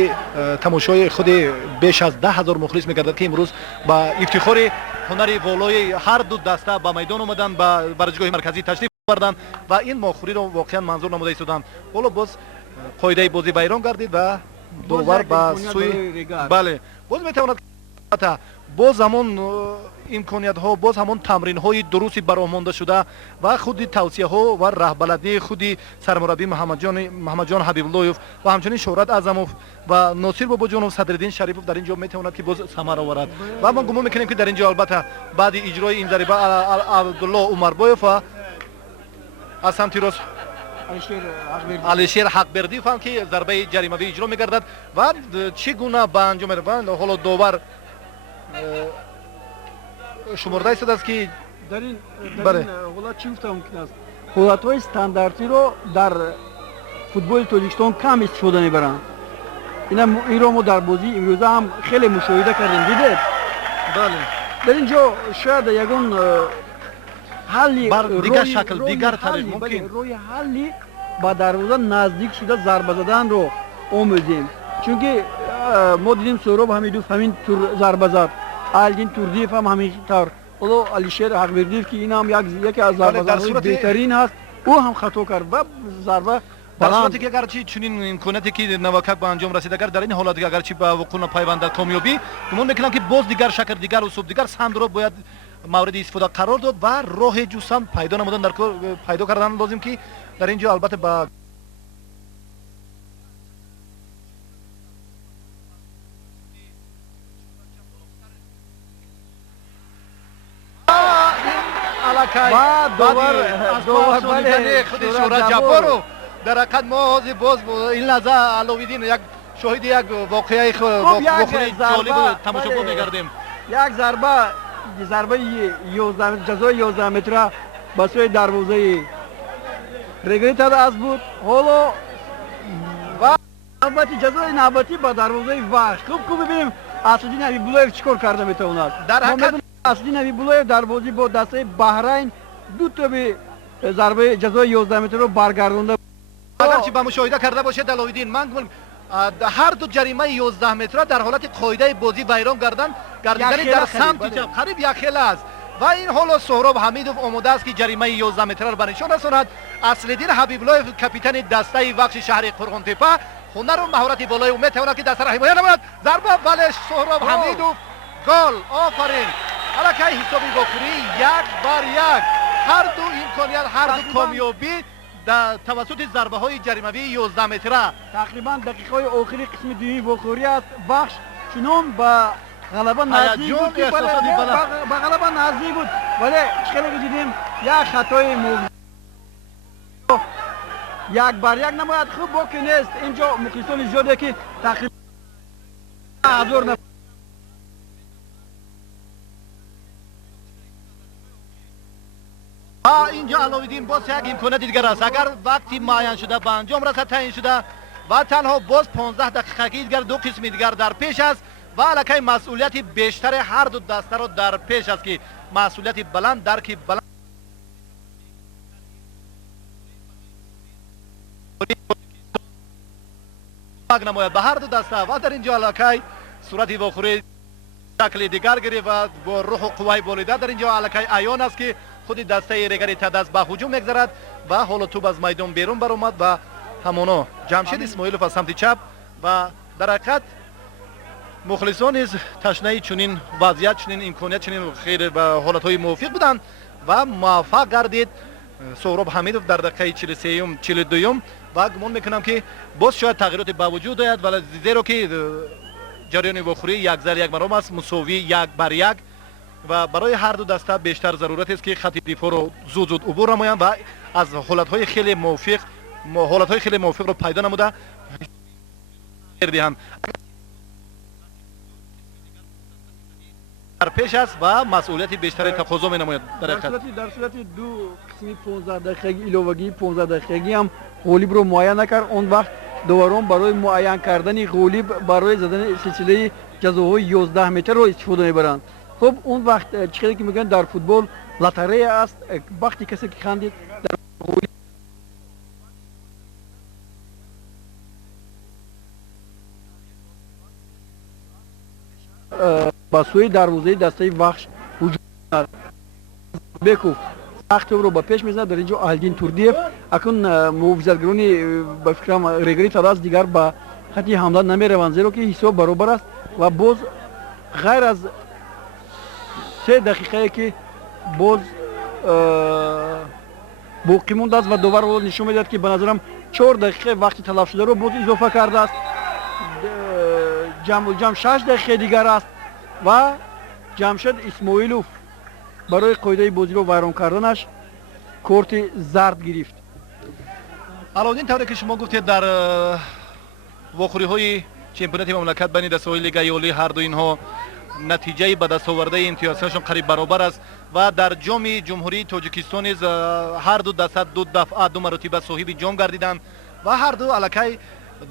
تماشای خود بیش از 10,000 مخلص میگردد که امروز با افتخار هنری والای هر دو دسته به میدان آمدن با برجگاه مرکزی تشریف آوردند و این واخوری را واقعا منظور نموده ایستادند. حالا باز قاعده بازی ویران گردید و داور با سوی بله باز میتواند باز همون امکانیت ها باز همون تمرین های درستی برآمده شده و خود توصیه ها و رهبری خود سرمربی محمد جان حبیباللویف و همچنین شهرت اعظموف و ناصر باباجانوف صدرالدین شریفوف در اینجا میتواند که باز ثمر آورد و ما گمان میکنیم که در اینجا البته بعد اجرای این ضربه عبدالله عمربویف و از سمت راست алишер ҳақбердиев هم که ضربه جریمه‌ای اجرا می‌گردد و چگونه به انجام می‌رود حالا داور شمرده است است که در این حالت چی گفتم ممکن است حالت‌های استانداردی رو در فوتبال تاجیکستان کم استفاده می‌برند این رو ما در بازی امروزه هم خیلی مشاهده کردیم دیدید بله در اینجا شاید یگان حلی دیگر شکل دیگر طریق ممکن روی حلی با دروازه نزدیک شده ضربه زدن رو آموزیم چون که ما دیدیم سهراب حمیدوف همین طور ضربه زد احلدین توردیев هم همین طور حالا الишер ҳақбердиев که این هم یکی از ضربه زدن‌های بهترین هست او هم خطا کرد و ضربه در صورتی که اگرچه چنین امکاناتی که نواکک به انجام رسید اگر در این حالت اگرچه به وقوع نپیوندد کامیابی گمان میکنم که باز دیگر شکل دیگر اسلوب دیگر سمت رو باید مورد استفاده قرار داد و راه جستن پیدا نمودن در کار پیدا کردن لازم که در اینجا البته با داور خود شهرت جبارو در حقیقت ما باز این لحظه علاویدین یک شاهد یک واقعه جالب تماشا می‌گردیم یک ضربه 11 جزای 11 متره به سوی دروازه رگار-ТадАЗ بود حالا و البته جزای نوبتی با دروازه وخش خوب ببینیم اصلیدین ҳабибуллоев چیکار کرده میتواند در حقیقت اصلیدین ҳабибуллоев در بازی با دسته بحرین دو تا به ضربه جزای 11 متر رو برگردونده اگرچه به مشاهده کرده باشید علاویدین من هر دو جریمه 11 متره در حالت قاعده بازی ویران گردیدن در سمت چپ قریب یک خیل است و این حالا سهراب حمیدوف آماده است که جریمه 11 متره را به نشان رساند. اصلیدین ҳабибуллоев کاپیتان دسته وخش شهر قرغنتپه هنر و مهارت بالای او میتواند که دسته را حمایت نماید ضربه بله سهراب حمیدوف گل آفرین الکی حسابی واخوری یک بر یک هر دو امکانیت هر دو کامیابی در توسط ضربه های جریمه‌ای 11 متره تقریبا دقیقه های آخری قسم دومی واخوری است وخش چنان با غلبه نزدیک بود که با غلبه نزدیک بود ولی چقدر دیدیم یک خطای موضوع یک بر یک نماید خوب باقی نیست اینجا مخلصان زیاده که تقریبا 1000 نفر اینجا علاوالدین باز یک امکانات دیگر است. اگر وقتی معین شده به انجام رسد تعیین شده و تنها باز 15 دقیقه دیگر دو قسم دیگر در پیش است و الکی مسئولیت بیشتر هر دو دسته را در پیش است که مسئولیت بلند درکی بلند نماید به هر دو دسته و در اینجا الکی صورت واخوری شکل دیگر گرفت و با روح و قوای بالیده در اینجا الکی عیان است که خود دسته رگار-ТадАЗ به هجوم میگذرد و حالا توپ از میدان بیرون برآمد و همانا جمشید اسماعیلوف از سمت چپ و در حقیقت مخلصان از تشنه چنین وضعیت چنین امکانیت چنین خیر و حالت‌های موافق بودند و موفق گردید سهراب حمیدوف در دقیقه 43 42 و گمان میکنم که باز شاید تغییرات به وجود آید ولی زیرا که جریان واخوری 1-1 مرام است مساوی 1-1 و برای هر دو دسته بیشتر ضرورت است که خط دفاع رو زود عبور نمایند و از حالت‌های خیلی موافق رو پیدا نموده دهند در پیش است و مسئولیت بیشتری تقاضا می‌نماید در صورت دو قسمی 15 دقیقگی الовагӣ 15 دقیقگی هم غолибро муайян накард он вақт доварон барои муайян кардани ғолиб барои задани силсилаи ҷазоҳои 11 метрро истифода мебаранд. خب اون وقت چیزی که میگن در فوتبال لاتاری است وقتی کسی که خندید در غولib با سوی دروازه دسته وخش هجوم کرد بکوف سخت رو به پیش میزند در اینجا اهلدین توردیев اکنون محافظتگرانی به فکرم رگار-ТадАЗ دیگر به خطی حمله نمیروند زیرا که حساب برابر است و باز غیر از 3 دقیقه که باز باقی مونده است و دوباره نشون میدهد که به نظرم 4 دقیقه وقتی تلف شده رو باز اضافه کرده است. جمع 6 دقیقه دیگر است و جمشید اسماعیلوف برای قاعده بازی رو ویران کردنش کارت زرد گرفت. علاوه طوری که شما گفتید در واخوری های چمپیونات مملکت بین دسته‌های لیگ عالی هر دو اینها نتیجه به دست آورده امتیازشون قریب برابر است و در جام جمهوری تاجیکستان هر دو دسته 2 دفعه 2 مرتبه صاحب جام گردیدند و هر دو الکی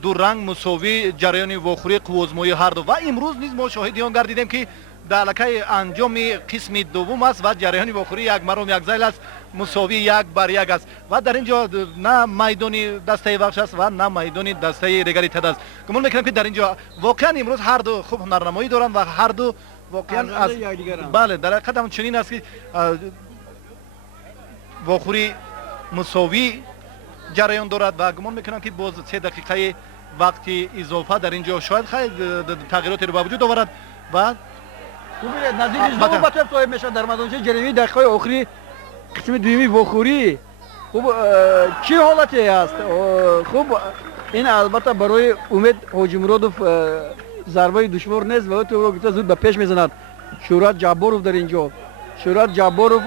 دو رنگ مساوی جریان واخوری قوازمایی هر دو و امروز نیز ما شاهد آن گردیدیم که در الکی انجام قسم دوم است و جریان واخوری 1 مرام 1 زیل است مساوی 1-1 است و در اینجا نه میدان دسته وخش است و نه میدان دسته رگار-ТадАЗ. گمان میکنم که در اینجا واقعا امروز هر دو خوب هنرنمایی دارند و هر دو واقعا از بله در حقیقت هم چنین است که واخوری مساوی جریان دارد و گمان میکنم که باز 3 دقیقه وقتی اضافه در اینجا شاید خیلی تغییراتی رو به وجود آورد و نظیر رزوموف با طرف صاحب میشن در میدانچه جریمی دقیقه آخری قسم دومی واخوری. خوب چی حالتی است؟ خوب این البته برای امید ҳоҷимуродов ضربه دشوار نیست و تو رو زود به پیش میزند. شهرت جباروف در اینجا شهرت جباروف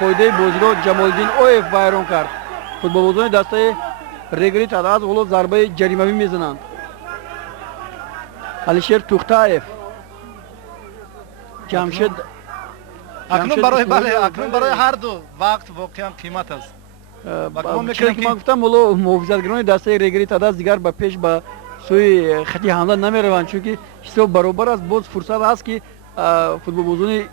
قاعده بازی رو جمالدین اویف ویران کرد. فوتبالبازان دسته رگار-ТадАЗ حالا ضربه جریمه‌ای میزنند. алишер Тӯхтаев جمشید اکنون برای هر دو وقت واقعا قیمت است. چیزی که من گفتم ولو محافظتگران دسته رگار-ТадАЗ دیگر به پیش به سوی خطی حمله نمیروند چون که حساب برابر است. باز فرصت است که فوتبالبازان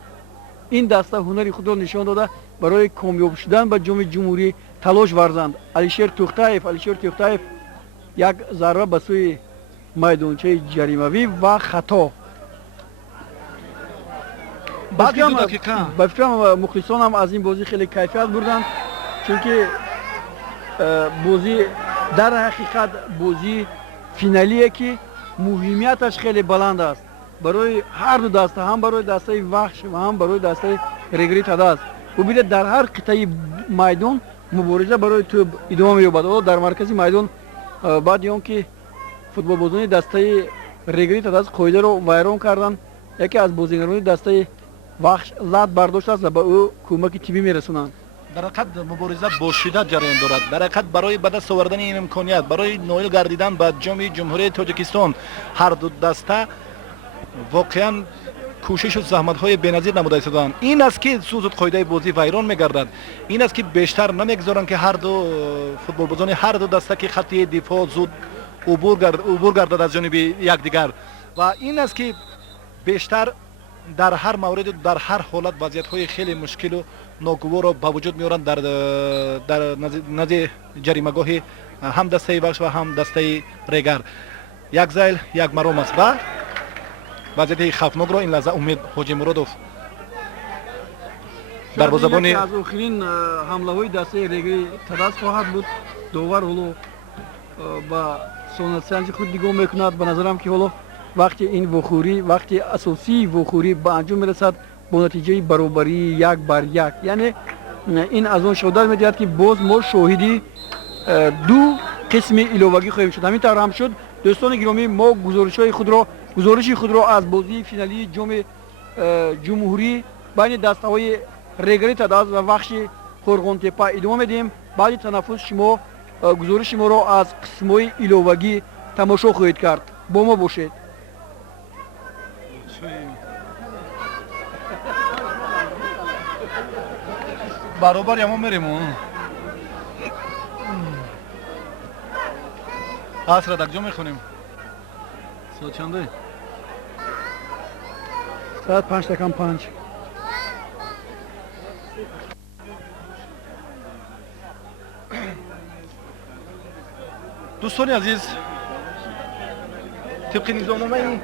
این دسته هنری خود را نشان داده برای کامیاب شدن به جام جمهوری تلاش ورزند. алишер Тӯхтаев یک ضربه به سوی میدانچه جریمه‌ای و خطا. بفکرم مخلصان هم از این بازی خیلی کیفیت بردن چون که بازی در حقیقت بازی فینالیه که مهمیتش خیلی بلند است برای هر دو دسته، هم برای دسته وخش و هم برای دسته رگار-ТадАЗ. ببینید در هر قطعه میدان مبارزه برای توپ ادامه می‌یابد. در مرکز میدان بعد اون که فوتبالبازان دسته رگار-ТадАЗ قاعده رو ویران کردن یکی از بازیگران دسته وخش لط برداشت است و به او کمک تیمی میرسونند. در حقیقت مبارزه با شدت جریان دارد. در حقیقت برای به دست آوردن این امکانیت برای نایل گردیدن به جام جمهوری تاجیکستان هر دو دسته واقعا кӯшишу заҳматҳои беназир намуда истоданд. Ин аст ки сӯзу қоидаи бозӣ вайрон мегардад. Ин аст ки бештар намегузоранд ки ҳар ду футболбозони ҳар ду даста ки хатти дифоъ зуд убур гардад аз ҷониби якдигар. ва ин аст ки бештар дар ҳар мавриду дар ҳар ҳолат вазъиятҳои хеле мушкилу ногуворро ба вуҷуд меоранд дар назди ҷаримагоҳи ҳам дастаи вахш ва ҳам дастаи регар. як зайл як маром аст ва вазъияти хавфнокро ин лаҳза умед ҳоҷимуродов дарвозабони аз охирин ҳамлаҳои дастаи Регар-ТадАЗ хоҳад буд. довар ҳоло ба сонатсанҷи худ нигоҳ мекунад. ба назарам ки ҳоло вақти ин вохӯрӣ, вақти асосии вохӯрӣ ба анҷом мерасад бо натиҷаи баробарии 1-1, яъне ин аз он шодат медиҳад ки боз мо шоҳиди ду қисми иловагӣ хоҳем шуд. ҳамин тавр ҳам шуд. дӯстони гиромӣ, мо гузориши худро аз бозии финалии ҷоми ҷумҳурӣ байни дастаҳои Регар-ТадАЗ ва вахши Қорғонтепа идома медиҳем. баъди танаффус шумо гузориши моро аз қисмҳои иловагӣ тамошо хоҳед кард. бо мо бошед. баробар ямон мерем. асра дар ҷо мехонем. соат чанде? Saat 5:05. дӯстони азиз, тибқи низомномаи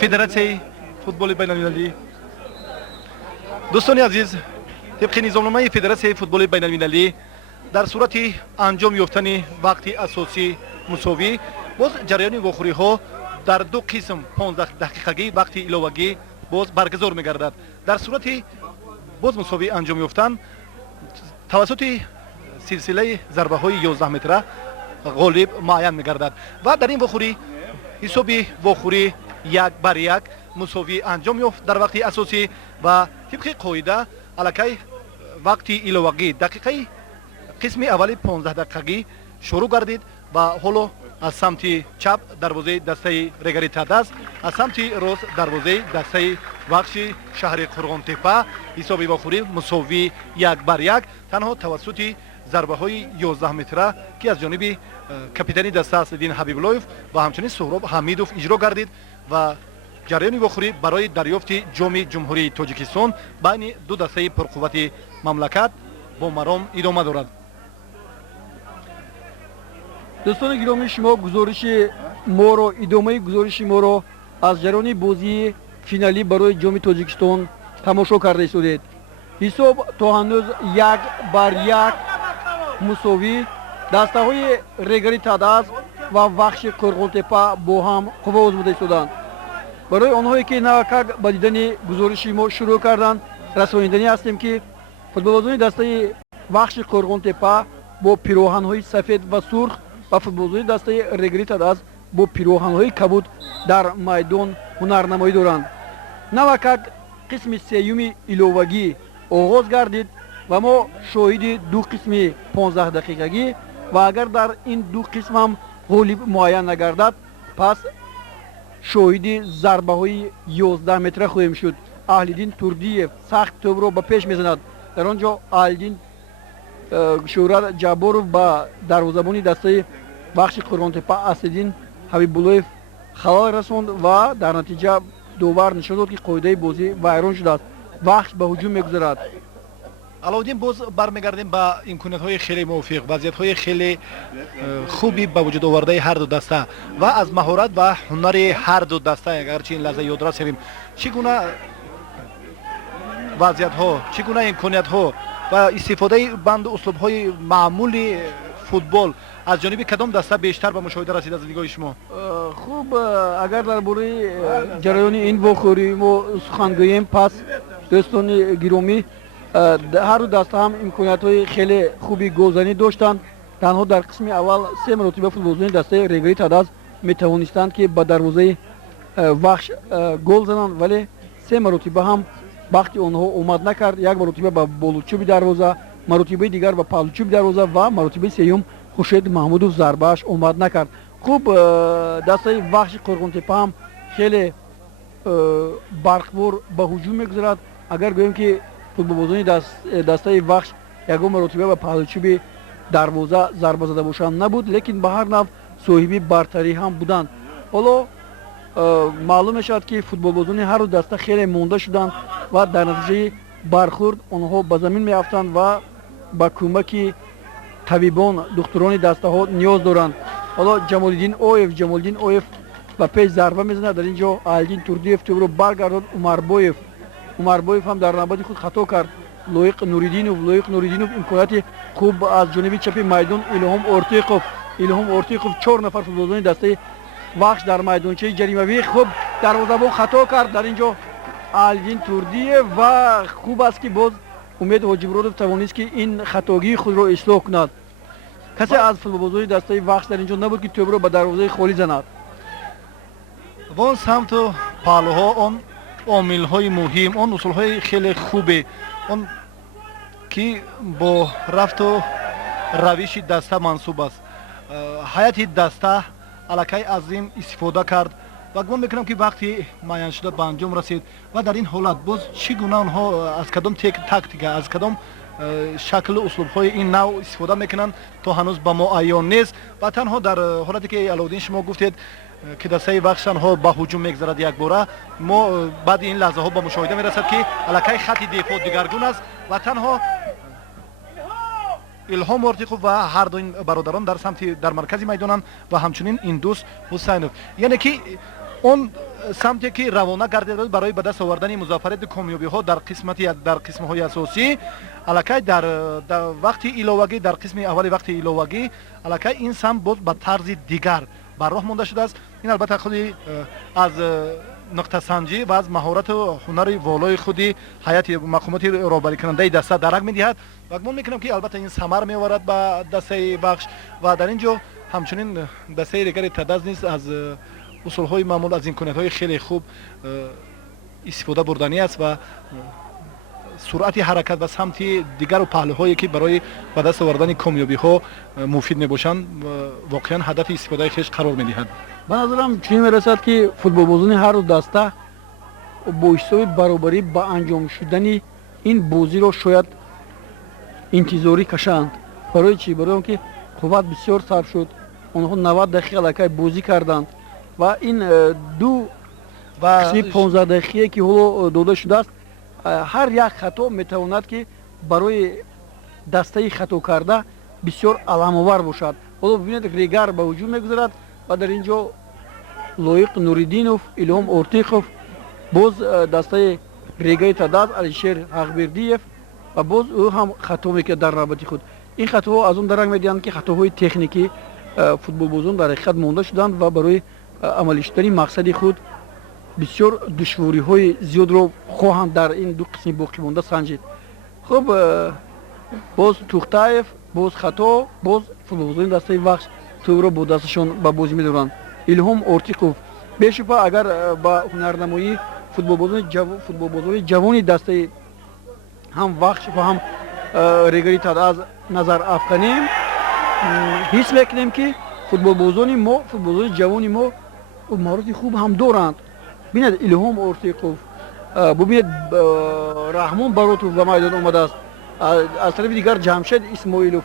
федератсияи футболи байналмилалӣ футболи байналмилалӣ дар сурати анҷом ёфтани вақти асосӣ мусовӣ боз ҷараёни вохӯриҳо дар ду қисм 15 дақиқагӣ вақти иловагӣ боз баргузор мегардад. дар сурати боз мусовӣ анҷом ёфтан тавассути силсилаи зарбаҳои 11 метра ғолиб муайян мегардад ва дар ин вохӯрӣ ҳисоби вохӯрӣ 1-1 мусовӣ анҷом ёфт дар вақти асосӣ ва тибқи қоида аллакай вақти иловагӣ дақиқаи қисми аввали 15 дақиқагӣ шурӯъ гардид ва ҳоло аз самти чап дарвозаи дастаи Регар-ТадАЗ, аз самти рост дарвозаи дастаи вахши шаҳри Қорғонтепа ҳисоби вохӯрӣ мусовӣ 1-1 танҳо тавассути зарбаҳои 11 метра ки аз ҷониби капитани даста Аслиддин Ҳабибуллоев ва ҳамчунин Суҳроб Ҳамидов иҷро гардид ва ҷараёни вохӯрӣ барои дарёфти ҷоми ҷумҳурии Тоҷикистон байни ду дастаи пурқуввати мамлакат бо маром идома дорад. дӯстони гиромӣ, шумо идомаи гузориши моро аз ҷараёни бозии финалӣ барои ҷоми Тоҷикистон тамошо карда истодед. ҳисоб то ҳанӯз 1-1 мусовӣ. дастаҳои Регар-ТадАЗ ва вахши Қорғонтепа бо ҳам қуввоз буда истоданд. барои онҳое ки навакак ба дидани гузориши мо шурӯъ карданд, расониданӣ ҳастем ки футболбозони дастаи вахши Қорғонтепа бо пироҳанҳои сафед ва сурх ва футболбозони дастаи Регар-ТадАЗ бо пироҳанҳои кабуд дар майдон ҳунарнамоӣ доранд. навакак қисми сеюми иловагӣ оғоз гардид ва мо шоҳиди ду қисми 15 дақиқагӣ ва агар дар ин ду қисм ҳам ғолиб муайян нагардад, пас шоҳиди зарбаҳои 11 метра хоҳем шуд. Аҳлиддин Турдиев сахт тӯбро ба пеш мезанад. дар он ҷо Аҳлиддин шӯҳрат ҷабборов ба дарвозабони дастаи вахши Қорғонтепа Аслиддин Ҳабибуллоев халал расонд ва дар натиҷа довар нишон дод ки қоидаи бозӣ вайрон шудааст. вахш ба ҳуҷум мегузарад. аловдин боз бармегардем ба имкониятҳои хеле мувофиқ, вазъиятҳои хеле хуби ба вуҷуд овардаи ҳар ду даста ва аз маҳорат ва ҳунари ҳар ду даста агарчи ин лаҳза ёдрас шавем, чӣ гуна вазъиятҳо, чӣ гуна имкониятҳо ва истифодаи банду услубҳои маъмули футбол аз ҷониби кадом даста бештар ба мушоҳида расид аз нигоҳи шумо? хуб, агар дар бораи ҷараёни ин вохӯрӣ мо сухан гӯем, пас дӯстони гиромӣ, ҳар ду даста ҳам имкониятҳои хеле хуби голзанӣ доштанд. танҳо дар қисми аввал 3 маротиба футболбозони дастаи Регар-ТадАЗ метавонистанд ки ба дарвозаи вахш гол зананд, вале 3 маротиба ҳам бахти онҳо омад накард. 1 маротиба ба болучуби дарвоза, маротибаи дигар ба паҳлучуби дарвоза ва маротибаи сеюм хуршед маҳмудов зарбааш омад накард. хуб, дастаи вахши Қорғонтепа ҳам хеле барқвор ба ҳуҷум мегузарад. агар гӯем ки футболбозони дастаи вахш ягон маротиба ба паҳлӯчӯби дарвоза зарба зада бошанд набуд, лекин ба ҳар нав соҳиби бартарӣ ҳам буданд. ҳоло маълум мешавад ки футболбозони ҳарду даста хеле монда шуданд ва дар натиҷаи бархӯрд онҳо ба замин меафтанд ва ба кӯмаки табибон духтурони дастаҳо ниёз доранд. ҳоло ҷамолиддин оев ба пеш зарба мезанад. дар ин ҷо Аҳлиддин Турдиев тӯбро баргардонд. умарбоев ҳам дар навбати худ хато кард. лоиқ нуриддинов имконияти хуб аз ҷониби чапи майдон. илҳом ортиқов 4 нафар футболбозони дастаи вахш дар майдончаи ҷаримавӣ. хуб дарвозабон хато кард. дар ин ҷо Аҳлиддин Турдиев ва хуб аст ки боз Умед Ҳоҷимуродов тавонист ки ин хатогии худро ислоҳ кунад. касе аз футболбозони дастаи вахш дар ин ҷо набуд ки тӯбро ба дарвозаи холӣ занад. вон самту паҳлӯҳо он омилҳои муҳим, он усулҳои хеле хубе, он ки бо рафту равиши даста мансуб аст. ҳайати даста аллакай аз ин истифода кард ва гумон мекунам ки вақти муайян шуда ба анҷом расид ва дар ин ҳолат боз чӣ гуна онҳо аз кадом тактика, аз кадом шаклу услубҳои ин нав истифода мекунанд, то ҳанӯз ба мо аён нест. ва танҳо дар ҳолате ки аловдин шумо гуфтед ки дастаи вахш танҳо ба ҳуҷум мегзарад якбора, мо баъди ин лаҳзаҳо ба мушоҳида мерасад ки аллакай хати дефоъ дигаргун аст ва танҳо илҳом ортиқов ва ҳар ду ин бародарон дар маркази майдонанд ва ҳамчунин индус ҳусайнов, яъне ки он самте ки равона гардида барои ба даст овардани музаффарияти комёбиҳо дар қисмҳои асосӣ, аллакай дар вақти иловагӣ, дар қисми аввали вақти иловагӣ аллакай ин самт боз ба тарзи дигар бар роҳ монда шудааст. ин албатта худи аз нуқтасанҷӣ ва аз маҳорату ҳунари волои худи ҳайати мақомоти роҳбарикунандаи даста дарак медиҳад ва гумон мекунам ки албатта ин самар меоварад ба дастаи вахш ва дар ин ҷо ҳамчунин дастаи Регар-ТадАЗ низ аз усулҳои маъмул, аз имкониятҳои хеле хуб истифода бурдани аст ва суръати ҳаракат ва самти дигару паҳлӯҳое ки барои ба даст овардани комёбиҳо муфид мебошанд воқеан ҳадафи истифодаи хеш қарор медиҳад. ба назарам чунин мерасад ки футболбозони ҳарду даста бо ҳисоби баробарӣ ба анҷом шудани ин бозиро шояд интизорӣ кашанд. барои чӣ? барои он ки қувват бисёр сарф шуд, онҳо 90 дақиқа аллакай бозӣ карданд ва ин ду қисми 15 дақиқае ки ҳоло дода шудааст, ҳар як хато метавонад ки барои дастаи хато карда бисёр аламовар бошад. ҳоло бибинед Регар ба ҳуҷум мегузарад ва дар ин ҷо лоиқ нуриддинов, илҳом ортиқов, боз дастаи Регари-ТадАЗ Алишер Ҳақбердиев ва боз ӯ ҳам хато мекард дар навбати худ. ин хатоҳо аз он дарак медиҳанд ки хатоҳои техникӣ футболбозон дар ҳақиқат монда шуданд ва барои амалӣ шудани мақсади худ бисёр душвориҳои зиёдро хоҳанд дар ин ду қисми боқимонда санҷид. хуб, боз Тӯхтаев, боз хато, боз футболбозони дастаи вахш тӯбро бо дасташон ба бозӣ медоранд. илҳом ортиқов бешубҳа агар ба ҳунарнамоии футболбозони ҷавони дастаи ҳам вахш ва ҳам Регари-ТадАЗ назар афканем, ҳис мекунем ки футболбозони ҷавони мо маҳороти хуб ҳам доранд. бинед илҳом ортиқов, бубинед раҳмон баротов ба майдон омадааст, аз тарафи дигар ҷамшед исмоилов,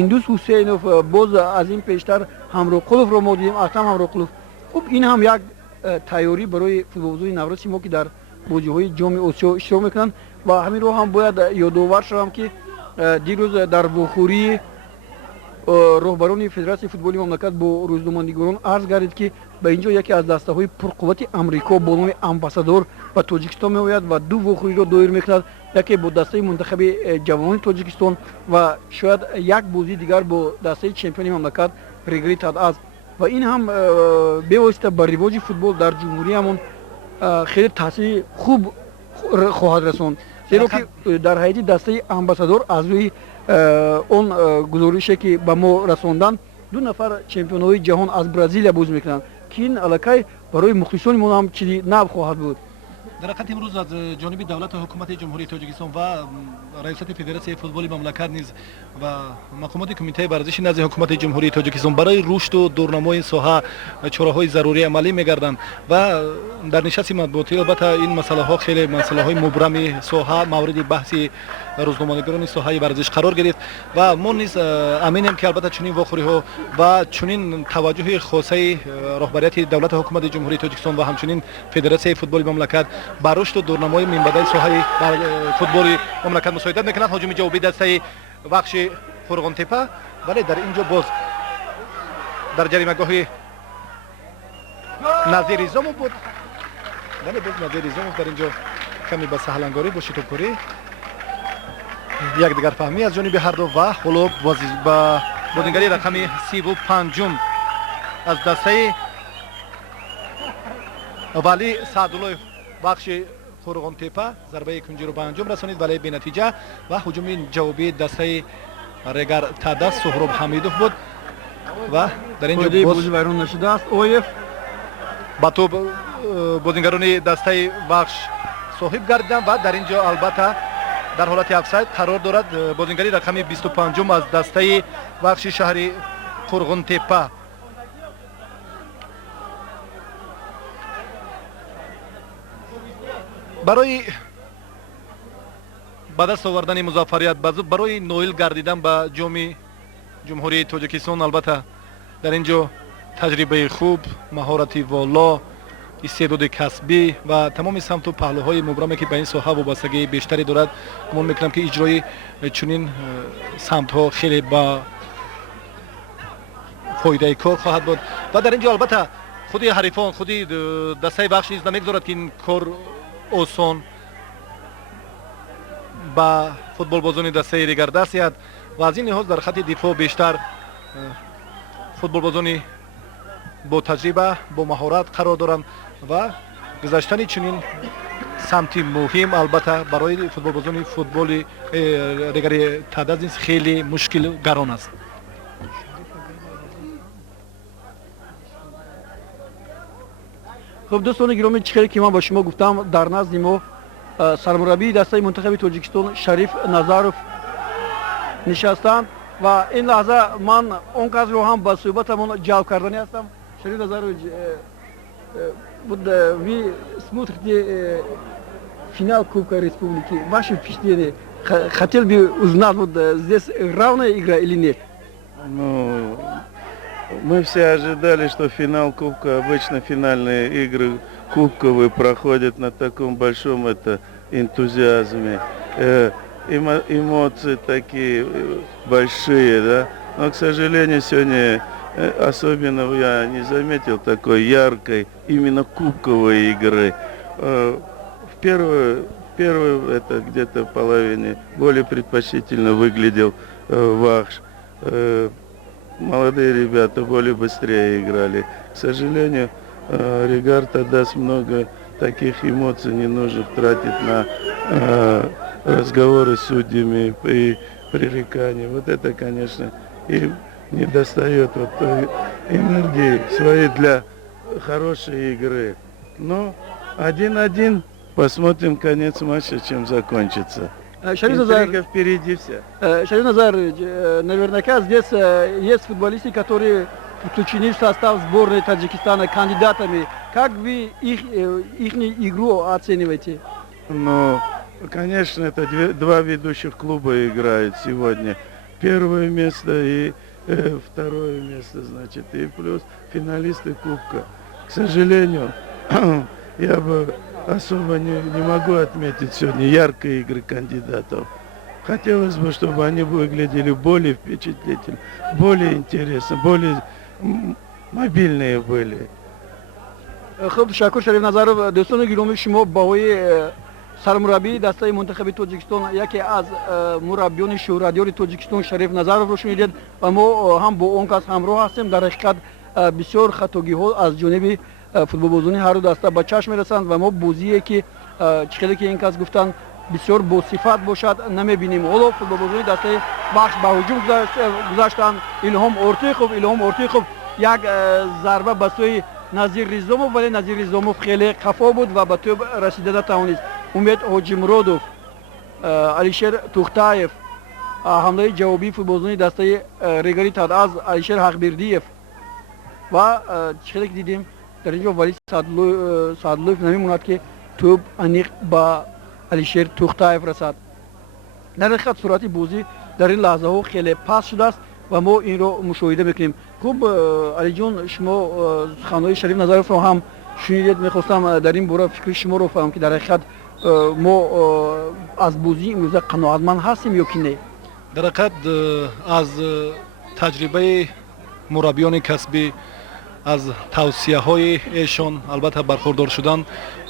индус ҳусейнов, боз аз ин пештар ҳамроқуловро мо дидем, ахтам ҳамроқулов. хуб, ин ҳам як тайёрӣ барои футболбозони навраси мо ки дар боҷиҳои ҷоми осиё иштирок мекунанд ва ҳаминро ҳам бояд ёдовар шавам ки дирӯз дар вохӯрии роҳбарони федератсияи футболи мамлакат бо рӯзноманигорон арз гардид ки ба ин ҷо яке аз дастаҳои пурқуввати амрико бо номи амбассадор ба Тоҷикистон меояд ва ду вохӯриро доир мекунад, яке бо дастаи мунтахаби ҷавонони Тоҷикистон ва шояд як бозии дигар бо дастаи чемпиони мамлакат Регари-ТадАЗ. ва ин ҳам бевосита ба ривоҷи футбол дар ҷумҳуриямон хеле таъсири хуб хоҳад расонд, зеро ки дар ҳайати дастаи амбассадор аз рӯи он гузорише ки ба мо расонданд 2 нафар чемпионҳои ҷаҳон аз Бразилия бозӣ мекунанд ки ин аллакай барои мухлисони мо ҳам чизи нав хоҳад буд. дар ҳақиқат имрӯз аз ҷониби давлату ҳукумати ҷумҳурии тоҷикистон ва раисати федератсияи футболи мамлакат низ ва мақомоти кумитаи варзиши назди ҳукумати ҷумҳурии тоҷикистон барои рушду дурнамои соҳа чораҳои зарурӣ амалӣ мегарданд ва дар нишасти матбуотӣ албатта ин масъалаҳо хеле масъалаҳои мубрами соҳа мавриди баҳси рӯзноманигорони соҳаи варзиш қарор гирифт ва мо низ аминем ки албатта чунин вохӯриҳо ва чунин таваҷҷӯҳи хосаи роҳбарияти давлати ҳукумати ҷумҳурии тоҷикистон ва ҳамчунин федератсияи футболи мамлакат ба рушду дурнамои минбаъдаи соҳаи футболи мамлакат мусоидат мекунад. ҳоҷуми ҷавоби дастаи вахши фурғонтепа, вале дар инҷо боз дар ҷаримагоҳи Назир Ризомов буд. Вале боз Назир Ризомов дар инҷо каме ба саҳлангорӣ бо шитобкорӣ якдигарфаҳмӣ аз ҷониби ҳарду ва ҳоло ба бодингарии рақами 35 аз дастаи вали саъдуллоев бахши фурғонтепа зарбаи кунҷиро ба анҷом расонид, вале бенатиҷа ва ҳуҷуми ҷавоби дастаи Регар-ТадАЗ Суҳроб Ҳамидов буд ва дар ин ҷо боз вайрон нашудааст. Оев ба тӯб бодингарони дастаи Вахш соҳиб гардиданд ва дар ин ҷо албатта дар ҳолати офсайд қарор дорад бодингари рақами 25 аз дастаи Вахши шаҳри фурғонтепа. барои ба даст овардани музаффарият барои ноил гардидан ба ҷоми ҷумҳурии тоҷикистон албатта дар ин ҷо таҷрибаи хуб, маҳорати воло, истеъдоди касбӣ ва тамоми самту паҳлӯҳои мубраме ки ба ин соҳа вобастагии бештаре дорад, гумон мекунам ки иҷрои чунин самтҳо хеле ба фоидаи кор хоҳад буд ва дар ин ҷо албатта худи ҳарифон, худи дастаи Вахш низ намегузорад ки ин кор осон ба футболбозони дастаи Регар даст яд ва аз ин лиҳоз дар хатти дифоъ бештар футболбозони бо таҷриба, бо маҳорат қарор доранд ва гузаштани чунин самти муҳим албатта барои футболбозони футболи Регари ТадАЗ низ хеле мушкил гарон аст. خب دوستان گرامی، چیزی که من با شما گفتم در نزد ما سرمربی دسته منتخب تاجیکستان شریف نظروف نشستند و این لحظه من اون کس رو هم با صحبتمون جلب کردنی هستم. شریف نظروف بود وی смотрите финал Кубка Республики. Ваше впечатление, хотел бы узнать, вот здесь равная игра или нет? Ну, мы все ожидали, что финал Кубка, обычно финальные игры кубковые проходят на таком большом энтузиазме. Эмоции такие большие, да. Но, к сожалению, сегодня особенно я не заметил такой яркой именно кубковой игры. В первую это где-то в половине более предпочтительно выглядел Вахш. Молодые ребята более быстрее играли. К сожалению, Регар-ТадАЗ много таких эмоций не нужно тратить на разговоры с судьями и пререкания. Вот это, конечно, им не достает энергии своей для хорошей игры. Но 1-1, посмотрим конец матча, чем закончится. Интрига впереди вся. Шариф Назарович, наверняка здесь есть футболисты, которые включены в состав сборной Таджикистана кандидатами. Как вы их игру оцениваете? Ну, конечно, это два ведущих клуба играют сегодня. Первое место и второе место, значит, и плюс финалисты Кубка. К сожалению, я бы особо не могу отметить сегодня яркие игры кандидатов. Хотелось бы, чтобы они выглядели более впечатлительно, более интересно, более мобильные были. خب تشکر شریف نظرов. دوستان گرامی، شما باهای سرمربی دسته منتخب تاجیکستان، یکی از مربیان شورادیار تاجیکستان شریف نظرов رو شنیدید و ما هم با اون کس همراه هستیم. در حقیقت بسیار خطاگی ها از جانب فوتبالبازان هر دو دسته به چشم میرسند و ما بازی که چقدر که این کس گفتن بسیار با صفت باشد نمیبینیم. حالا فوتبالبازان دسته بخش به هجوم گذاشتند. الهام ارتیخوف یک ضربه به سوی назир ризомов, вале назир ризомов хеле қафо буд ва ба тӯб расида натавонист. умед ҳоҷимуродов, алишер Тӯхтаев, ҳамлаи ҷавобии футболзони дастаи Регар-ТадАЗ Алишер Ҳақбердиев ва чиқеде ки дидем дар инҷо вали саъдуллоев намемонад ки тӯб аниқ ба Алишер Тӯхтаев расад. дар ҳақиқат сурати бозӣ дар ин лаҳзаҳо хеле паст шудааст ва мо инро мушоҳида мекунем. хуб алиҷон, шумо суханҳои Шариф Назаровро ҳам шунидед. мехостам дар ин бора фикри шуморо фаҳмам ки дар ҳақиқат мо аз бозии имрӯза қаноатманд ҳастем ё ки не? дар ҳақиқат аз таҷрибаи мураббиёни касбӣ, аз тавсияҳои эшон албатта бархурдор шудан,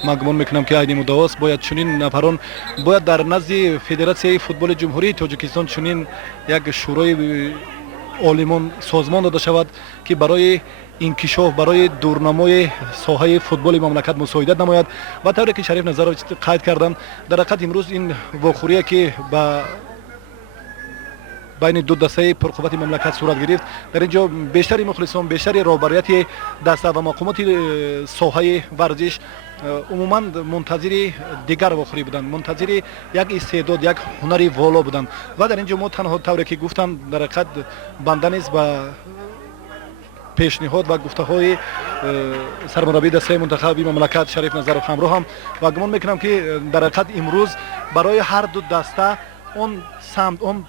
ман гумон мекунам ки айни муддаост. бояд чунин нафарон бояд дар назди Федератсияи футболи ҷумҳурии Тоҷикистон чунин як шӯрои олимон созмон дода шавад ки барои инкишоф, барои дурнамои соҳаи футболи мамлакат мусоидат намояд. ва тавре ки Шариф Назарович қайд карданд, дар ҳақиқат имрӯз ин вохӯрие ки ба байни ду дастаи пурқуввати мамлакат сурат гирифт, дар ин ҷо бештари мухлисон, бештари роҳбарияти даста ва мақомоти соҳаи варзиш умуман мунтазири дигар вохӯрӣ буданд, мунтазири як истеъдод, як ҳунари воло буданд. ва дар ин ҷо мо танҳо тавре ки гуфтам, дар ҳақиқат банда низ ба пешниҳод ва гуфтаҳои сармураббии дастаи мунтахаби мамлакат Шариф Назаров ҳамроҳам ва гумон мекунам ки дар ҳақиқат имрӯз барои ҳар ду даста он самт, он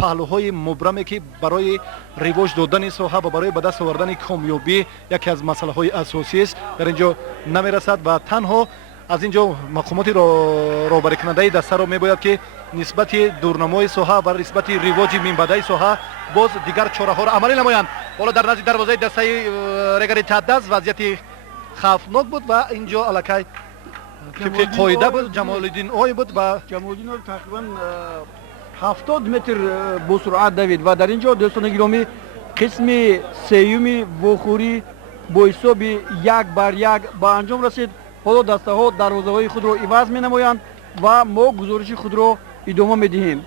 паҳлӯҳои мубраме ки барои ривоҷ додани соҳа ва барои ба даст овардани комёбӣ яке аз масъалаҳои асосист, дар ин ҷо намерасад. ва танҳо аз ин ҷо мақомоти роҳбарикунандаи дастаро мебояд ки нисбати дурнамои соҳа ва нисбати ривоҷи минбаъдаи соҳа боз дигар чораҳоро амалӣ намоянд. ҳоло дар назди дарвозаи дастаи Регар-ТадАЗ вазъияти хавфнок буд ва ин ҷо аллакай тибқи қоида буд. Ҷамолиддин ой буд ва ҷамолиддин ой тақрибан 70 метр бо суръат давид ва дар ин ҷо дӯстони гиромӣ қисми сеюми вохӯрӣ бо ҳисоби 1-1 ба анҷом расид. ҳоло дастаҳо дарвозаҳои худро иваз менамоянд ва мо гузориши худро идома медиҳем.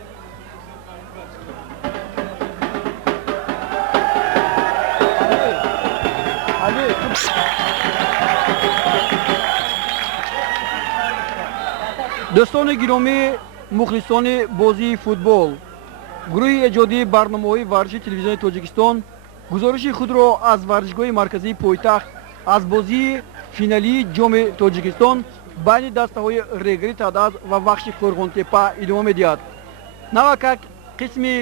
дӯстони гиромӣ, мухлисони бозии футбол, гурӯҳи эҷодии барномаҳои варзиши телевизиони Тоҷикистон гузориши худро аз варзишгоҳи марказии пойтахт аз бозии финалии ҷоми Тоҷикистон байни дастаҳои Регар-ТадАЗ ва Вахши Корғонтепа идома медиҳад. навакак қисми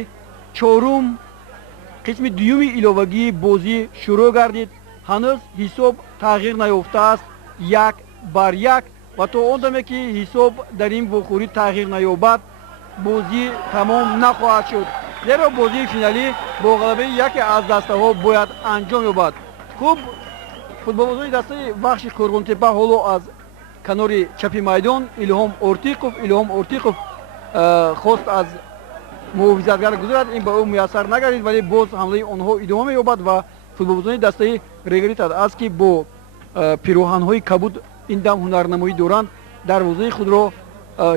чорум, қисми дуюми иловагии бозӣ шурӯъ гардид. ҳанӯз ҳисоб тағйир наёфтааст 1-1 ва то он даме ки ҳисоб дар ин вохӯрӣ тағйир наёбад, бозӣ тамом нахоҳад шуд, зеро бозии финалӣ бо ғалабаи яке аз дастаҳо бояд анҷом ёбад. хуб, футболбозони дастаи Вахши Корғонтепа ҳоло аз канори чапи майдон Илҳом Ортиқов хост аз муҳофизатгар гузарад. ин ба ӯ муяссар нагардид, вале боз ҳамлаи онҳо идома меёбад ва футболбозони дастаи Регар-ТадАЗ ки бо пироҳанҳои кабуд ин дам ҳунарнамоӣ доранд, дарвозаи худро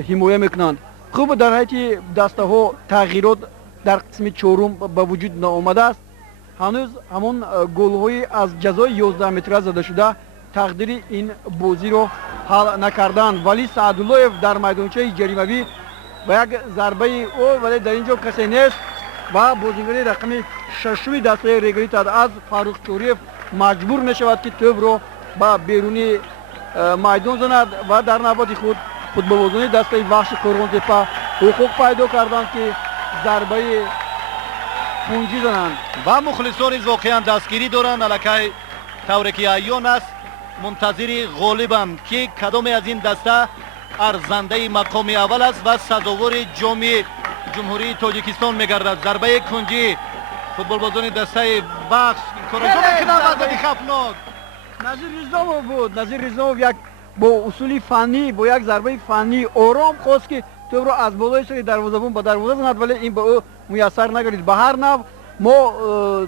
ҳимоя мекунанд. хуб, дар ҳайати дастаҳо тағйирот дар қисми чорум ба вуҷуд наомадааст. ҳанӯз ҳамон голҳои аз ҷазои 11 метра задашуда тақдири ин бозиро ҳал накарданд. вали Саъдуллоев дар майдончаи ҷаримавӣ ба як зарбаи ӯ, вале дар ин ҷо касе нест ва бозингари рақами 6 дастаи Регар-ТадАЗ Фарух Чориев маҷбур мешавад ки тӯбро ба беруни майдон занад ва дар навбати худ футболбозони дастаи Вахши Корғонтепа ҳуқуқ пайдо карданд ки зарбаи пунҷӣ зананд ва мухлисон низ воқеан дастгирӣ доранд. аллакай тавре ки айён аст, мунтазири ғолибанд ки кадоме аз ин даста арзандаи мақоми аввал аст ва сазовори ҷоми ҷумҳурии Тоҷикистон мегардад. зарбаи кунҷӣ футболбозони дастаи Вахш хавфнок Назир Ризомов буд. Назир Ризомов як бо усули фаннӣ, бо як зарбаи фаннӣ ором хост ки тӯбро аз болои сари дарвозабон ба дарвоза занад, вале ин ба ӯ муяссар нагардид. ба ҳар нав мо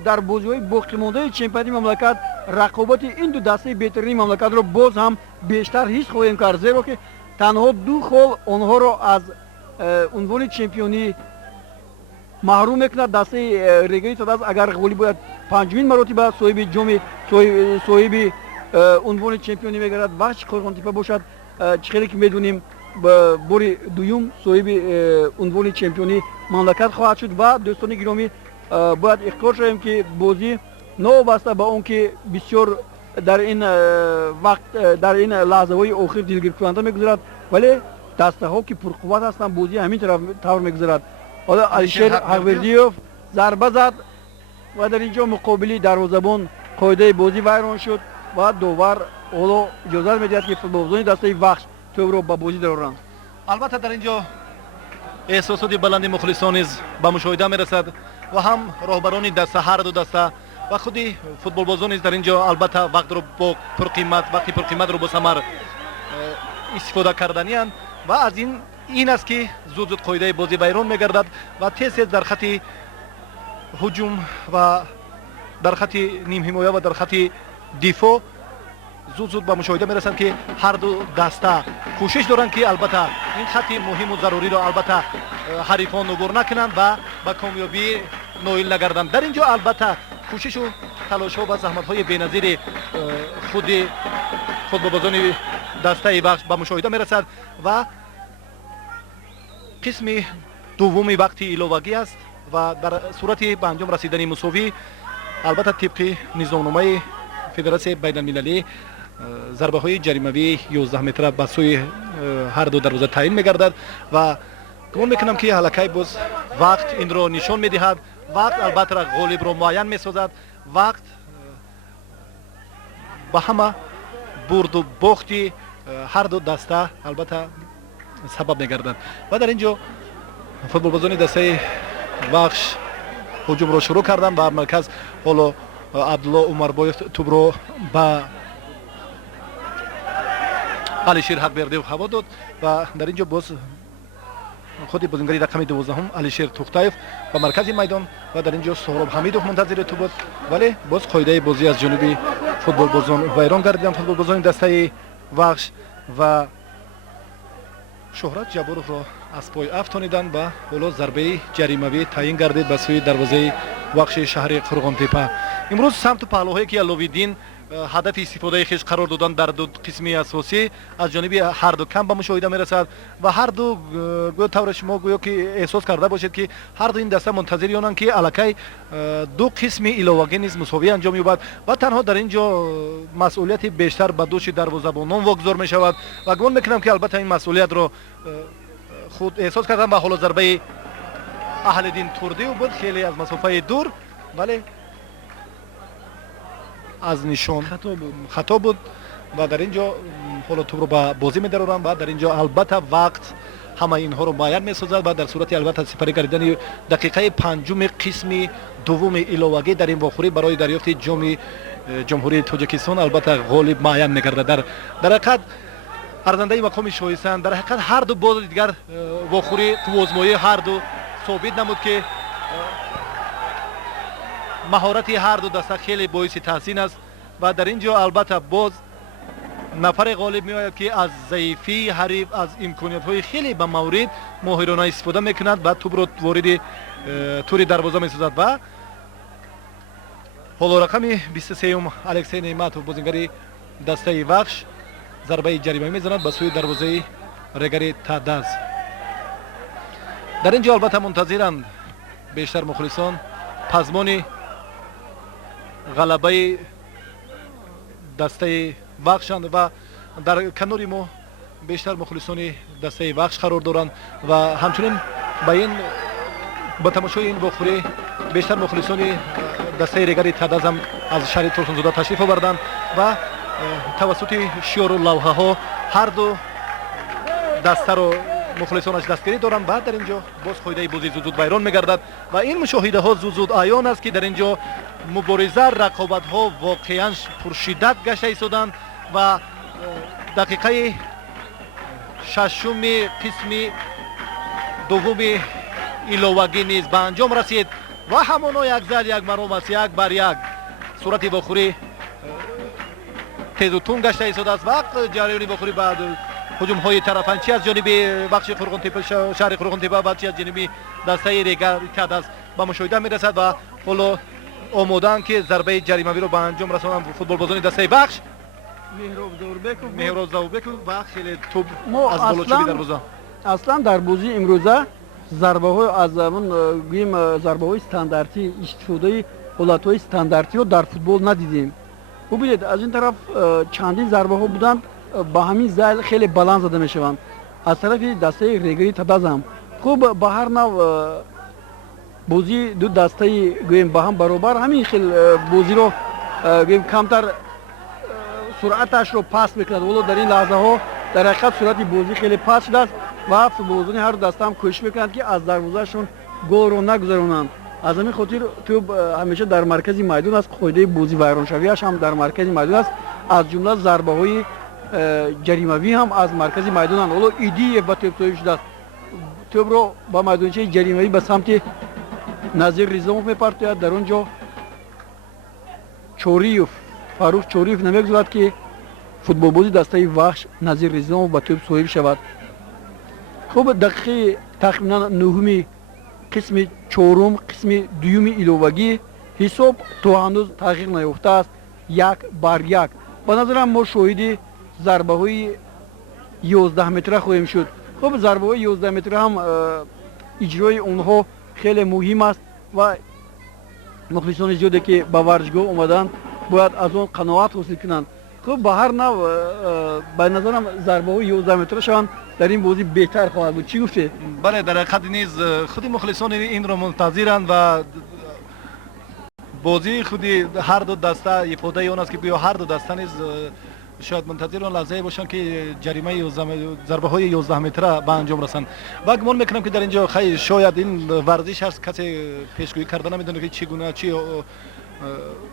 дар бозиҳои боқимондаи чемпионати мамлакат рақобати ин ду дастаи беҳтарини мамлакатро боз ҳам бештар ҳис хоҳем кард, зеро ки танҳо ду хол онҳоро аз унвони чемпионӣ маҳрум мекунад. дастаи Регар-ТадАЗ агар ғолиб бояд 5-мин маротиба соҳиби ҷоми соҳиби унвони чемпионӣ мегардад. Вахш Қо'рг'онтепа бошад. чӣ ки медонем бори дуюм соҳиби унвони чемпионӣ мамлакат хоҳад шуд. ва дӯстони гиромӣ, бояд ихтиёр шавем ки бозӣ новобаста ба он ки бисёр дар ин вақт дар ин лаҳзаҳои охир дилгиркунанда мегузарад, вале дастаҳо ки пурқувват ҳастанд, бозӣ ҳамин тавр мегузарад. ҳоло Алишер Ҳақбердиев зарба зад ва дар инҷо муқобили дарвозабон қоидаи бозӣ вайрон шуд ва довар ҳоло иҷозат медиҳад ки футболбозони дастаи Вахш тӯбро ба бозӣ дароранд. албатта дар инҷо эҳсосоти баланди мухлисон низ ба мушоҳида мерасад ва ҳам роҳбарони даста, ҳарду даста ва худи футболбозон низ дар инҷо албатта вақтро бо пурқимат, вақти пурқиматро бо самар истифода карданианд ва аз ин аст ки зуд қоидаи бозӣ вайрон мегардад ва тез дар хати ҳуҷум ва дар хати нимҳимоя ва дар хати дифо зуд ба мушоҳида мерасанд ки ҳарду даста кӯшиш доранд ки албатта ин хати муҳиму заруриро албатта ҳарифон убур накунанд ва ба комёбӣ ноил нагарданд. дар инҷо албатта кӯшишу талошҳо ва заҳматҳои беназири худи футболбозони дастаи Вахш ба мушоҳида мерасад ва қисми дуввуми вақти иловагӣ аст ва дар сурати ба анҷом расидани мусовӣ албатта тибқи низомномаи федератсияи байналмилалӣ зарбаҳои ҷаримавии 11 метра ба сӯи ҳарду дарвоза таъин мегардад ва гумон мекунам ки ҳалакай боз вақт инро нишон медиҳад. вақт албатта ғолибро муайян месозад. вақт ба ҳама бурду бохти ҳарду даста албатта сабаб мегардад ва дар ин ҷо футболбозони дастаи Вахш ҳуҷумро шурӯъ карданд. ба марказ ҳоло абдулло умарбоев тӯбро ба Алишер Ҳақбердиев ҳаво дод ва дар ин ҷо боз худи бозингари рақами 12 Алишер Тӯхтаев ба маркази майдон ва дар ин ҷо Соҳроб Ҳамидов мунтазири тӯ буд, вале боз қоидаи бозӣ аз ҷониби футболбозон вайрон гардиданд. футболбозони дастаи Вахш ва Шӯҳрат Ҷаборовро аз пой афтониданд ва ҳоло зарбаи ҷаримавӣ таъин гардид ба сӯи дарвозаи Вахши шаҳри Қо'рг'онтепа. имрӯз самту паҳлӯҳое ки аловиддин ҳадафи истифодаи хиш қарор доданд дар ду қисми асосӣ аз ҷониби ҳарду кам ба мушоҳида мерасад ва ҳарду гӯё тавре шумо гӯё ки эҳсос карда бошед ки ҳарду ин даста мунтазири онанд ки аллакай ду қисми иловагӣ низ мусовӣ анҷом ёбад ва танҳо дар ин ҷо масъулияти бештар ба дӯши дарвозабонон вогузор мешавад ва гумон мекунам ки албатта ин масъулиятро худ эҳсос карданд ва ҳоло зарбаи Аҳлиддин Турдиев буд, хеле аз масофаи дур, вале аз нишон хато буд ва дар ин ҷо ҳоло тӯбро ба бозӣ медароранд ва дар ин ҷо албатта вақт ҳама инҳоро муайян месозад ва дар сурати албатта сипарӣ гардидани дақиқаи панҷуми қисми дуввуми иловагӣ дар ин вохӯрӣ барои дарёфти ҷоми ҷумҳурии Тоҷикистон албатта ғолиб муайян мегардад. дар ҳақиқат арзандаи мақоми шоҳистанд, дар ҳақиқат ҳарду бози дигар вохӯрӣ қуввозмоии ҳарду собит намуд ки маҳорати ҳарду даста хеле боиси таҳсин аст ва дар ин ҷо албатта боз нафаре ғолиб меояд ки аз заифии ҳариф, аз имкониятҳои хеле ба маврид моҳирона истифода мекунад ва тӯбро вориди тури дарвоза месозад ва ҳоло рақами 23 Алексей Неъматов бозингари дастаи Вахш зарбаи ҷаримавӣ мезанад ба сӯи дарвозаи Регар-ТадАЗ. дар ин ҷо албатта мунтазиранд бештар мухлисон пазмони ғалабаи дастаи Вахшанд ва дар канори мо бештар мухлисони дастаи Вахш қарор доранд ва ҳамчунин ба тамошои ин вохӯрӣ бештар мухлисони дастаи Регари-ТадАЗ ҳам аз шаҳри Турсунзода ташриф оварданд ва тавассути шиёру лавҳаҳо ҳарду дастаро мухлисонаш дастгирӣ доранд ва дар ин ҷо боз қоидаи бозӣ зуд вайрон мегардад ва ин мушоҳидаҳо зуд аён аст ки дар ин ҷо мубориза рақобатҳо воқеан пуршиддат гашта истоданд ва дақиқаи шашуми қисми дуввуми иловагӣ низ ба анҷом расид ва ҳамоно якзад як маром аст, як бар як сурати вохӯрӣ тезу тун гашта истодааст ва ҷараёни вохӯрӣ ба ҳуҷумҳои тарафан чи аз ҷониби бахши Қо'рг'онтепа, шаҳри Қо'рг'онтепа ва чи аз ҷониби дастаи Регар-ТадАЗ ба мушоҳида мерасад ва ҳоло омодаанд ки зарбаи ҷаримавиро ба анҷом расонанд футболбозони дастаи Вахш меҳроб заурбеков ва хеле тӯб мо аз болочуби дарвоза. аслан дар бозии имрӯза зарбаҳои аз замон гӯем зарбаҳои стандартӣ истифодаи ҳолатҳои стандартиро дар футбол надидем. бубинед аз ин тараф чандин зарбаҳо буданд ба ҳамин зайл хеле баланд зада мешаванд. аз тарафи дастаи Регар-ТадАЗ ҳам хуб ба ҳар нав бозии ду дастаи гӯем ба ҳам баробар ҳамин хел бозиро гӯем камтар суръаташро паст мекунад. воло дар ин лаҳзаҳо дар ҳақиқат суръати бозӣ хеле паст шудааст ва футболбозони ҳарду даста ҳам кӯшиш мекунанд ки аз дарвозаашон голро нагузаронанд. аз ҳамин хотир тӯб ҳамеша дар маркази майдон аст. қоидаи бозӣ вайроншавиаш ҳам дар маркази майдон аст. аз ҷумла зарбаҳои ҷаримавӣ ҳам аз маркази майдонанд. ҳоло идиев ба тӯб соҳиб шудааст. тӯбро ба майдончаи ҷаримавӣ ба самти Назир Ризомов мепартояд. дар он ҷо Чориев Фарух Чориев намегузорад ки футболбози дастаи Вахш Назир Ризомов ба тӯб соҳиб шавад. хуб дақиқаи тахминан нӯҳуми қисми чорум қисми дуюми иловагӣ ҳисоб то ҳанӯз тағйир наёфтааст. 1-1. ба назарам мо шоҳиди зарбаҳои 11 метра хоҳем шуд. хуб зарбаҳои 11 метра ҳам иҷрои онҳо хеле муҳим аст ва мухлисони зиёде ки ба варзишгоҳ омаданд бояд аз он қаноат ҳосил кунанд. хуб ба ҳар нав ба назарам зарбаҳои 11 метра шаванд дар ин бозӣ беҳтар хоҳад буд. чӣ гуфтед? бале дар ҳақиқат низ худи мухлисони инро мунтазиранд ва бозии худи ҳарду даста ифодаи он аст ки биё ҳарду даста низ шояд мунтазир он лаҳзае бошанд ки ҷаримаи зарбаҳои 11 метра ба анҷом расанд. ва гумон мекунам ки дар ин ҷо хай шояд ин варзиш аст, касе пешгӯӣ карда намедонад ки чӣ гуна чӣ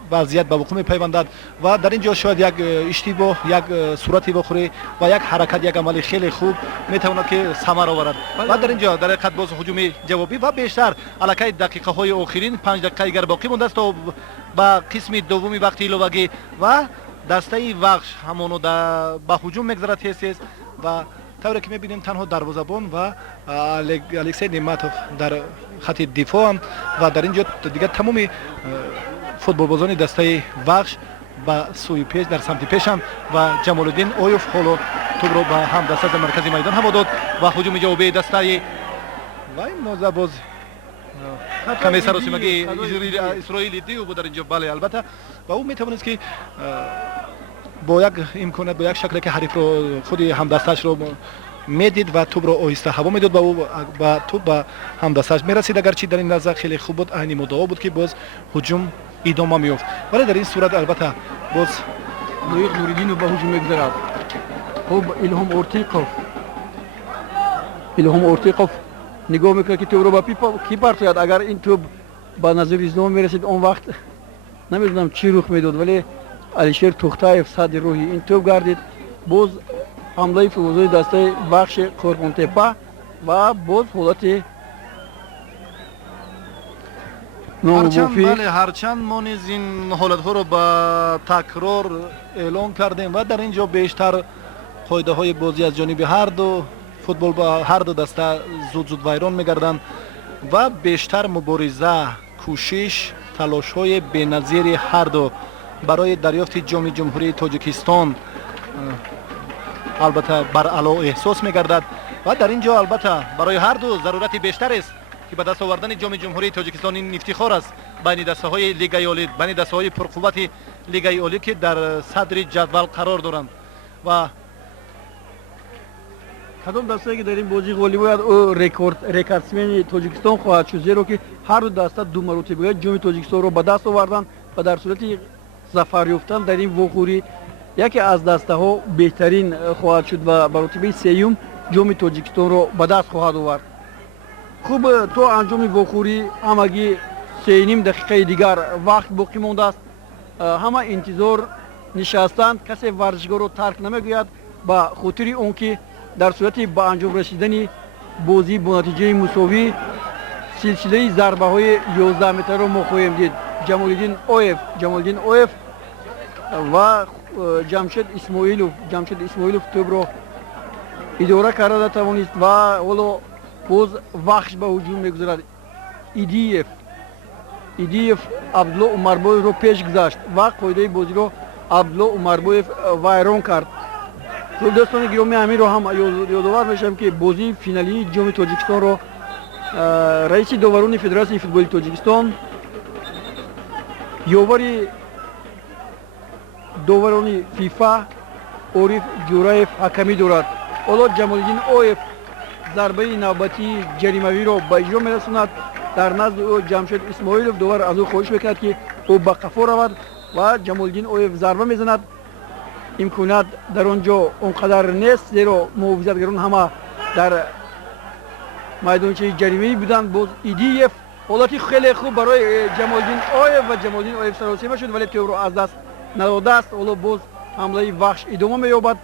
вазъият ба вуқӯъ мепайвандад ва дар ин ҷо шояд як иштибоҳ, як сурати вохӯрӣ ва як ҳаракат, як амали хеле хуб метавонад ки самар оварад. ва дар ин ҷо дар ҳақиқат боз ҳуҷуми ҷавобӣ ва бештар аллакай дақиқаҳои охирин 5 дақиқа дигар боқӣ мондааст то ба қисми дуввуми вақти иловагӣ ва дастаи Вахш ҳамоно ба ҳуҷум мегзарад ҳес ва тавре ки мебинем танҳо дарвозабон ва Алексей Нематов дар хати дифоам ва дар ин ҷо дигар тамоми футболбозони дастаи Вахш ба сӯи пеш дар самти пешанд ва Ҷамолиддин Оёв ҳоло тӯбро ба ҳам даста дар маркази майдон ҳаво дод ва ҳуҷуми ҷавобии дастаи ва ин нозабоз каме саросимагии Исроили Дию буд дар ин ҷо. бале албатта ва ӯ метавонист ки бо як имконият бо як шакле ки ҳарифро худи ҳамдастаашро медид ва тӯбро оҳиста ҳаво медод ва ӯ ба тӯб ба ҳамдастааш мерасид. агарчи дар ин лаҳза хеле хуб буд, айни муддао буд ки боз ҳуҷум идома меёфт, вале дар ин сурат албатта боз ноиқ нуриддинов ба ҳуҷум мегзарад. хуб илҳом ортиқов нигоҳ мекунад ки тӯбро ба ки партояд. агар ин тӯб ба Назир Ризомов мерасид он вақт намедонам чӣ рух медод, вале Алишер Тӯхтаев садри роҳи ин тӯб гардид. боз ҳамлаи футболбозони дастаи Бахши Қорғонтепа ва боз ҳолати ҳарчанд мо низ ин ҳолатҳоро ба такрор эълон кардем ва дар ин ҷо бештар қоидаҳои бозӣ аз ҷониби ҳарду футбол ба ҳарду даста зуд вайрон мегарданд ва бештар мубориза, кӯшиш, талошҳои беназири ҳарду барои дарёфти ҷоми ҷумҳурии Тоҷикистон албатта баръало эҳсос мегардад ва дар ин ҷо албатта барои ҳарду зарурати бештарест ки ба даст овардани ҷоми ҷумҳурии Тоҷикистон ин ифтихор аст байни дастаҳои лигаи олӣ, байни дастаҳои пурқуввати лигаи олӣ ки дар садри ҷадвал қарор доранд. ва кадом дастае ки дар ин бозӣ ғолиб бояд ӯ рекордсмени Тоҷикистон хоҳад шуд, зеро ки ҳарду даста ду маротибаи ҷоми Тоҷикистонро ба даст оварданд ва дар сурати зафар ёфтан дар ин вохӯрӣ яке аз дастаҳо беҳтарин хоҳад шуд ва маротибаи сеюм ҷоми Тоҷикистонро ба даст хоҳад овард. хуб то анҷоми вохӯрӣ ҳамагӣ 3.5 дақиқаи дигар вақт боқӣ мондааст. ҳама интизор нишастанд, касе варзишгоҳро тарк намегӯяд ба хотири он ки дар сурати ба анҷом расидани бозӣ бо натиҷаи мусовӣ силсилаи зарбаҳои 11 метраро мо хоҳем дид. Ҷамолиддин Оев ва Ҷамшед Исмоилов тӯбро идора карда натавонист ва ҳоло боз Вахш ба ҳуҷум мегузарад. Идиев Абдулло Умарбоевро пеш гузашт ва қоидаи бозиро абдулло умарбоев вайрон кард. дӯстони гиромӣ ҳаминро ҳам ёдовар мешавам ки бозии финалии ҷоми тоҷикистонро раиси доварони федератсияи футболи тоҷикистон, ёвари доварони фифа ориф ҷураев ҳакамӣ дорад. ҳоло ҷамолиддин оев зарбаи навбатии ҷаримавиро ба иҷро мерасонад. дар назди ӯ ҷамшед исмоилов довар аз ӯ хоҳиш мекард ки ӯ ба қафо равад ва ҷамолиддин оев зарба мезанад. имконият дар он ҷо он қадар нест, зеро муҳофизатгарон ҳама дар майдончаи ҷаримавӣ буданд. боз идиев ҳолати хеле хуб барои ҷамолиддин оев ва ҷамолиддин оев саросима шуд, вале тӯбро аз даст надодааст. ҳоло боз ҳамлаи вахш идома меёбад.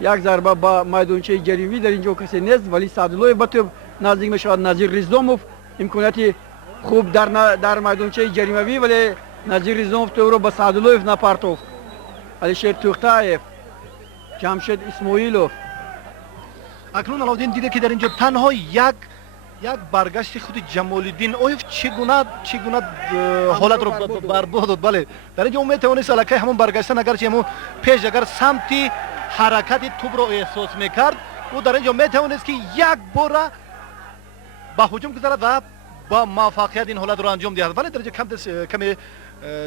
як зарба ба майдончаи ҷаримавӣ, дар ин ҷо касе нест, вали саъдуллоев ба тӯб наздик мешавад. назир ризомов имконияти хуб дар майдончаи ҷаримавӣ, вале назир ризомов тӯбро ба саъдуллоев напартофт. алишер Тӯхтаев, ҷамшед исмоилов. акнун алавдин диде ки дар ин ҷо танҳо як баргашти худи ҷамолиддин оев чӣ гуна ҳолатро барбод дод. бале дар ин ҷо метавонист аллакай ҳамон баргаштан, агарчи ҳамон пеш агар самти ҳаракати тӯбро эҳсос мекард, ӯ дар ин ҷо метавонист ки як бора ба ҳуҷум гузарад ва ба муваффақият ин ҳолатро анҷом диҳад. вале дар ин ҷо каме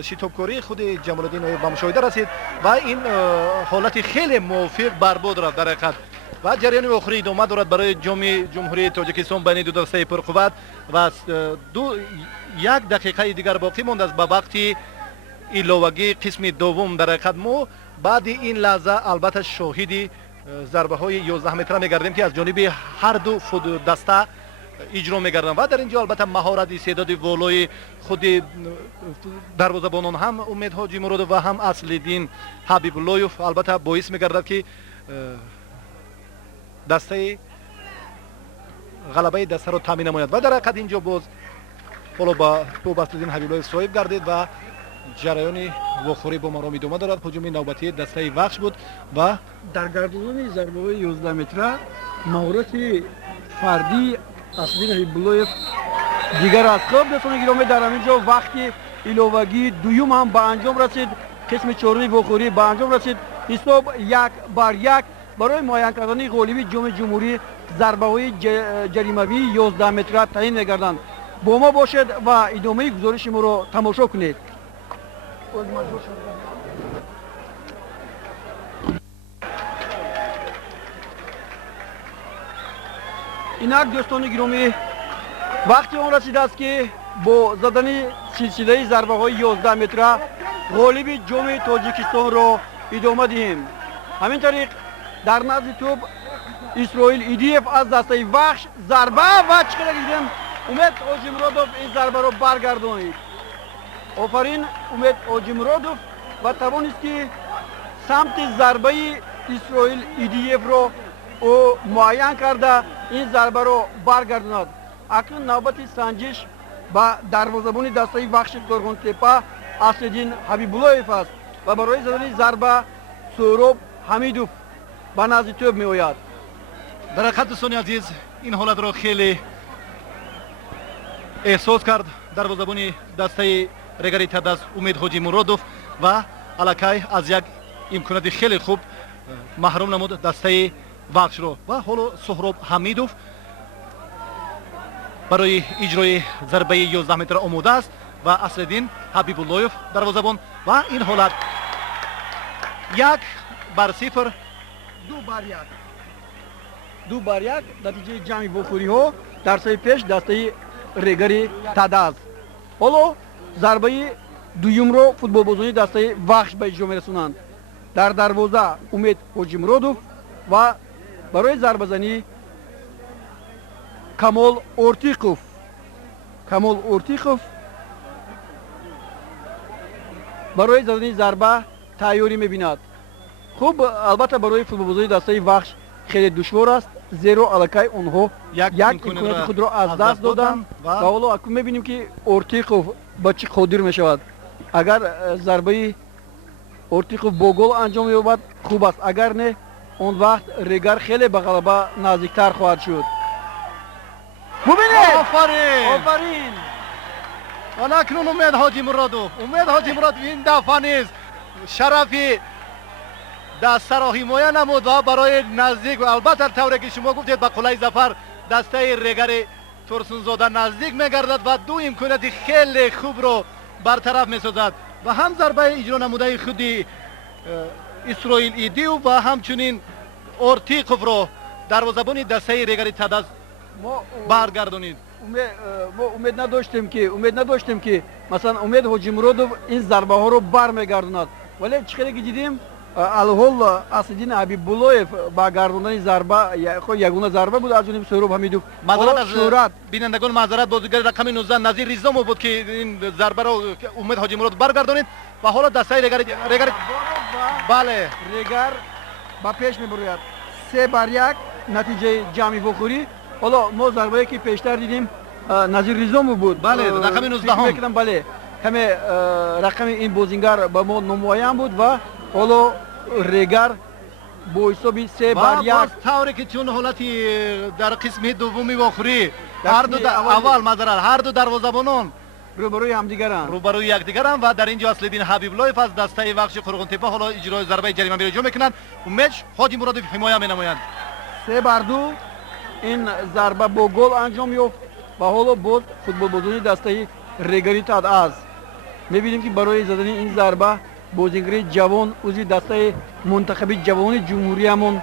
шитобкории худи ҷамолиддин оев ба мушоҳида расид ва ин ҳолати хеле мувофиқ барбод рафт дар ҳақиқат. ва ҷараёни охирӣ идома дорад барои ҷоми ҷумҳурии тоҷикистон байни ду дастаи пурқувват ва 1 дақиқаи дигар боқӣ мондааст ба вақти иловагӣ қисми дуввум. дар ҳақиқат мо баъди ин лаҳза албатта шоҳиди зарбаҳои 11 метра мегардем ки аз ҷониби ҳарду даста иҷро мегарданд. ва дар ин ҷо албатта маҳорат, истеъдоди волои худи дарвозабонон ҳам умед ҳоҷимуродов ва ҳам аслиддин ҳабибуллоев албатта боис мегардад ки дастаи ғалабаи дастаро таъмин намояд. ва дар ҳақиқат ин ҷо боз ҳоло ба тӯб аслиддин ҳабибуллоев соҳиб гардид ва ҷараёни вохӯрӣ бо маром идома дорад. ҳуҷуми навбатии дастаи вахш буд ва дар гардондани зарбаҳои 11 метра маҳорати фардии аслиддин ҳабибуллоев дигар аст. хуб дӯстони гиромӣ, дар ҳамин ҷо вақти иловагии дуюм ҳам ба анҷом расид, қисми чорумӣ вохӯрӣ ба анҷом расид. ҳисоб 1-1 барои муайян кардани ғолиби ҷоми ҷумҳурӣ зарбаҳои ҷаримавии 11 метра таъин мегарданд. бо мо бошед ва идомаи гузориши моро тамошо кунед. инак дӯстони гиромӣ, вақти он расидааст ки бо задани силсилаи зарбаҳои 11 метра ғолиби ҷоми тоҷикистонро идома диҳем. ҳамин тариқ дар назди тӯб исроил идиев аз дастаи вахш зарба ва чӣ қадар дидем умед ҳоҷимуродов ин зарбаро баргардонид. офарин умед ҳоҷимуродов ва тавонист ки самти зарбаи исроил идиевро ӯ муайян карда ин зарбаро баргардонад. акнун навбати санҷиш ба дарвозабони дастаи вахши горғонтепа аслиддин ҳабибуллоев аст ва барои задани зарба сӯроб ҳамидов ба назди тӯб меояд. дар ҳақиқат дӯстони азиз, ин ҳолатро хеле эҳсос кард дарвозабони дастаи Регар-ТадАЗ Умед Ҳоҷимуродов ва аллакай аз як имконияти хеле хуб маҳрум намуд дастаи вахшро. ва ҳоло суҳроб ҳамидов барои иҷрои зарбаи 11 метра омода аст ва аслиддин ҳабибуллоев дарвозабон. ва ин ҳолат 1-0 2-1 натиҷаи ҷамъи вохӯриҳо дар саи пеш дастаи Регари-ТадАЗ. ҳоло зарбаи дуюмро футболбозони дастаи вахш ба иҷро мерасонанд. дар дарвоза Умед Ҳоҷимуродов ва барои зарбазанӣ Камол Ортиқов барои задани зарба тайёрӣ мебинад. хуб, албатта барои футболбозони дастаи вахш хеле душвор аст, зеро аллакай онҳо як имконияти худро аз даст доданд ва ҳоло акнун мебинем ки Ортиқов ба чӣ қодир мешавад. агар зарбаи Ортиқов бо гол анҷом ёбад хуб аст, агар не он вақт Регар хеле ба ғалаба наздиктар хоҳад шуд. бубинед! офарин! ва акнун Умед Ҳоҷимуродов ин дафъа нест, шарафи дастаро ҳимоя намуд ва барои наздик ва албатта тавре ки шумо гуфтед ба қуллаи зафар дастаи регари турсунзода наздик мегардад ва ду имконияти хеле хубро бартараф месозад ва ҳам зарбаи иҷро намудаи худи исроил идиев ва ҳамчунин ортиқовро дарвозабони дастаи регари-ТадАЗ баргардонид. мо умед надоштем ки масалан Умед Ҳоҷимуродов ин зарбаҳоро бармегардонад, вале чӣ хеле ки дидем алҳол Аслиддин Ҳабибуллоев ба гардондани зарба ягона зарба буд аз ҷониби Сӯҳроб Ҳамидов. Маъзарат аз бинандагон, маъзарат бозигари рақами 19 Назир Ризомов буд ки ин зарбаро Умед Ҳоҷимуродов баргардонид ва ҳоло дастаи регари бале регар ба пеш мебурояд 3-1 натиҷаи ҷамъи вохӯрӣ. ҳоло мо зарбае ки пештар дидем Назир Ризомов буд, бале рақами 19 бале ҳаме рақами ин бозингар ба мо номуайян буд ва ҳоло регар бо ҳисоби 3-1 тавре ки чун ҳолати дар қисми дуввуми вохӯрӣ ҳар ду дарвозабонон рӯбарӯи ҳамдигаранд, рӯбарӯи якдигаранд ва дар ин ҷо Аслиддин Ҳабибуллоев аз дастаи Вахши Қурғунтепа ҳоло иҷрои зарбаи ҷаримавиро ҷо мекунанд. Умед Ҳоҷимуродов ҳимоя менамоянд. 3-2 ин зарба бо гол анҷом ёфт ва ҳоло боз футболбозони дастаи Регари-ТадАЗ мебинем ки барои задани ин зарба бозингари ҷавон узви дастаи мунтахаби ҷавонони ҷумҳуриямон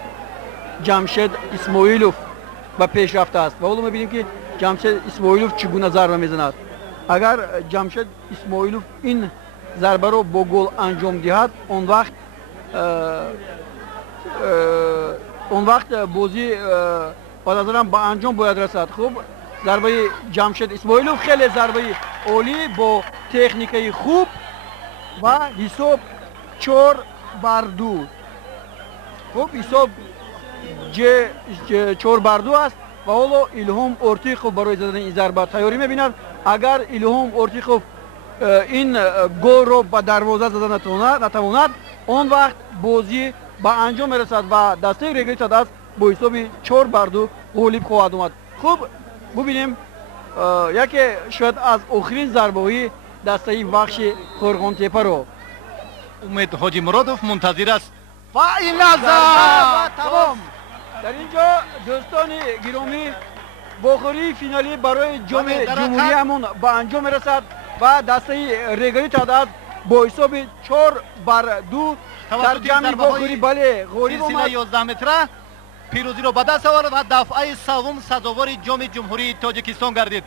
Ҷамшед Исмоилов ба пеш рафтааст ва ҳоло мебинем ки Ҷамшед Исмоилов чӣ гуна зарба мезанад. агар Ҷамшед Исмоилов ин зарбаро бо гол анҷом диҳад, он вақт бозӣ ба назарам ба анҷом бояд расад. хуб, зарбаи Ҷамшед Исмоилов хеле зарбаи олӣ бо техникаи хуб ва ҳисоб 4-2. хуб, ҳисоб 4-2 аст ва ҳоло Илҳом Ортиқов барои задани ин зарба тайёрӣ мебинад. агар Илҳом Ортиқов ин голро ба дарвоза зада натавонад, он вақт бозӣ ба анҷом мерасад ва дастаи Регари-ТадАЗ бо ҳисоби 4-2 ғолиб хоҳад омад. хуб, бубинем яке шояд аз охирин зарбаҳои дастаи Вахши Қурғунтепаро. Умед Ҳоҷимуродов мунтазир аст ва ин назар тамом. дар ин ҷо дӯстони гиромӣ, вохӯрии финалӣ барои ҷоми ҷумҳуриямон ба анҷом мерасад ва дастаи Регари-ТадАЗ бо ҳисоби 4-2 дар ҷамъи вохӯрӣ ғолиб омад. 11 метра пирӯзиро ба даст овард ва дафъаи саввум сазовори ҷоми ҷумҳурии Тоҷикистон гардид.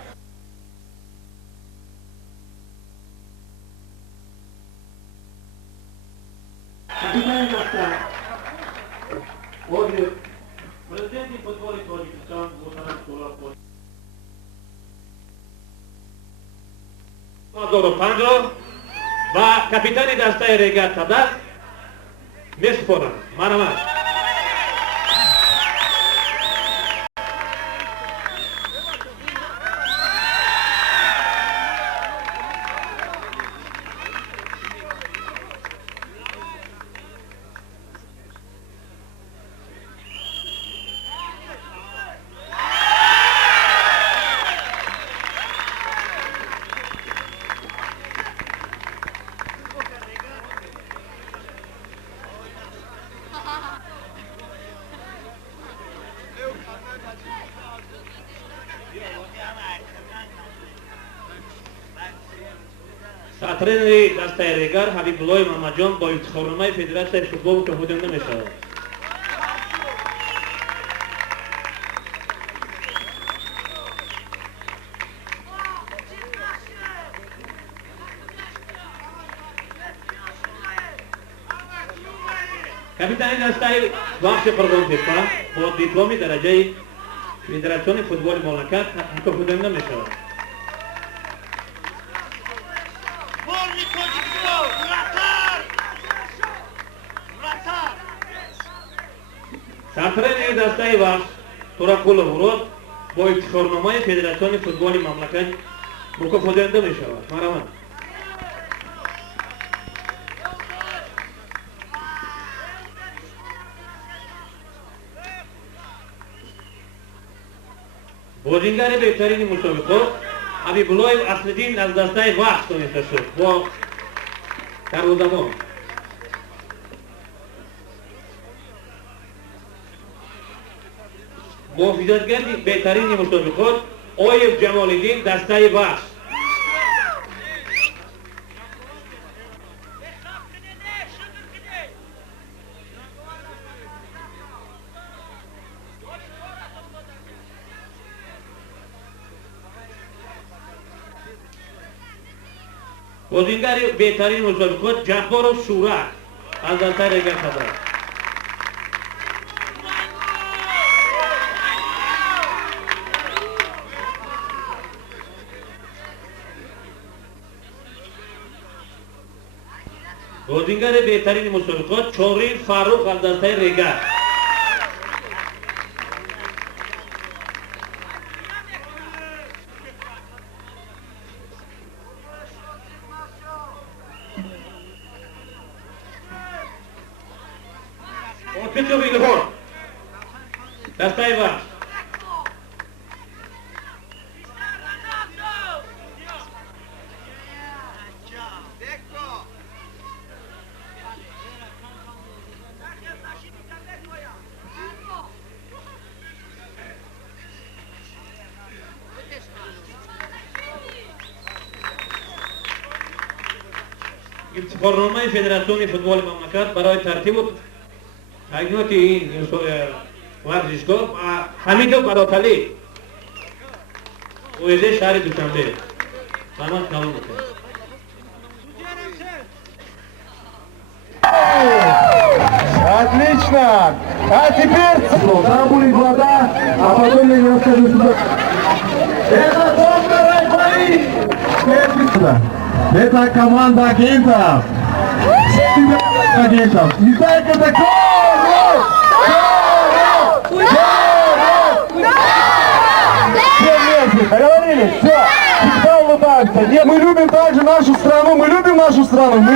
Президенти футболи Тоҷикистон Муҳтарам Сӯраб 2050 ва капитани дастаи Регар-ТадАЗ месупоранд. Марҳамат. Тренери дастаи Регар Ҳабибуллоев Маҳмадҷон бо ифтихорномаи Федератсияи футбол мукофотдода мешавад. капитани дастаи Вахши Қурғунтепа бо дипломи дараҷаи Федератсиони футболи мамлакат мукофотдода мешавад. Сартренери дастаи Вахш Турақулов Мурод бо ифтихорномаи Федератсиони футболи мамлакат мукофотдода мешавад. Марҳамат. бозингари беҳтарини мусобиқот Ҳабибуллоев Аслиддин аз дастаи Вахш дониста шуд бо дарвозабон муҳофизатгарди беҳтарини мусобиқот оев ҷамолиддин дастаи вахш. бозингари беҳтарини мусобиқот ҷабборов шӯрак аз дастаи Регар-ТадАЗ. бозингари беҳтарини мусобиқот Чори Фаррух аз дастаи Регар. дастаи вахш. ифтихорномаи федератсиони футболи мамлакат барои тартибу тайиноти ин варзишгоҳ ҳамидов бароталӣ оидаи шаҳри душанбе ҳамат қабул мекунад. Отлично! А теперь... Там будет вода, а потом я не расскажу сюда. Это доктор бои! Это команда агентов! Агентов! Итак, это договорились, все, всегда улыбаемся. Нет, мы любим также нашу страну, мы любим Таджикистан.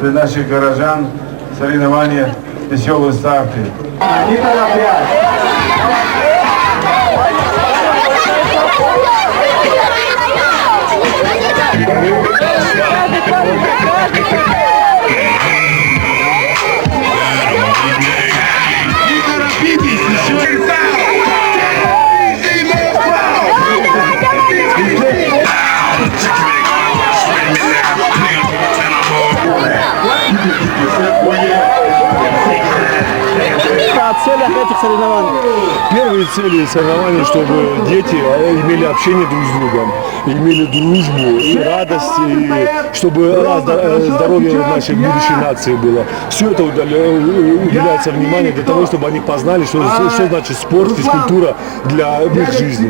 Для наших горожан соревнования, веселые старты. Первые цели соревнований, чтобы дети имели общение друг с другом, имели дружбу и радость, и чтобы здоровье нашей будущей нации было. Все это уделяется внимание для того, чтобы они познали, что значит спорт, физкультура для их жизни.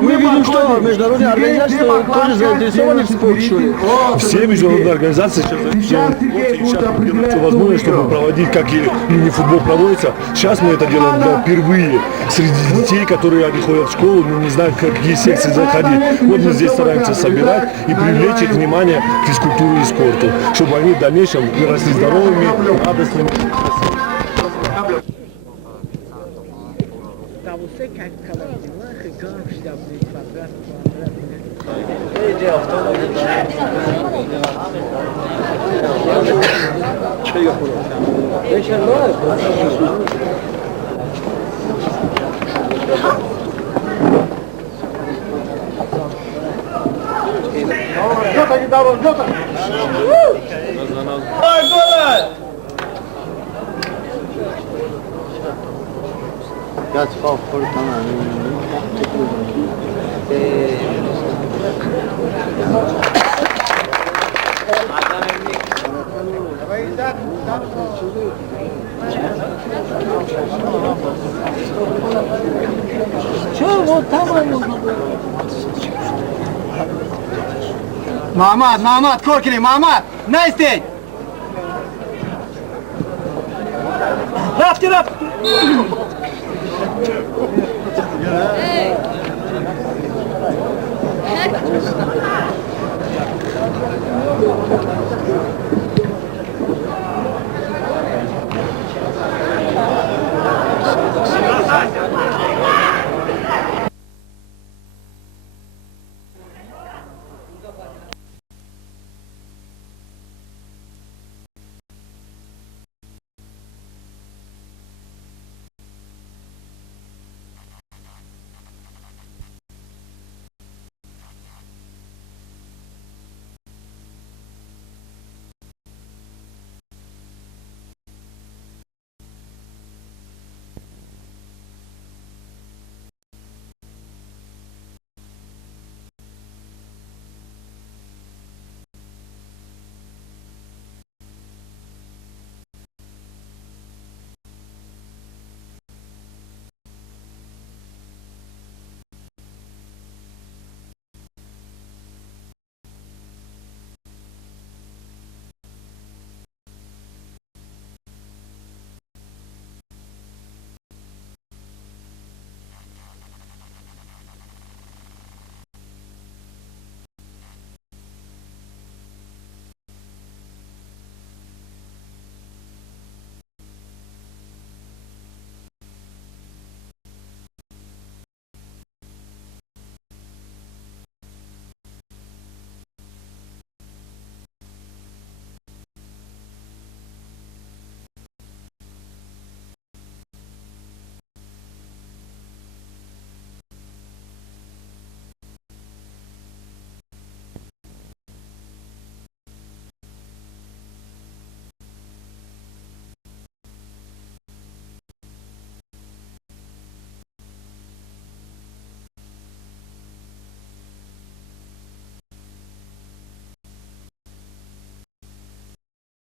Мы видим, что международные организации тоже заинтересованы в спорте. Все международные организации сейчас делают все возможное, чтобы проводить, как и мини-футбол проводится. Сейчас мы это делаем впервые среди детей, которые они ходят в школу, но не знают, какие секции заходить. Вот мы здесь стараемся собирать и привлечь их внимание к физкультуре и спорту, чтобы они в дальнейшем росли здоровыми, радостными. محمد کار کنی محمد نیستی